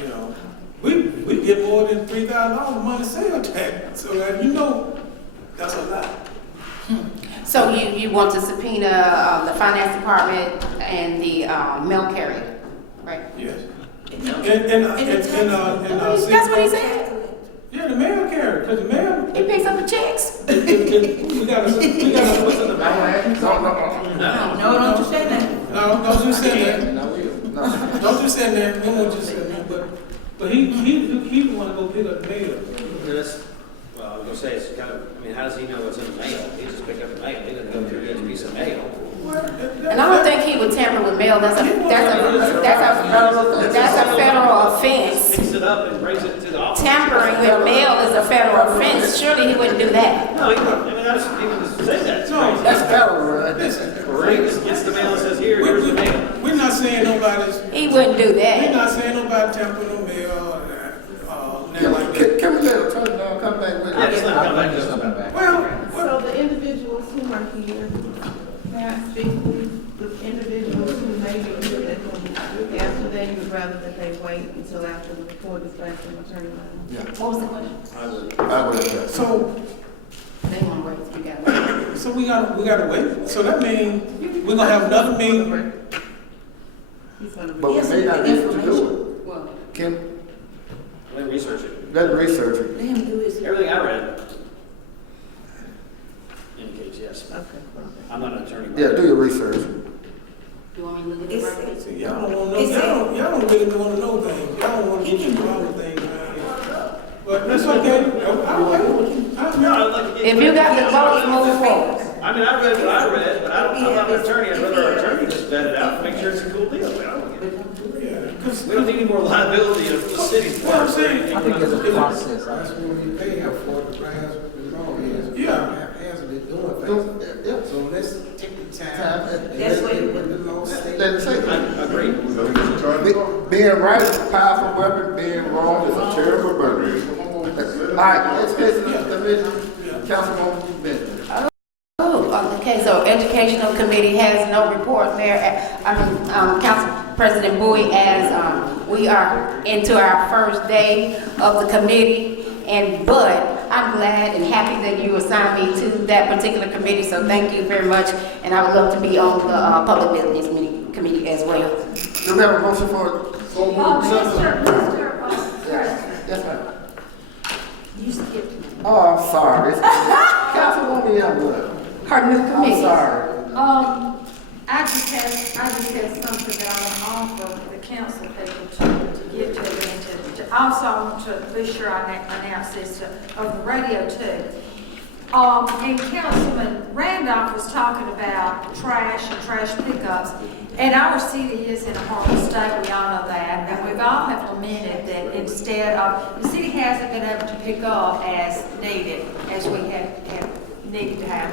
You know, we get more than $3,000 money sales tax, so that you know that's a lie. So you want to subpoena the finance department and the mail carrier, right? Yes. That's what he said. Yeah, the mail carrier, because the mail. He picks up the checks. We gotta, what's in the mail? No, don't you say that. No, don't you say that. No. Don't you say that. We won't just say that. But he wanna go pick up the mail. Yeah, that's, well, I was gonna say, it's kind of, I mean, how does he know what's in the mail? He just picked up the mail, he didn't go through each piece of mail. And I don't think he would tamper with mail. That's a federal offense. Picks it up and brings it to the office. Tampering with mail is a federal offense. Surely he wouldn't do that. No, he wouldn't. I mean, that's, even to say that. No, That's federal, right? Right, gets the mail and says, here's the mail. We're not saying nobody's. He wouldn't do We're that. not saying nobody tampering no mail, nothing like that. Can we let it turn down, come back with it? Yeah, just let him come back, just let him come back. Well, So the individuals who are here, may I speak to the individuals who may be here that will answer that, you would rather that they wait until after the report is back from Attorney Line? Yeah. What was the question? I would, yeah. so, They want to wait. You got to wait. so we gotta wait. So that means we're gonna have another meeting. He's gonna But we may not need to do Well, it. Can, Let him research it. let research it. Let him do his. Everything I read indicates yes. Okay. I'm not an attorney. Yeah, do your research. you want me to look at the record? See, y'all don't wanna know, y'all don't really wanna know things. Y'all don't wanna get involved with things around here. But that's okay. I'll wait. No, I'd like to get. If you got the votes, move forward. I mean, I read what I read, but I'm not an attorney. I'd rather our attorney just vet it out, make sure it's a cool deal. I mean, I don't get it. We don't need any more liability of the city. Well, I'm saying, I think there's a process. That's what we pay her for, the grants, the law is. Yeah. Haphazardly doing things. So let's take the time. That's what you- What the law states. Let's say, I agree. So we can turn it over. being right is a powerful weapon, being wrong is a terrible burden. All right, education committee, Councilwoman Benjamin. Oh, okay, so Educational Committee has no report, Mayor. Council President Bowie, as we are into our first day of the committee, but I'm glad and happy that you assigned me to that particular committee, so thank you very much, and I would love to be on the Public Business Committee as well. Do we have a motion for it? Yes, ma'am. You skipped. Oh, I'm sorry. Councilwoman Youngblood. Pardon the I'm committee. sorry. I just have something that I want to offer the council people to give to them, and to also I want to be sure I announce this over the radio too. And Councilman Randolph was talking about trash and trash pickups, and our city is in a horrible state, we all know that, and we've all implemented that instead of, the city hasn't been able to pick up as needed, as we have needed to have.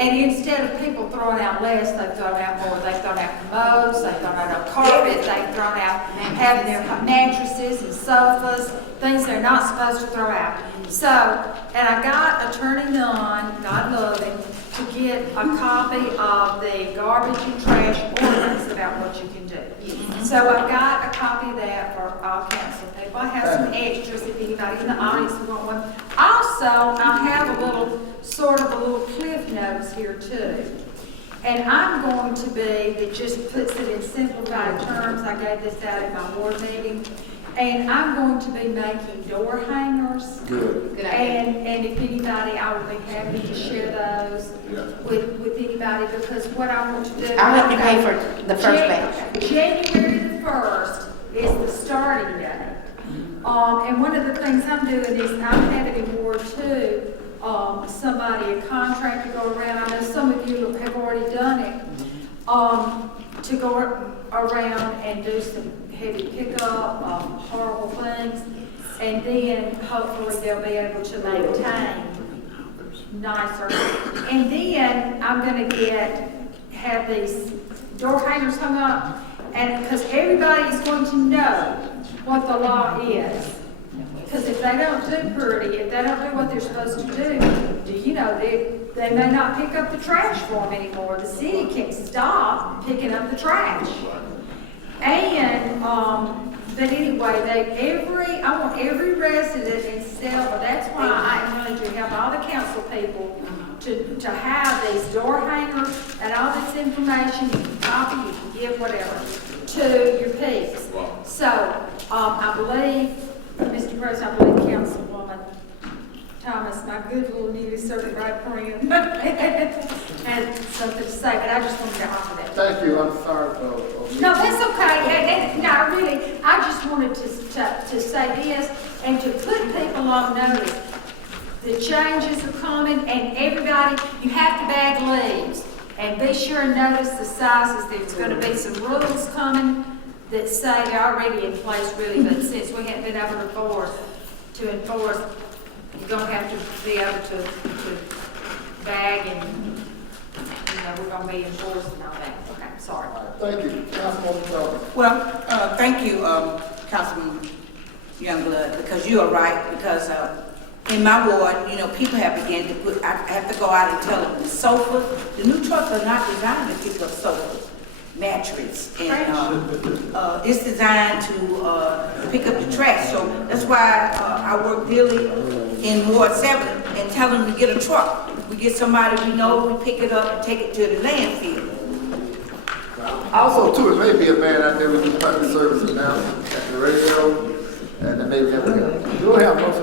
And instead of people throwing out less, they've thrown out more. They've thrown out commodes, they've thrown out carpet, they've thrown out having their mattresses and sofas, things they're not supposed to throw out. So, and I got Attorney Nunn, God love him, to get a copy of the garbage and trash ordinance about what you can do. So I've got a copy of that for all council people. I have some extras if anybody in the audience would want one. Also, I have a little, sort of a little cliff notes here too. And I'm going to be, that just puts it in simplified terms. I gave this out at my board meeting. And I'm going to be making door hangers. Good. Good idea. And if anybody, I would be happy to share those with anybody, because what I want to do. I'll help you pay for the first batch. January the 1st is the starting day. And one of the things I'm doing is I'm having in Ward 2, somebody, a contractor go around. I know some of you have already done it. to go around and do some heavy pickup, horrible things, and then hopefully they'll be able to maintain nicer. And then I'm gonna have these door hangers hung up, and because everybody is going to know what the law is. Because if they don't do pretty, if they don't do what they're supposed to do you know, they may not pick up the trash for them anymore. The city can't stop picking up the trash. And, but anyway, I want every resident in Selma, that's why I am going to have all the council people to have these door hangers and all this information, you can copy, you can give whatever, to your peeps. So, I believe, Mr. President, I believe Councilwoman Thomas, my good little newly certified friend, had something to say, but I just wanted to offer that. Thank you, I'm sorry for. No, that's okay. No, really, I just wanted to say this and to put people on notice. The changes are coming, and everybody, you have to bag leaves. And be sure and notice the sizes. There's going to be some rules coming that say they're already in place, really, but since we haven't been able to enforce, you're going to have to be able to bag and, we're going to be enforcing all that. Okay, sorry. Thank you, Councilwoman Charles. Well, thank you, Councilman Youngblood, because you are right, because in my ward, people have begun to put, I have to go out and tell them, the sofa, the new trucks are not designed to pick up sofas, mattress, and it's designed to pick up the trash. So that's why I work daily in Ward 7 and tell them to get a truck. We get somebody we know, we pick it up and take it to the landfill. Also, too, it may be a man out there with the public service announcement at the radio, and maybe we'll have most